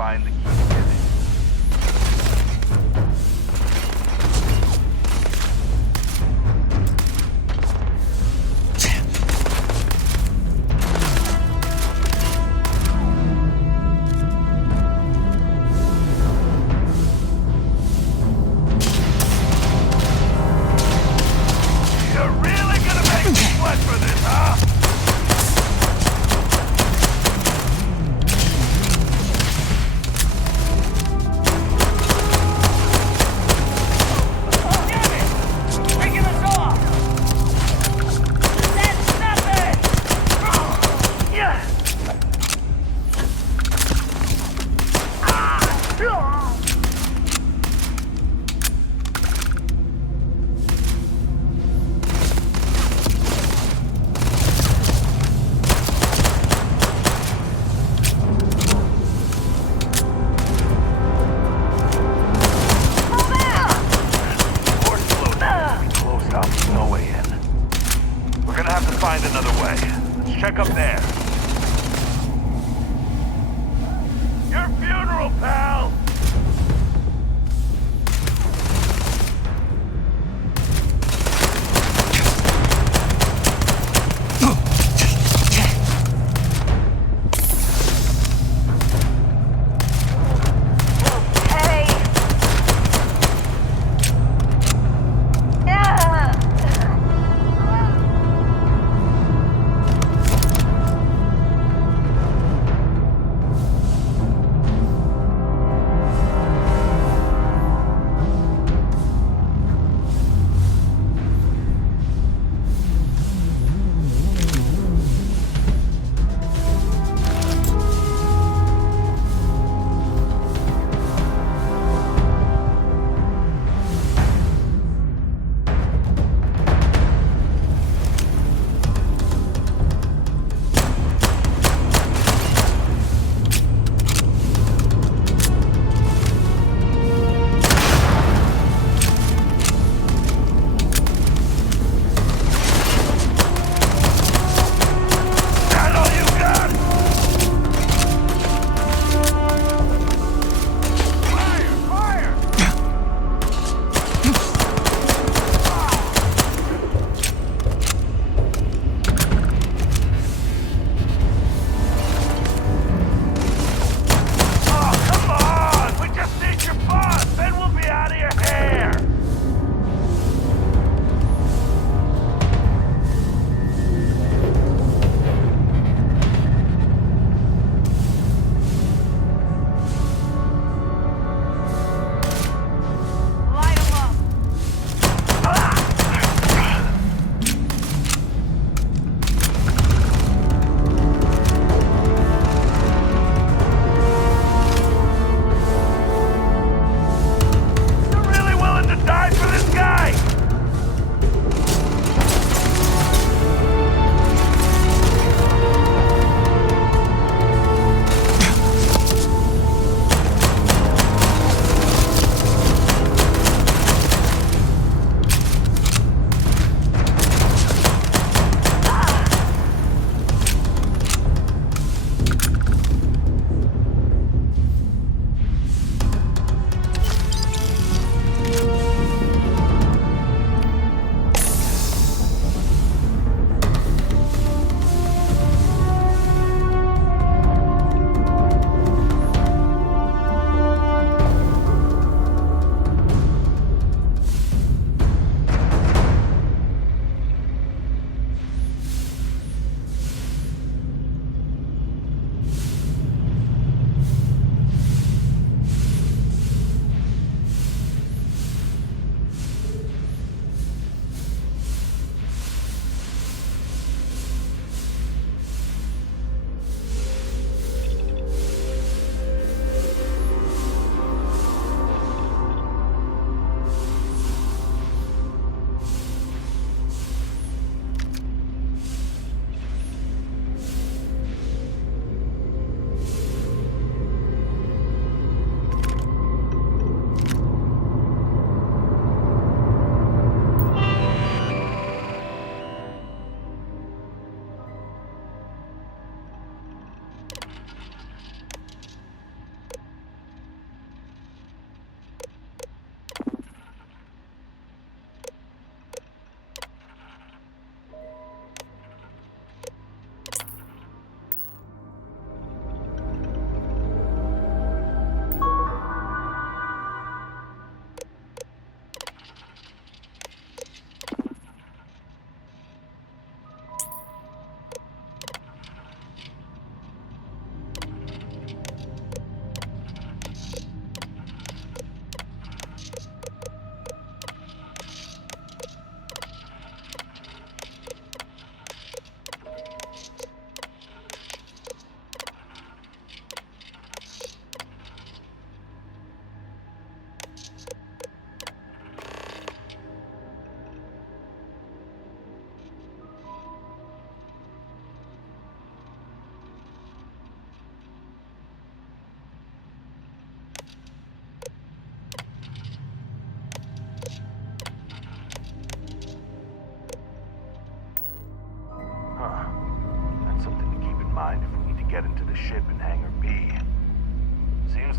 find the key to get in. You're really gonna make me sweat for this, huh?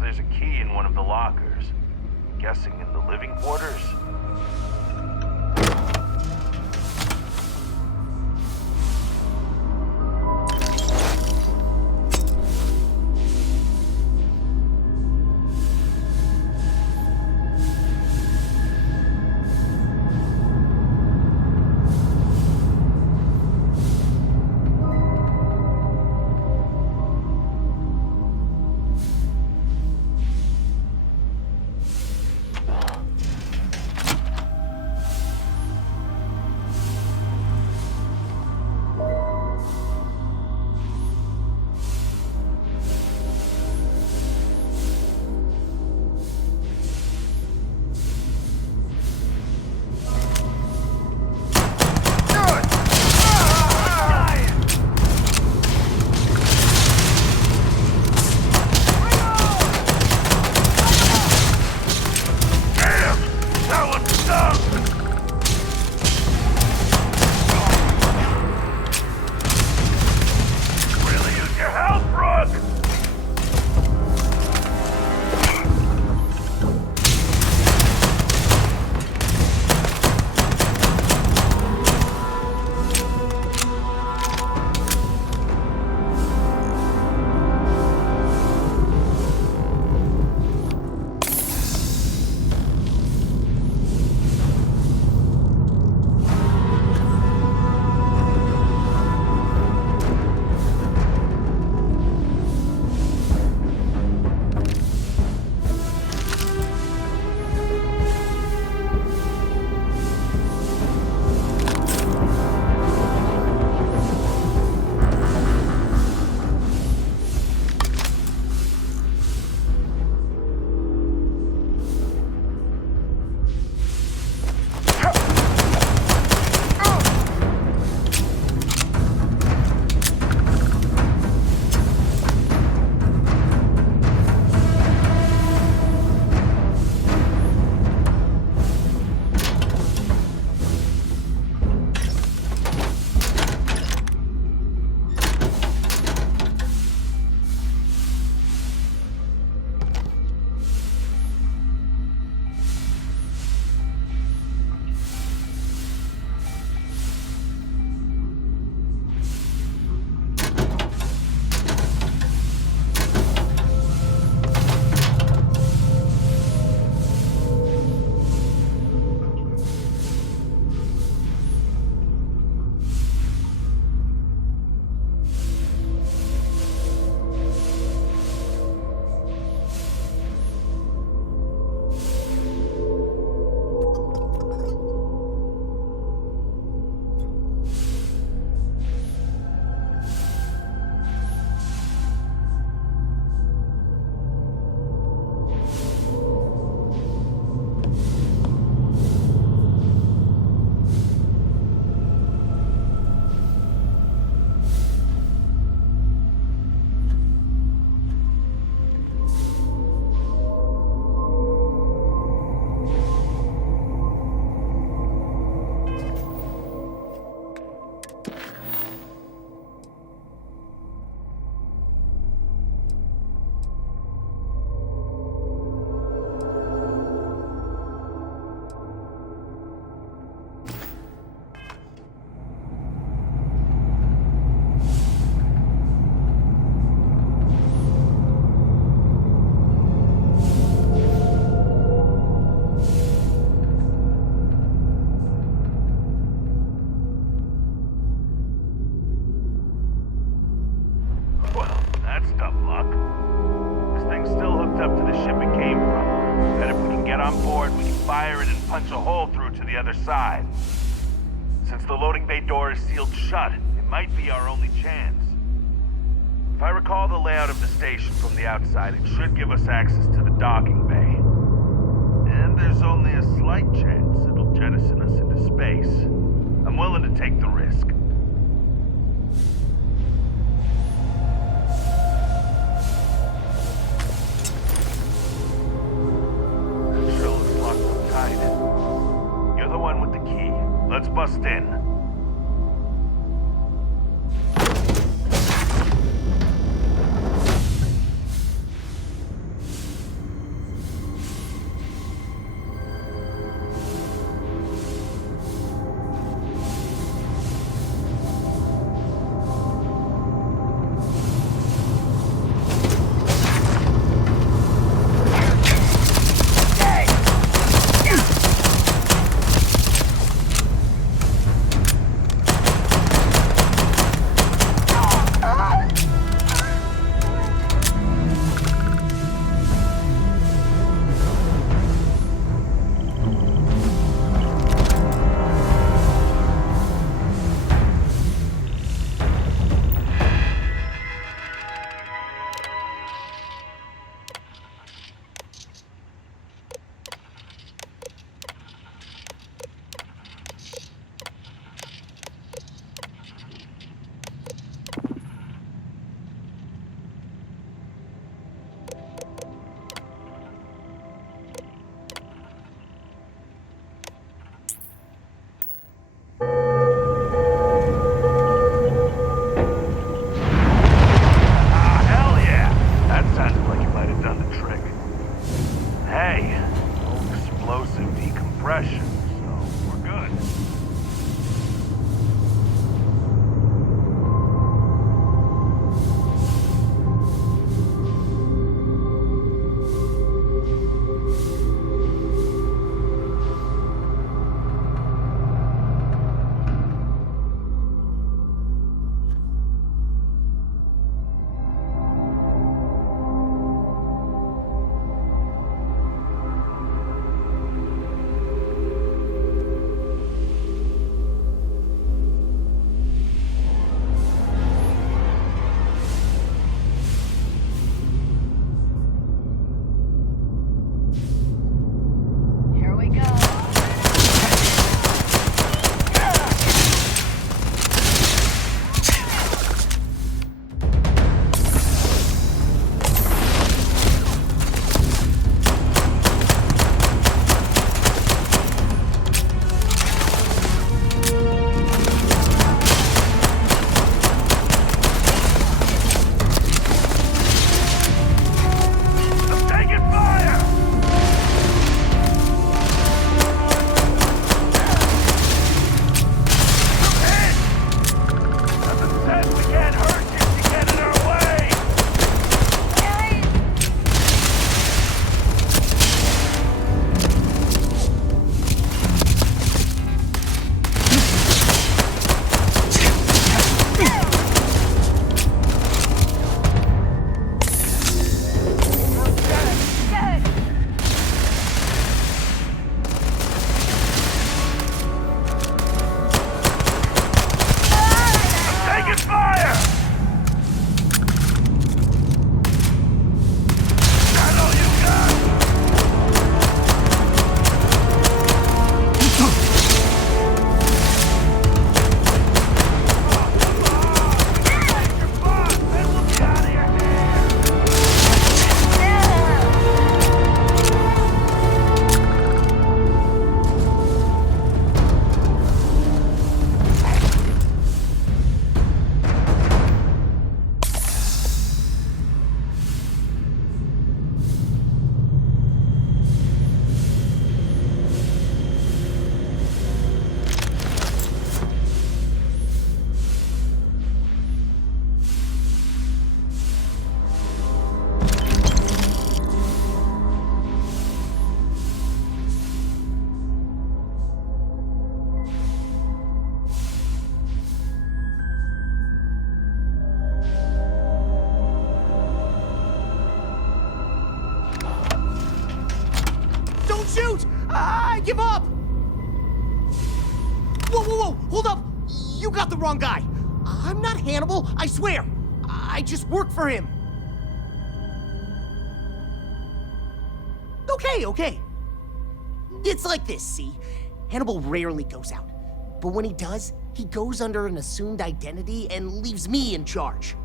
there's a key in one of the lockers. I'm guessing in the living quarters? Side. Since the loading bay door is sealed shut, it might be our only chance. If I recall the layout of the station from the outside, it should give us access to the docking bay. And there's only a slight chance it'll jettison us into space. I'm willing to take the risk. Sure looks locked up tight. You're the one with the key. Let's bust in. shoot! I give up! Whoa! Hold up! You got the wrong guy. I'm not Hannibal, I swear. I just work for him. Okay. It's like this, see? Hannibal rarely goes out. But when he does, he goes under an assumed identity and leaves me in charge.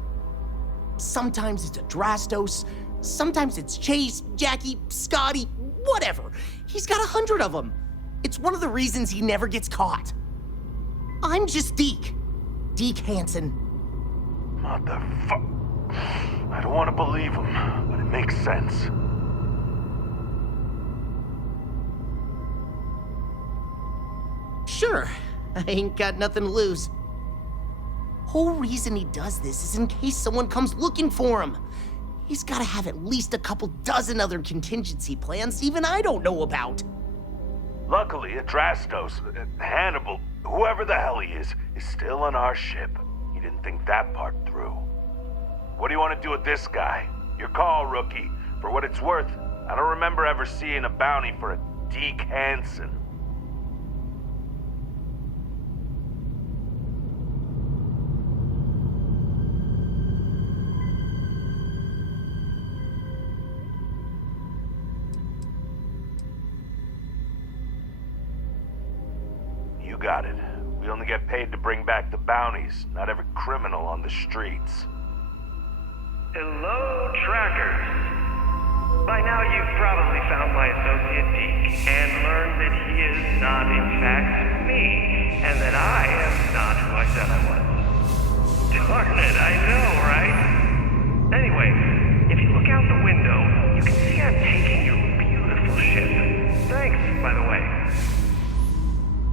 Sometimes it's Adrastos, sometimes it's Chase, Jackie, Scotty, whatever. He's got 100 of them. It's one of the reasons he never gets caught. I'm just Deke. Deke Hansen. What the fuck? I don't want to believe him, but it makes sense. Sure, I ain't got nothing to lose. Whole reason he does this is in case someone comes looking for him. He's gotta have at least a couple dozen other contingency plans even I don't know about. Luckily, Adrastos, Hannibal, whoever the hell he is still on our ship. He didn't think that part through. What do you want to do with this guy? Your call, rookie. For what it's worth, I don't remember ever seeing a bounty for a Deke Hansen. You got it. We only get paid to bring back the bounties, not every criminal on the streets. Hello, trackers. By now you've probably found my associate Deke and learned that he is not in fact me, and that I am not who I said I was. Darn it, I know, right? Anyway, if you look out the window, you can see I'm taking your beautiful ship. Thanks, by the way.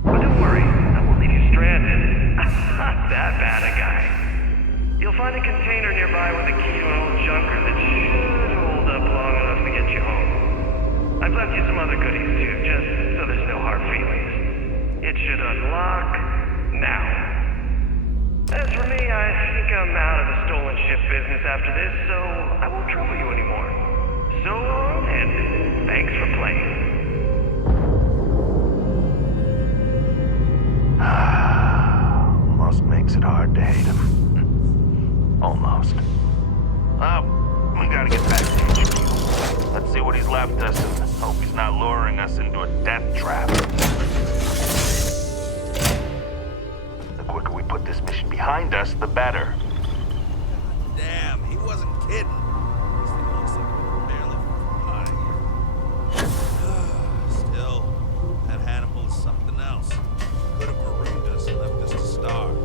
But don't worry, I won't leave you stranded. I'm not that bad a guy. You'll find a container nearby with a key to an old junker that should hold up long enough to get you home. I've left you some other goodies too, just so there's no hard feelings. It should unlock now. As for me, I think I'm out of the stolen ship business after this, so I won't trouble you anymore. So long, and thanks for playing. Almost makes it hard to hate him. Almost. We gotta get back to HQ. Let's see what he's left us and hope he's not luring us into a death trap. The quicker we put this mission behind us, the better. Damn, he wasn't kidding. This thing looks like we're barely out of here. Still, that Hannibal is something else. Could have marooned us and left us to starve.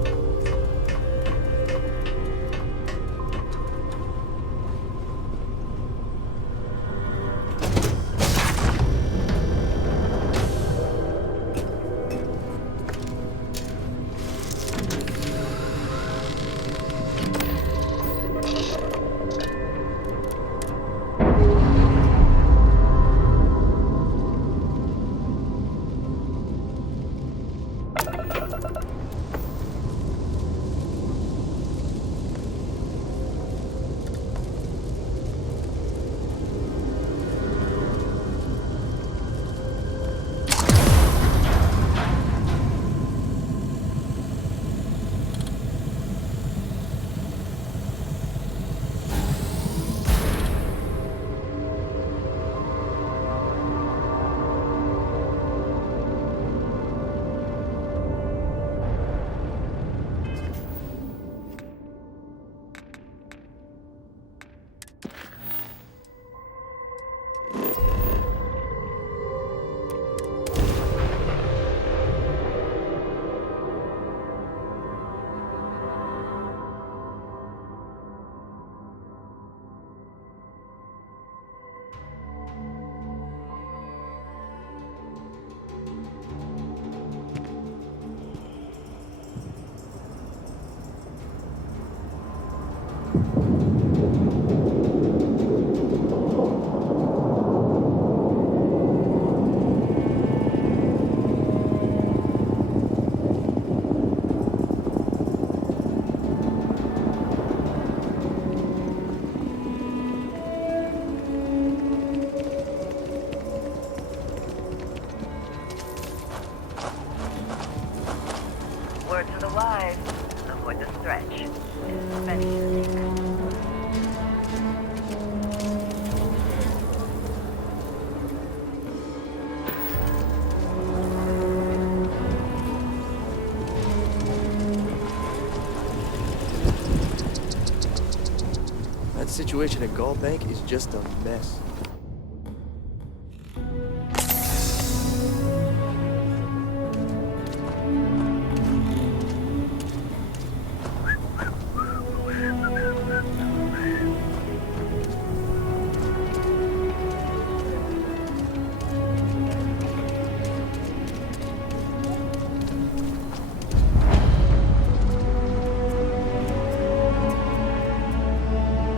situation at Gall Bank is just a mess.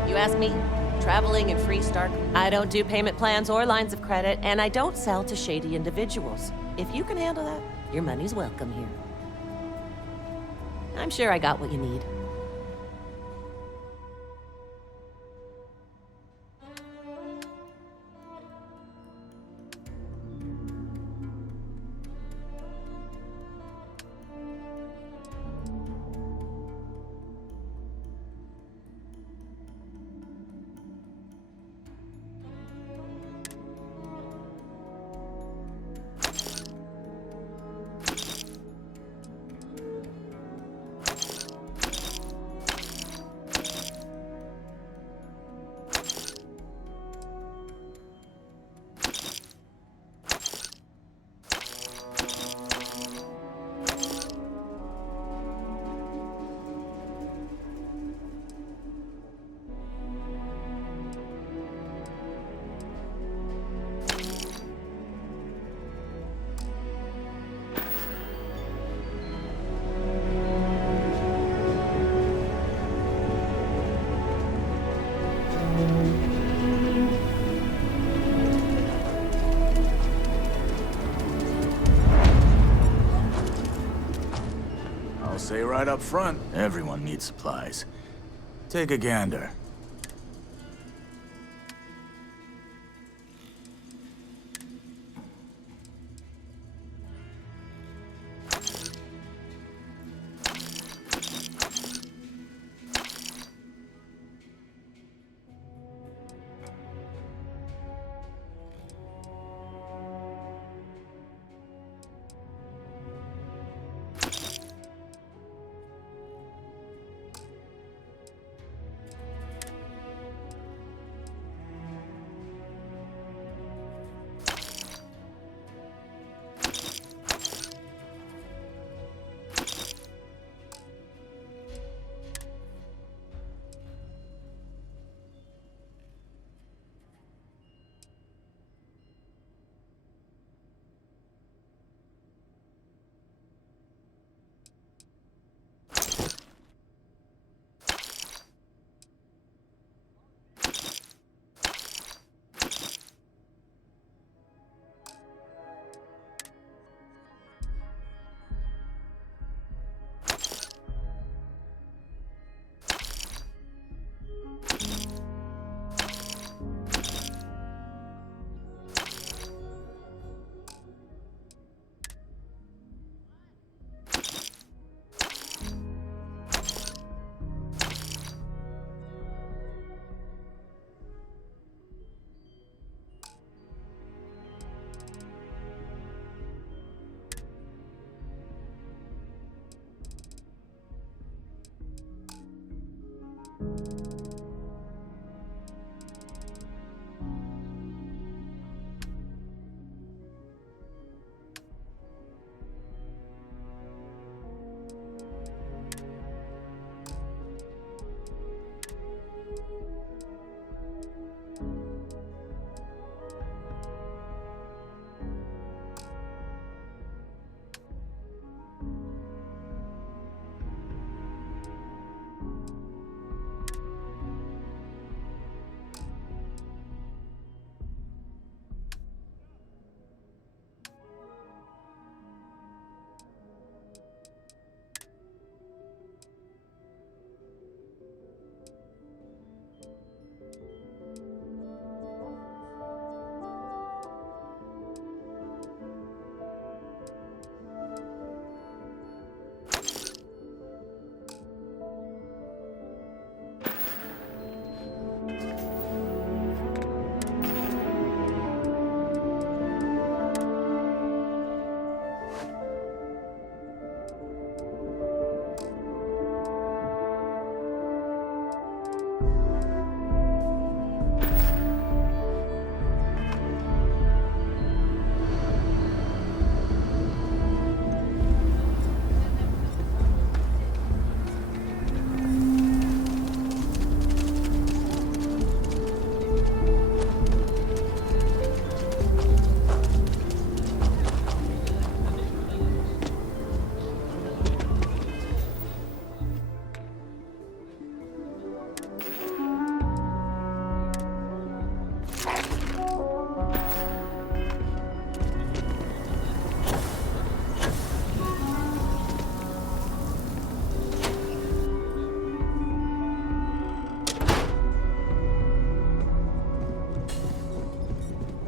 You ask me? Traveling in Freestar, I don't do payment plans or lines of credit, and I don't sell to shady individuals. If you can handle that, your money's welcome here. I'm sure I got what you need. I'll say right up front, everyone needs supplies. Take a gander.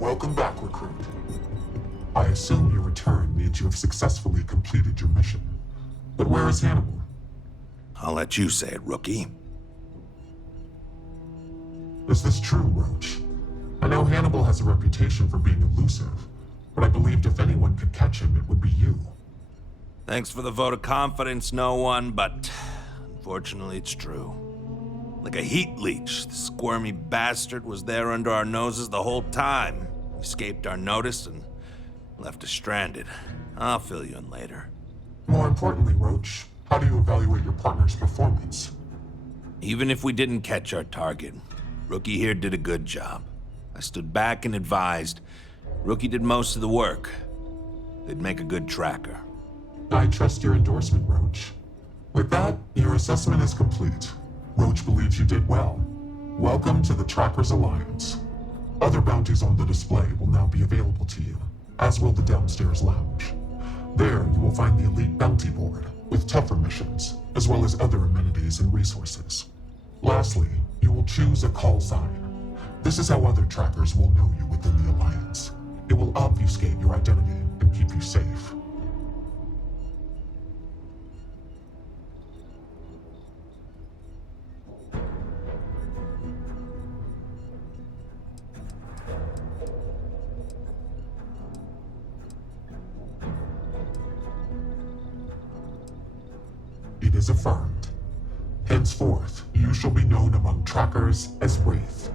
Welcome back, recruit. I assume your return means you have successfully completed your mission. But where is Hannibal? I'll let you say it, rookie. Is this true, Roach? I know Hannibal has a reputation for being elusive, but I believed if anyone could catch him, it would be you. Thanks for the vote of confidence, no one, but unfortunately it's true. Like a heat leech, the squirmy bastard was there under our noses the whole time. Escaped our notice and left us stranded. I'll fill you in later. More importantly, Roach, how do you evaluate your partner's performance? Even if we didn't catch our target, Rookie here did a good job. I stood back and advised. Rookie did most of the work. They'd make a good tracker. I trust your endorsement, Roach. With that, your assessment is complete. Roach believes you did well. Welcome to the Trackers Alliance. Other bounties on the display will now be available to you, as will the downstairs lounge. There, you will find the Elite Bounty Board, with tougher missions, as well as other amenities and resources. Lastly, you will choose a call sign. This is how other trackers will know you within the Alliance. It will obfuscate your identity and keep you safe. It is affirmed. Henceforth, you shall be known among trackers as Wraith.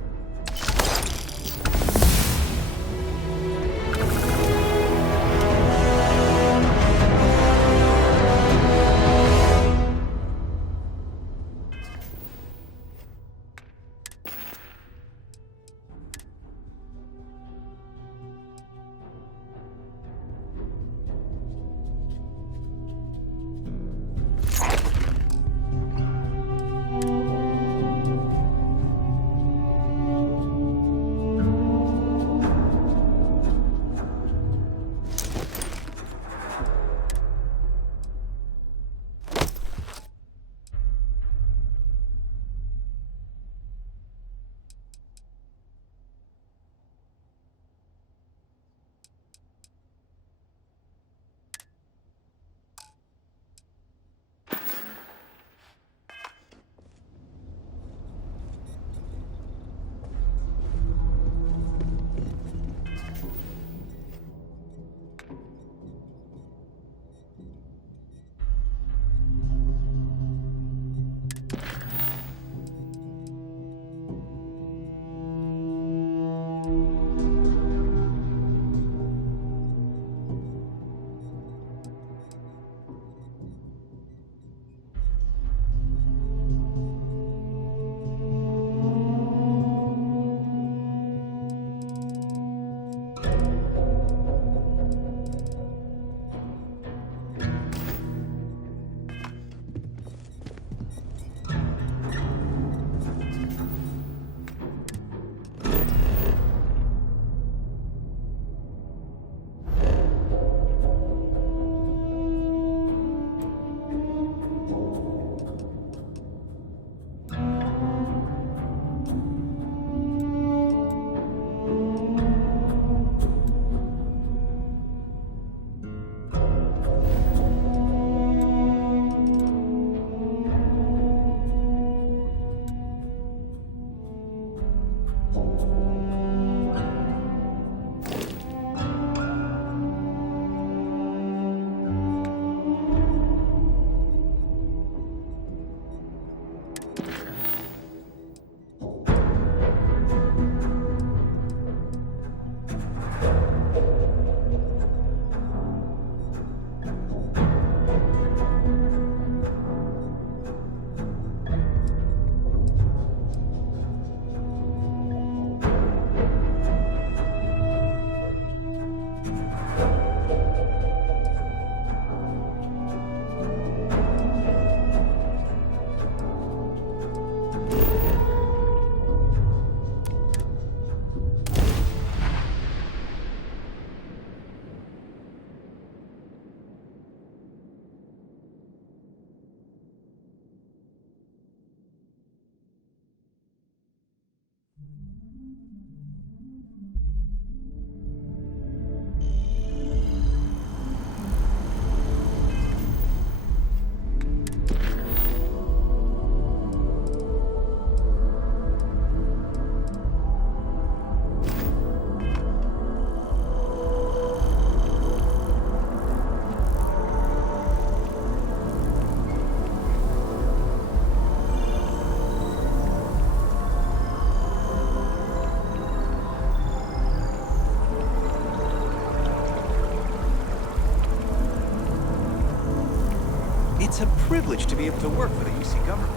It's a privilege to be able to work for the UC government.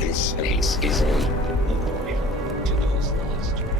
This space is a memorial to those lost to me.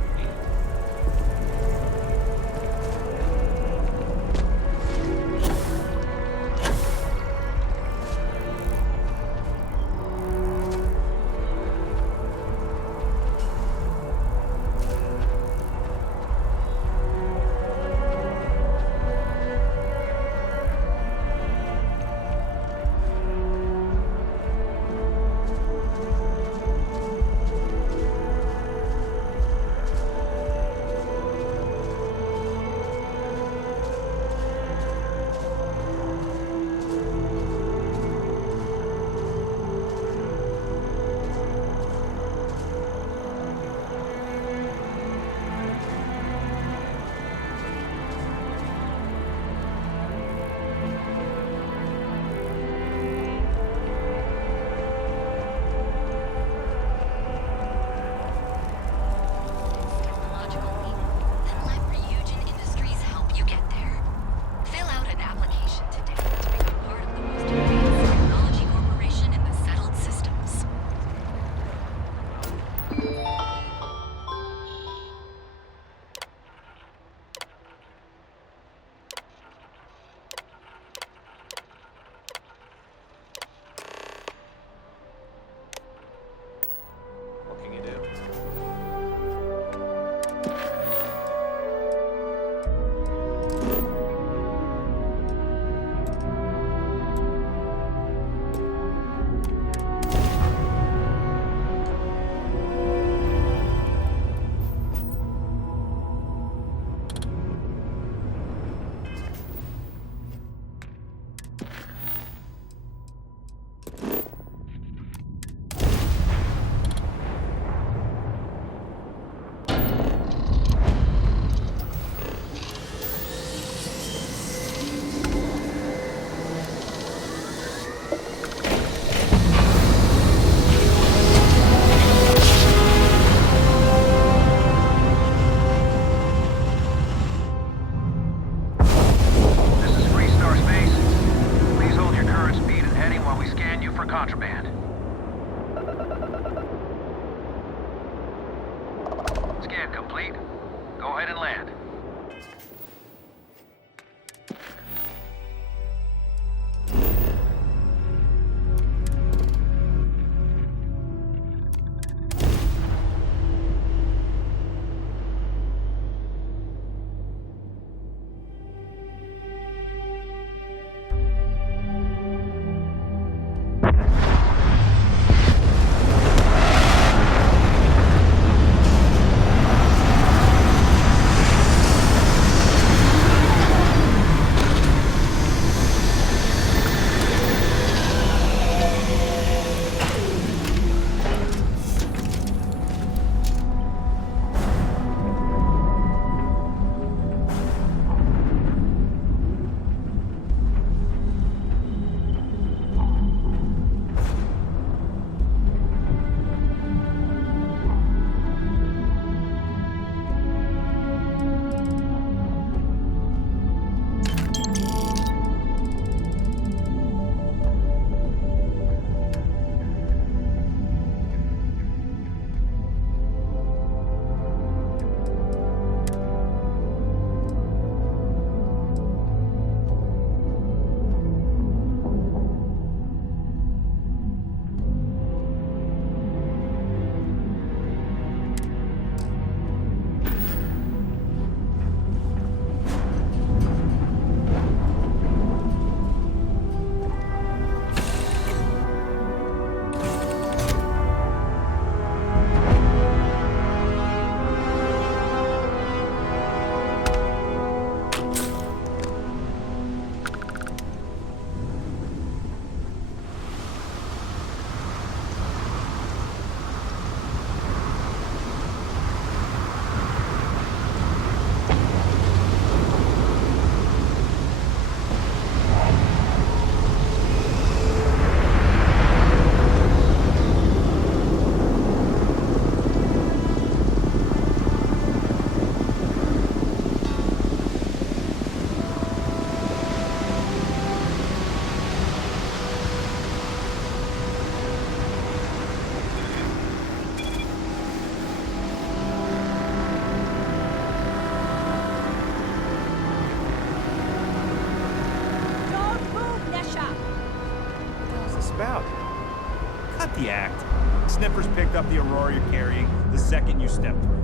sniffers picked up the Aurora you're carrying the second you stepped through.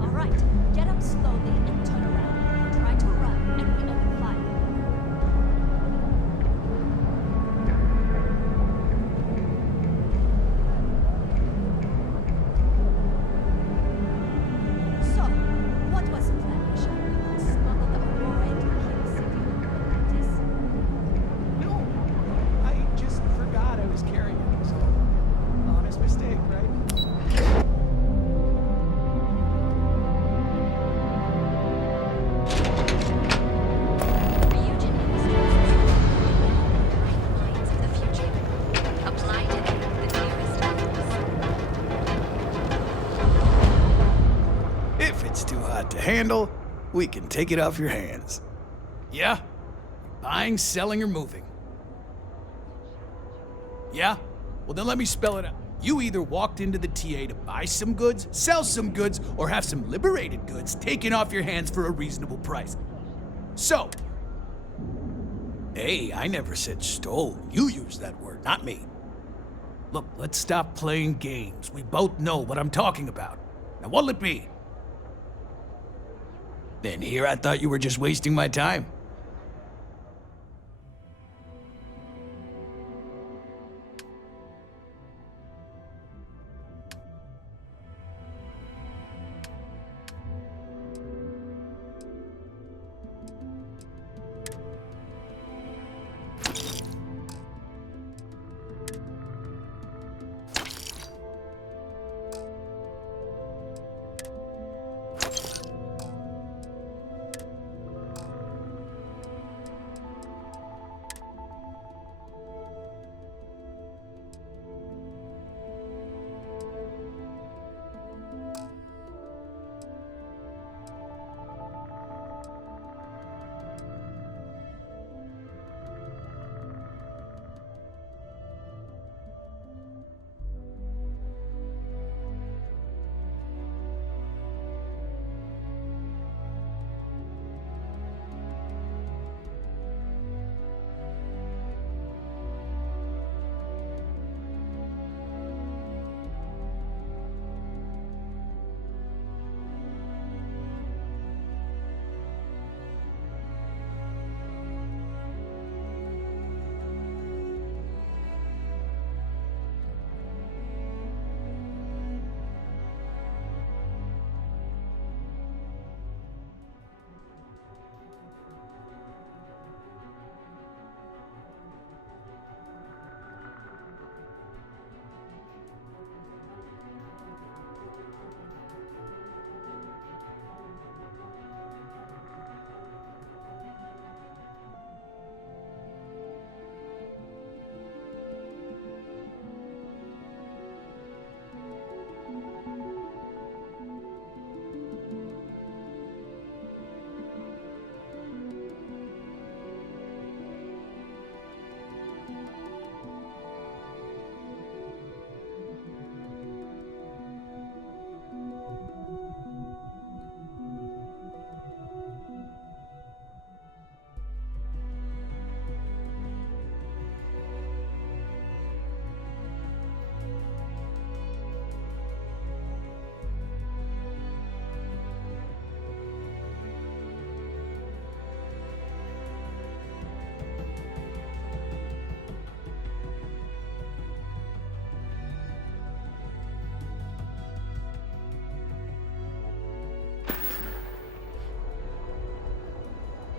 All right, get up slowly and turn around. Try to run, and we open fire. So, what was the plan, Misha? Smuggle the Aurora into the Key City like this? No, I just forgot I was carrying it, so honest mistake, right? If it's too hot to handle, we can take it off your hands. Yeah? Buying, selling, or moving? Yeah? Well, then let me spell it out. You either walked into the TA to buy some goods, sell some goods, or have some liberated goods taken off your hands for a reasonable price. So, hey, I never said stole. You used that word, not me. Look, let's stop playing games. We both know what I'm talking about. Now, what'll it be? Then here I thought you were just wasting my time.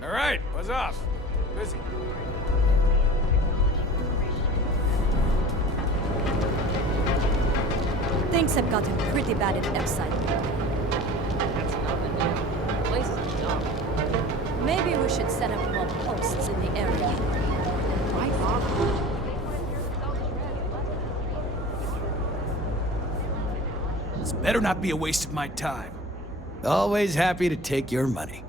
All right, buzz off. Busy. Things have gotten pretty bad at Epside. That's nothing new. The place is dumb. Maybe we should set up more posts in the area. Why bother? This better not be a waste of my time. Always happy to take your money.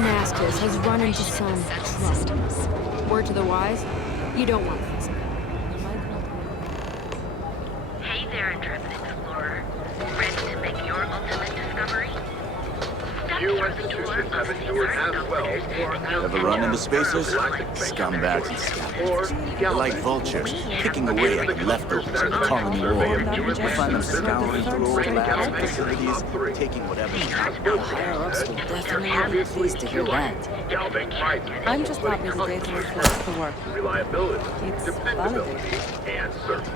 Anastas has run into some trouble. Word to the wise, you don't want this. Hey there, intrepid explorer. Ready to make your ultimate discovery? You institutions have endured as well or as Ever run into spacers? Scumbags and scavengers. They're like vultures, picking away at the leftovers of the colony war. You find them scouring through old labs and facilities, taking whatever they can. The higher-ups will definitely be pleased to hear that. I'm just happy the data reflects the work. Reliability, It's dependability, validated. and certainty.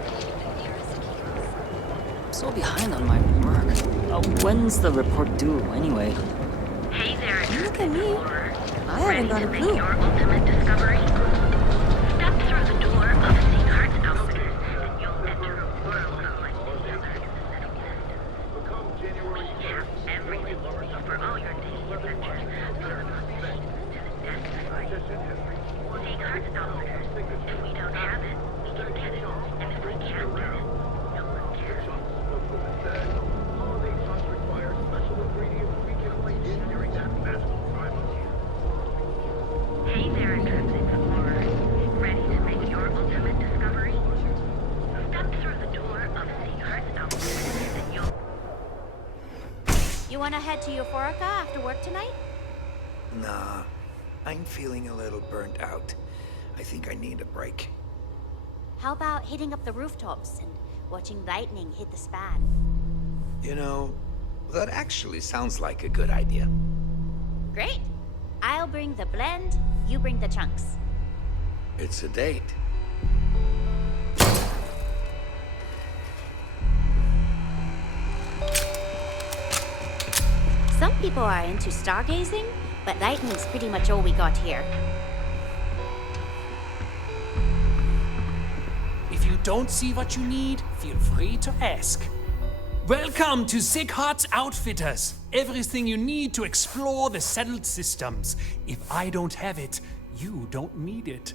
I'm so behind on my work. When's the report due, anyway? Hey there, Look at me. I haven't got a make clue. your ultimate discovery? Step through the door of Seaghart's Outfitters, and you'll enter a world unlike any other in the Settled System. We have everything you need for all your daily adventures, from the machines to the desk fight. Seaghart's Outfitters. If we don't have it, we can get it. And if we can't get it, no one cares. Hey there, intrepid explorer. Ready to make your ultimate discovery? Step through the door of Seaghart's Outfitters and you'll... You wanna head to Euphorica after work tonight? Nah, I'm feeling a little burnt out. I think I need a break. How about hitting up the rooftops and watching lightning hit the span? You know, that actually sounds like a good idea. Great. I'll bring the blend, you bring the chunks. It's a date. Some people are into stargazing, but lightning's pretty much all we got here. If you don't see what you need, feel free to ask. Welcome to Seaghart's Outfitters. Everything you need to explore the settled systems. If I don't have it, you don't need it.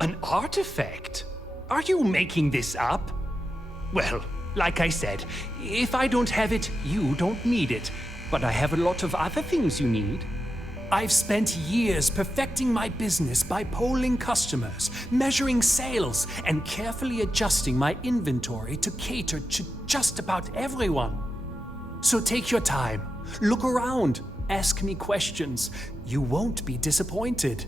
An artifact? Are you making this up? Well, like I said, if I don't have it, you don't need it. But I have a lot of other things you need. I've spent years perfecting my business by polling customers, measuring sales, and carefully adjusting my inventory to cater to just about everyone. So take your time, look around, ask me questions. You won't be disappointed.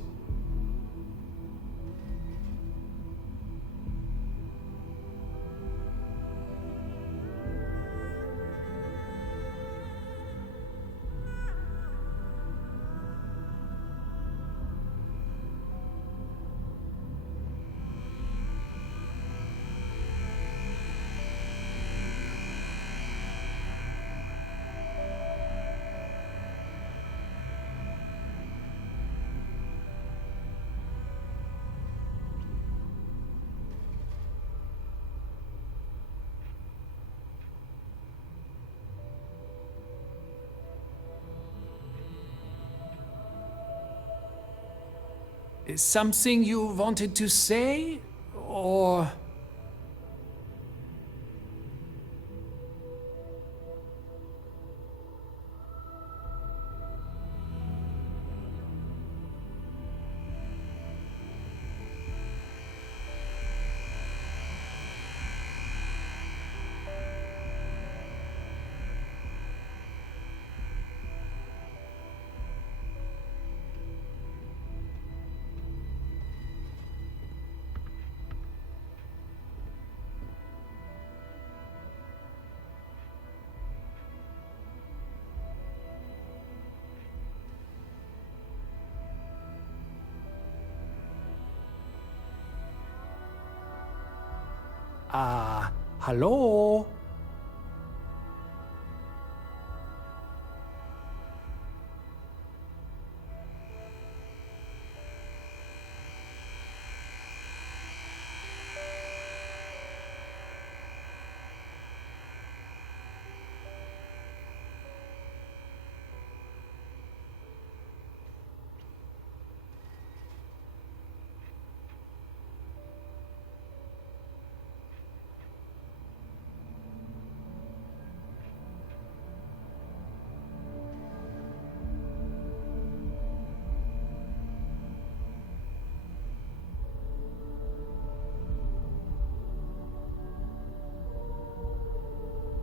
Is something you wanted to say? Or... Hallo?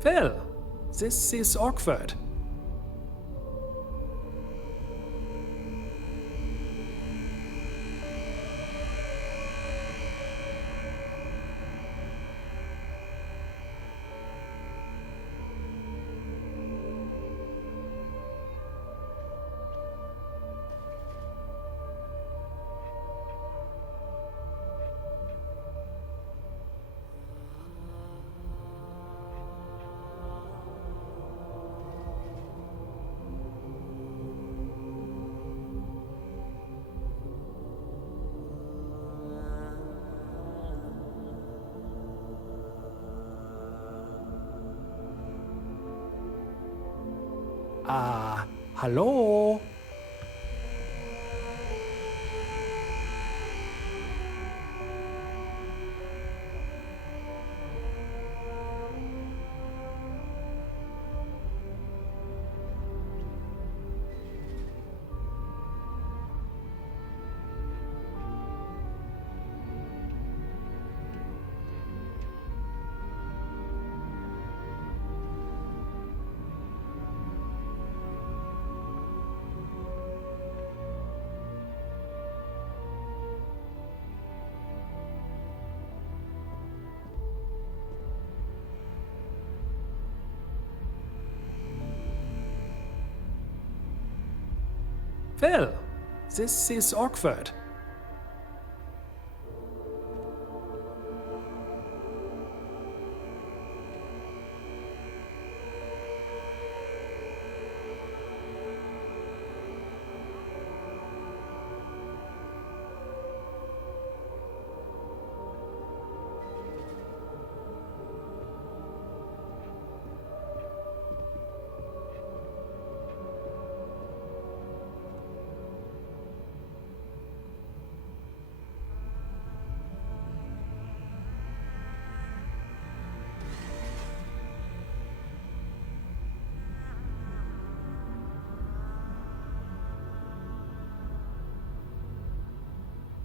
Well, this is awkward. Hallo? Well, this is awkward.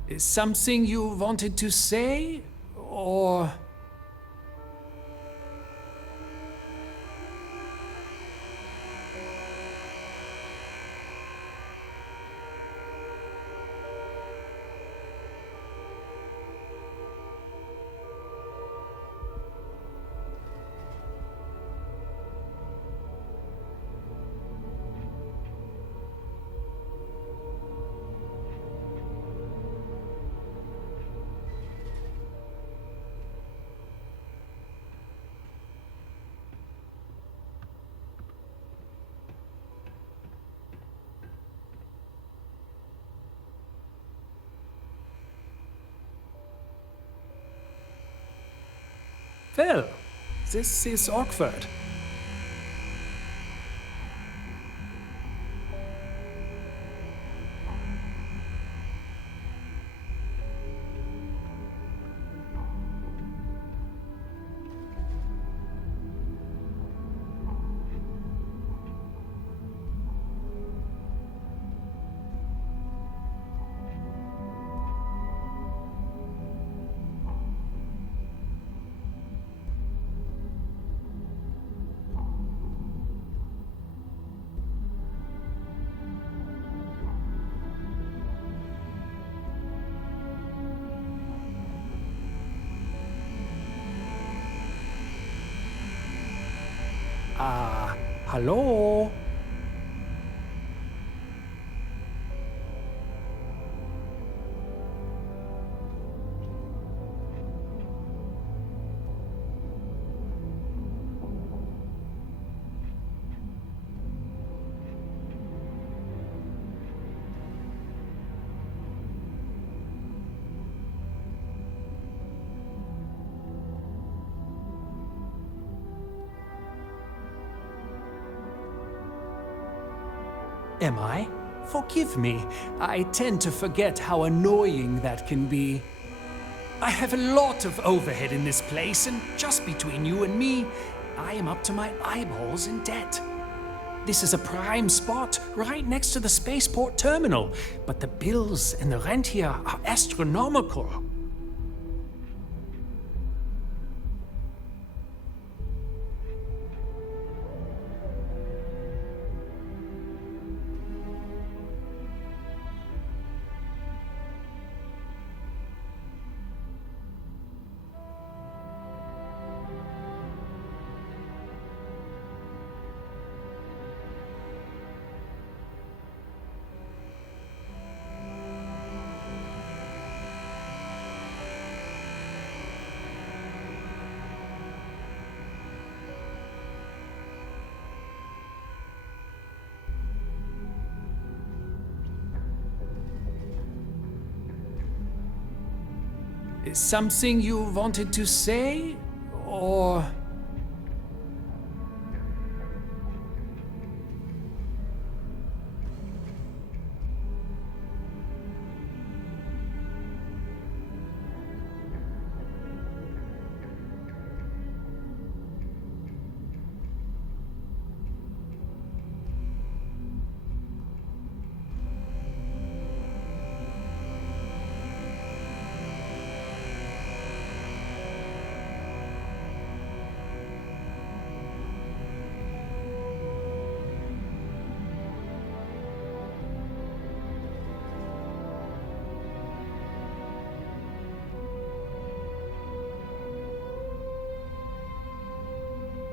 Is something you wanted to say? Or... Well, this is awkward. Hallo? Am I? Forgive me. I tend to forget how annoying that can be. I have a lot of overhead in this place, and just between you and me, I am up to my eyeballs in debt. This is a prime spot, right next to the spaceport terminal, but the bills and the rent here are astronomical. Is something you wanted to say? Or...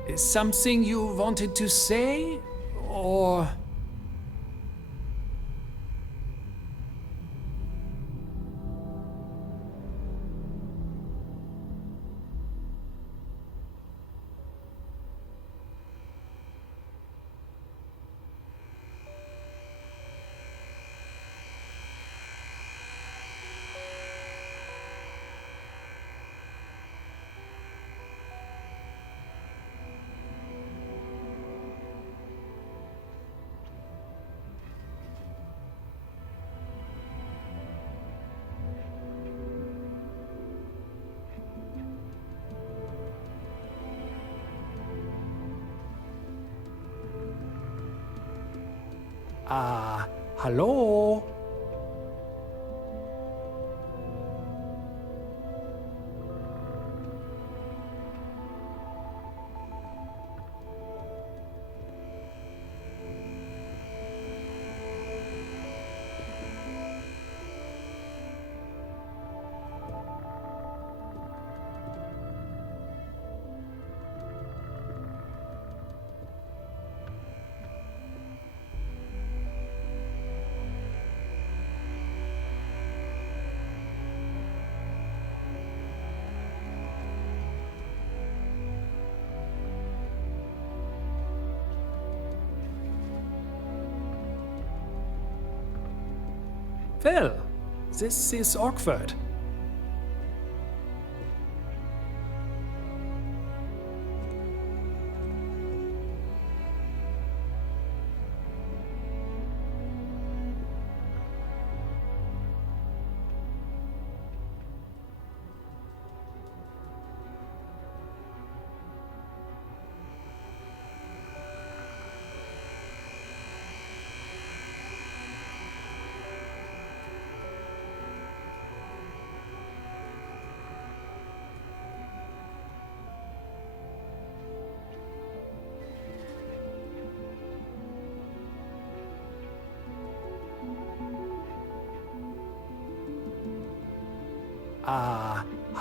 Is something you wanted to say? Or... Hallo? Well, this is awkward.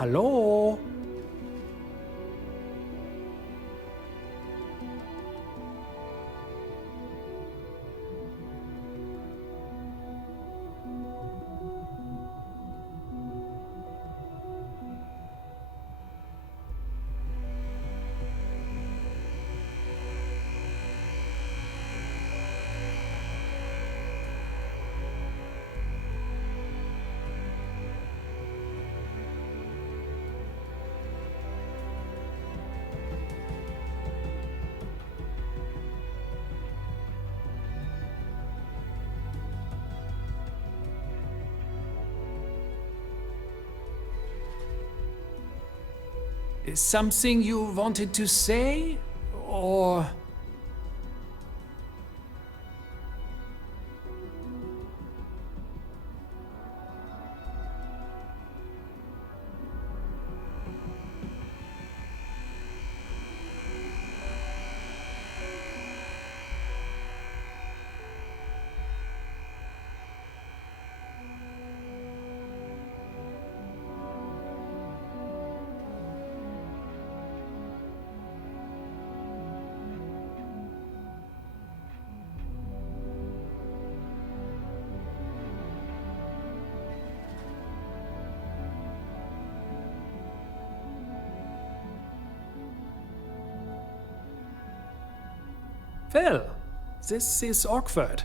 Hallo? Is something you wanted to say? Or... Well, this is awkward.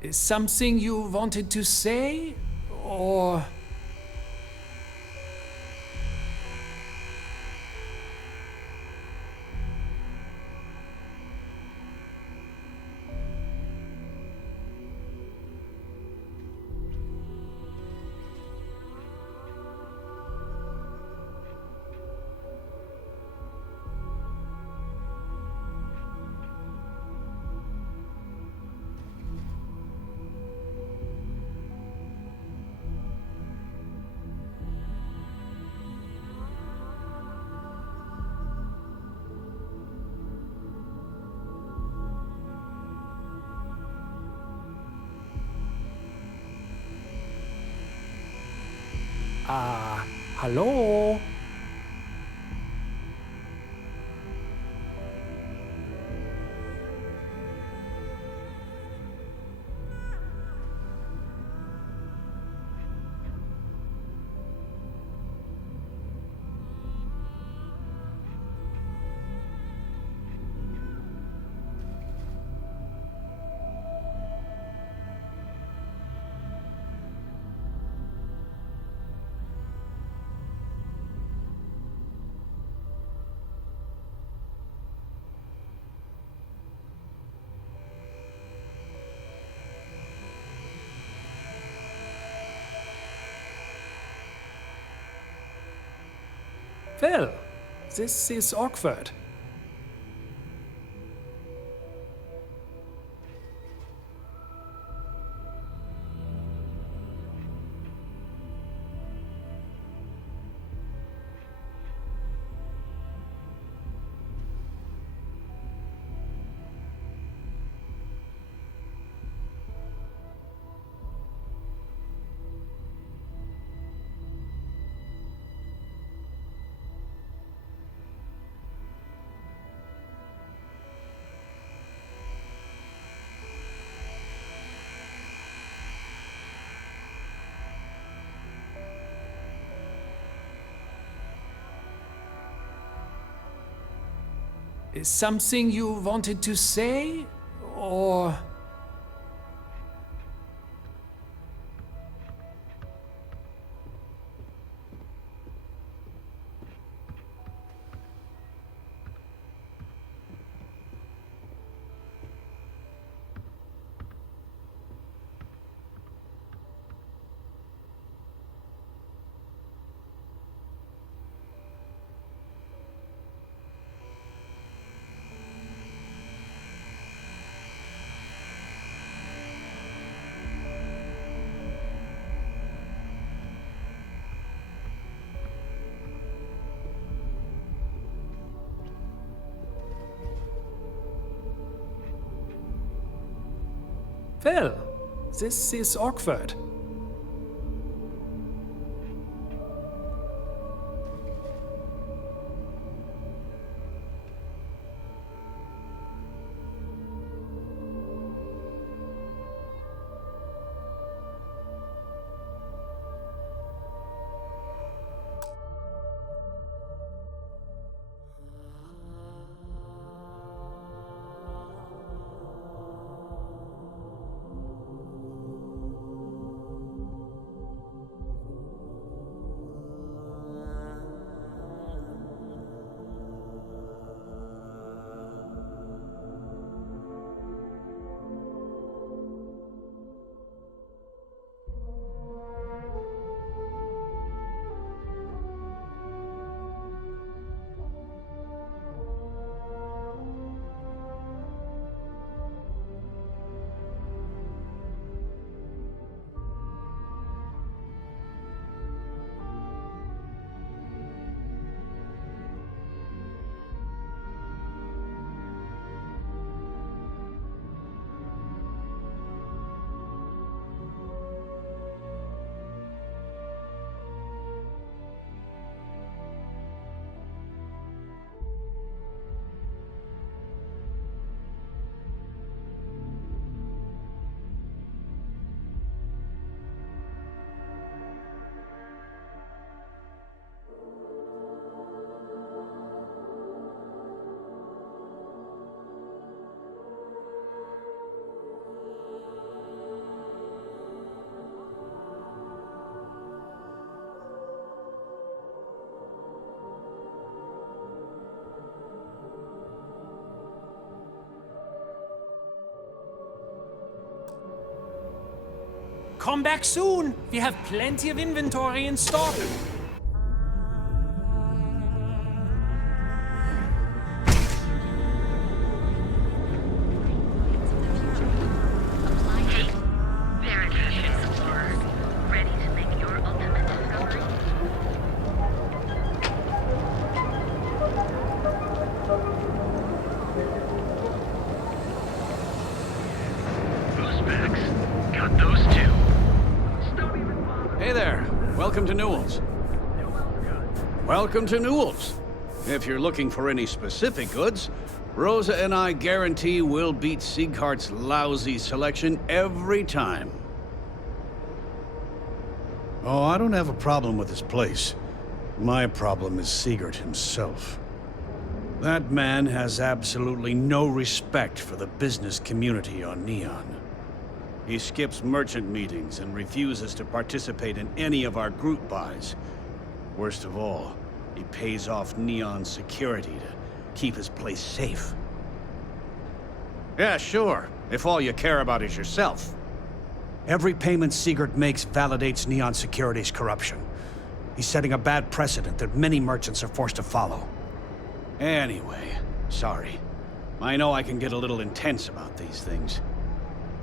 Is something you wanted to say? Or... hallo? Well, this is awkward. Is something you wanted to say? Or... Well, this is awkward. come back soon. We have plenty of inventory in stock. Ready to make your ultimate discovery? Uzbeks. Got those two. Hey there. Welcome to Newell's. Welcome to Newell's. If you're looking for any specific goods, Rosa and I guarantee we'll beat Sieghart's lousy selection every time. Oh, I don't have a problem with this place. My problem is Siegert himself. That man has absolutely no respect for the business community on Neon. He skips merchant meetings and refuses to participate in any of our group buys. Worst of all, he pays off Neon security to keep his place safe. Yeah, sure, if all you care about is yourself. Every payment Siegert makes validates Neon Security's corruption. He's setting a bad precedent that many merchants are forced to follow. Anyway, sorry. I know I can get a little intense about these things.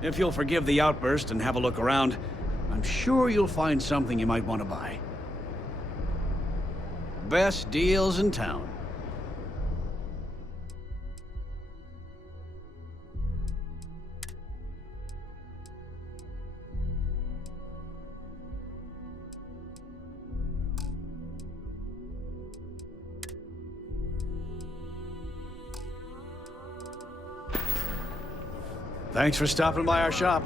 If you'll forgive the outburst and have a look around, I'm sure you'll find something you might want to buy. Best deals in town. Thanks for stopping by our shop.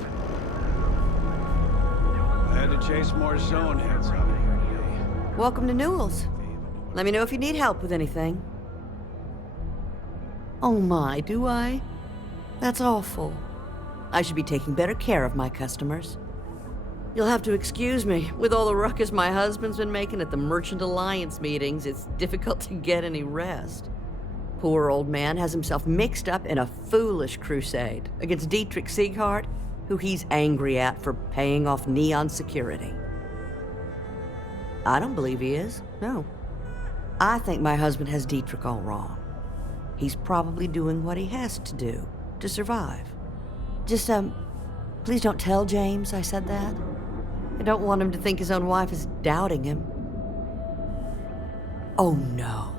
I had to chase more zone heads out of here today. Welcome to Newell's. Let me know if you need help with anything. Oh my, do I? That's awful. I should be taking better care of my customers. You'll have to excuse me. With all the ruckus my husband's been making at the Merchant Alliance meetings, it's difficult to get any rest. Poor old man has himself mixed up in a foolish crusade against Dietrich Sieghart, who he's angry at for paying off Neon security. I don't believe he is, no. I think my husband has Dietrich all wrong. He's probably doing what he has to do to survive. Just, please don't tell James I said that. I don't want him to think his own wife is doubting him. Oh no.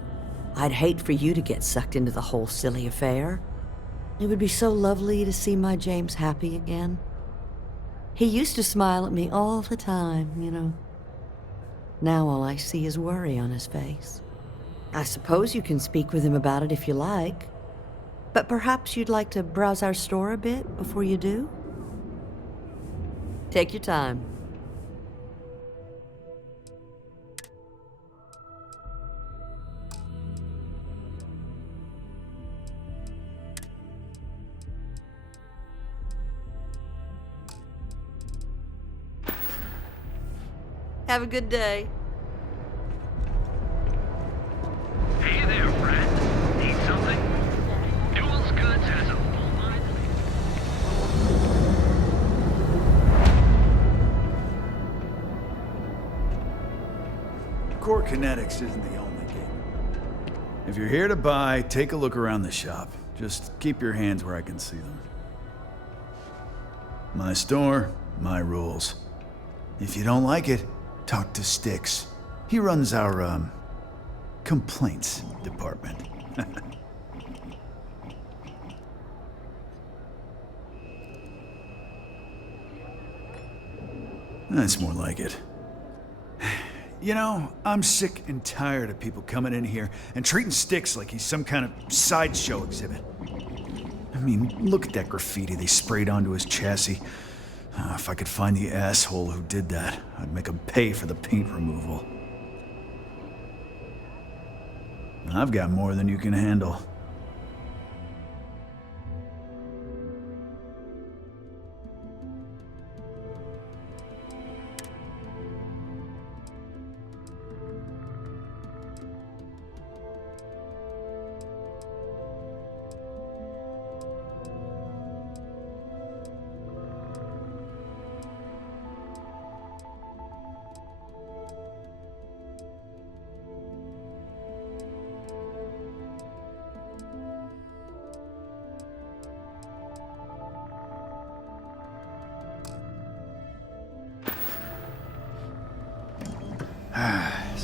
I'd hate for you to get sucked into the whole silly affair. It would be so lovely to see my James happy again. He used to smile at me all the time, you know. Now all I see is worry on his face. I suppose you can speak with him about it if you like. But perhaps you'd like to browse our store a bit before you do? Take your time. Have a good day. Hey there, friend. Need something? Newell's Goods has a full line. Core Kinetics isn't the only game. If you're here to buy, take a look around the shop. Just keep your hands where I can see them. My store, my rules. If you don't like it, talk to Styx. He runs our, complaints department. That's more like it. You know, I'm sick and tired of people coming in here and treating Styx like he's some kind of sideshow exhibit. I mean, look at that graffiti they sprayed onto his chassis. If I could find the asshole who did that, I'd make him pay for the paint removal. I've got more than you can handle.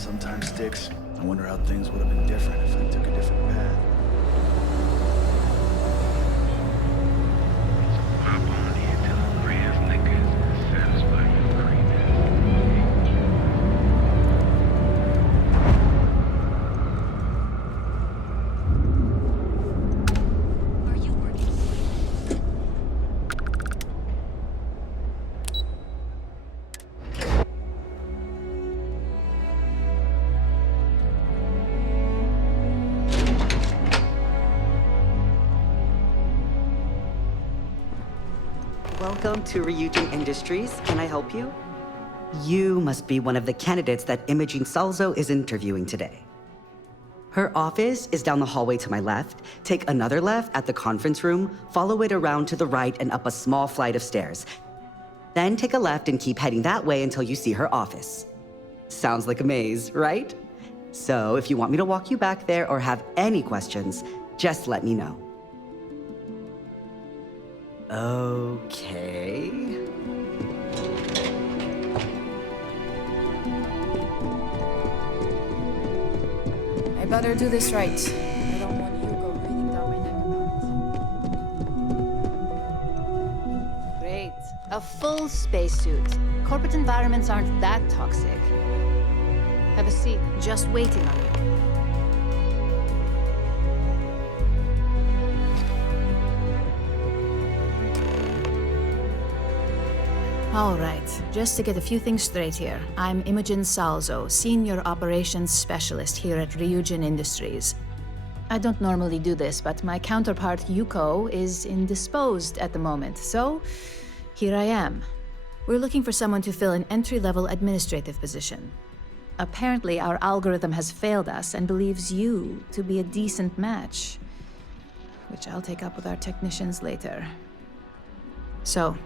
Sometimes, Sticks, I wonder how things would have been different if I took a different path. Welcome to Ryujin Industries. Can I help you? You must be one of the candidates that Imogene Salzo is interviewing today. Her office is down the hallway to my left. Take another left at the conference room, follow it around to the right and up a small flight of stairs. Then take a left and keep heading that way until you see her office. Sounds like a maze, right? So if you want me to walk you back there or have any questions, just let me know. Okay. I better do this right. I don't want Hugo breathing down my neck about it. Great. A full spacesuit. Corporate environments aren't that toxic. Have a seat. Just waiting on you. All right, just to get a few things straight here. I'm Imogen Salzo, Senior Operations Specialist here at Ryujin Industries. I don't normally do this, but my counterpart Yuko is indisposed at the moment, so here I am. We're looking for someone to fill an entry-level administrative position. Apparently, our algorithm has failed us and believes you to be a decent match, which I'll take up with our technicians later. So,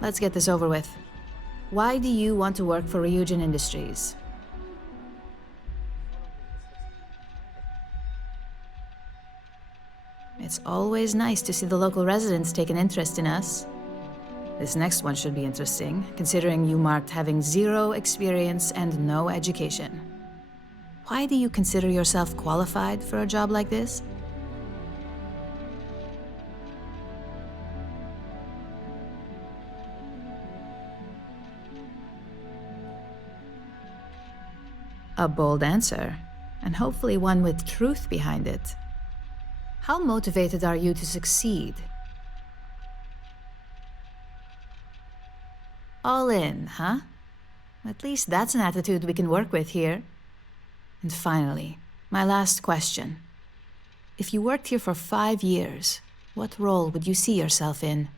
let's get this over with. Why do you want to work for Ryujin Industries? It's always nice to see the local residents take an interest in us. This next one should be interesting, considering you marked having 0 experience and no education. Why do you consider yourself qualified for a job like this? A bold answer, and hopefully one with truth behind it. How motivated are you to succeed? All in, huh? At least that's an attitude we can work with here. And finally, my last question. If you worked here for 5 years, what role would you see yourself in?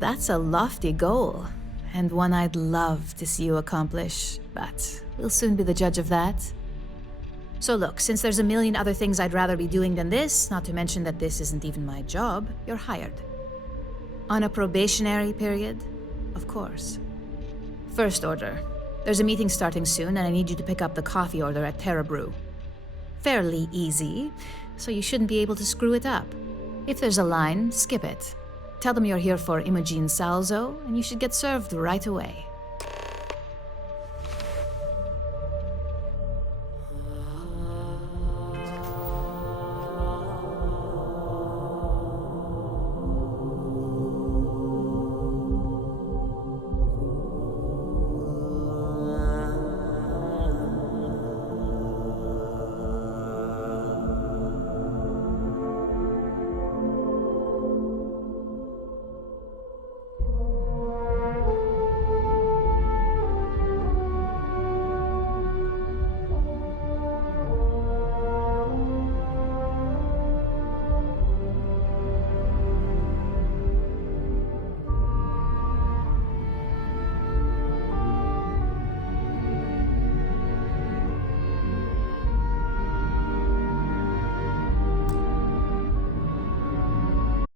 That's a lofty goal, and one I'd love to see you accomplish, but we'll soon be the judge of that. So look, since there's a million other things I'd rather be doing than this, not to mention that this isn't even my job, you're hired. On a probationary period, of course. First order. There's a meeting starting soon, and I need you to pick up the coffee order at Terra Brew. Fairly easy, so you shouldn't be able to screw it up. If there's a line, skip it. Tell them you're here for Imogen Salzo, and you should get served right away.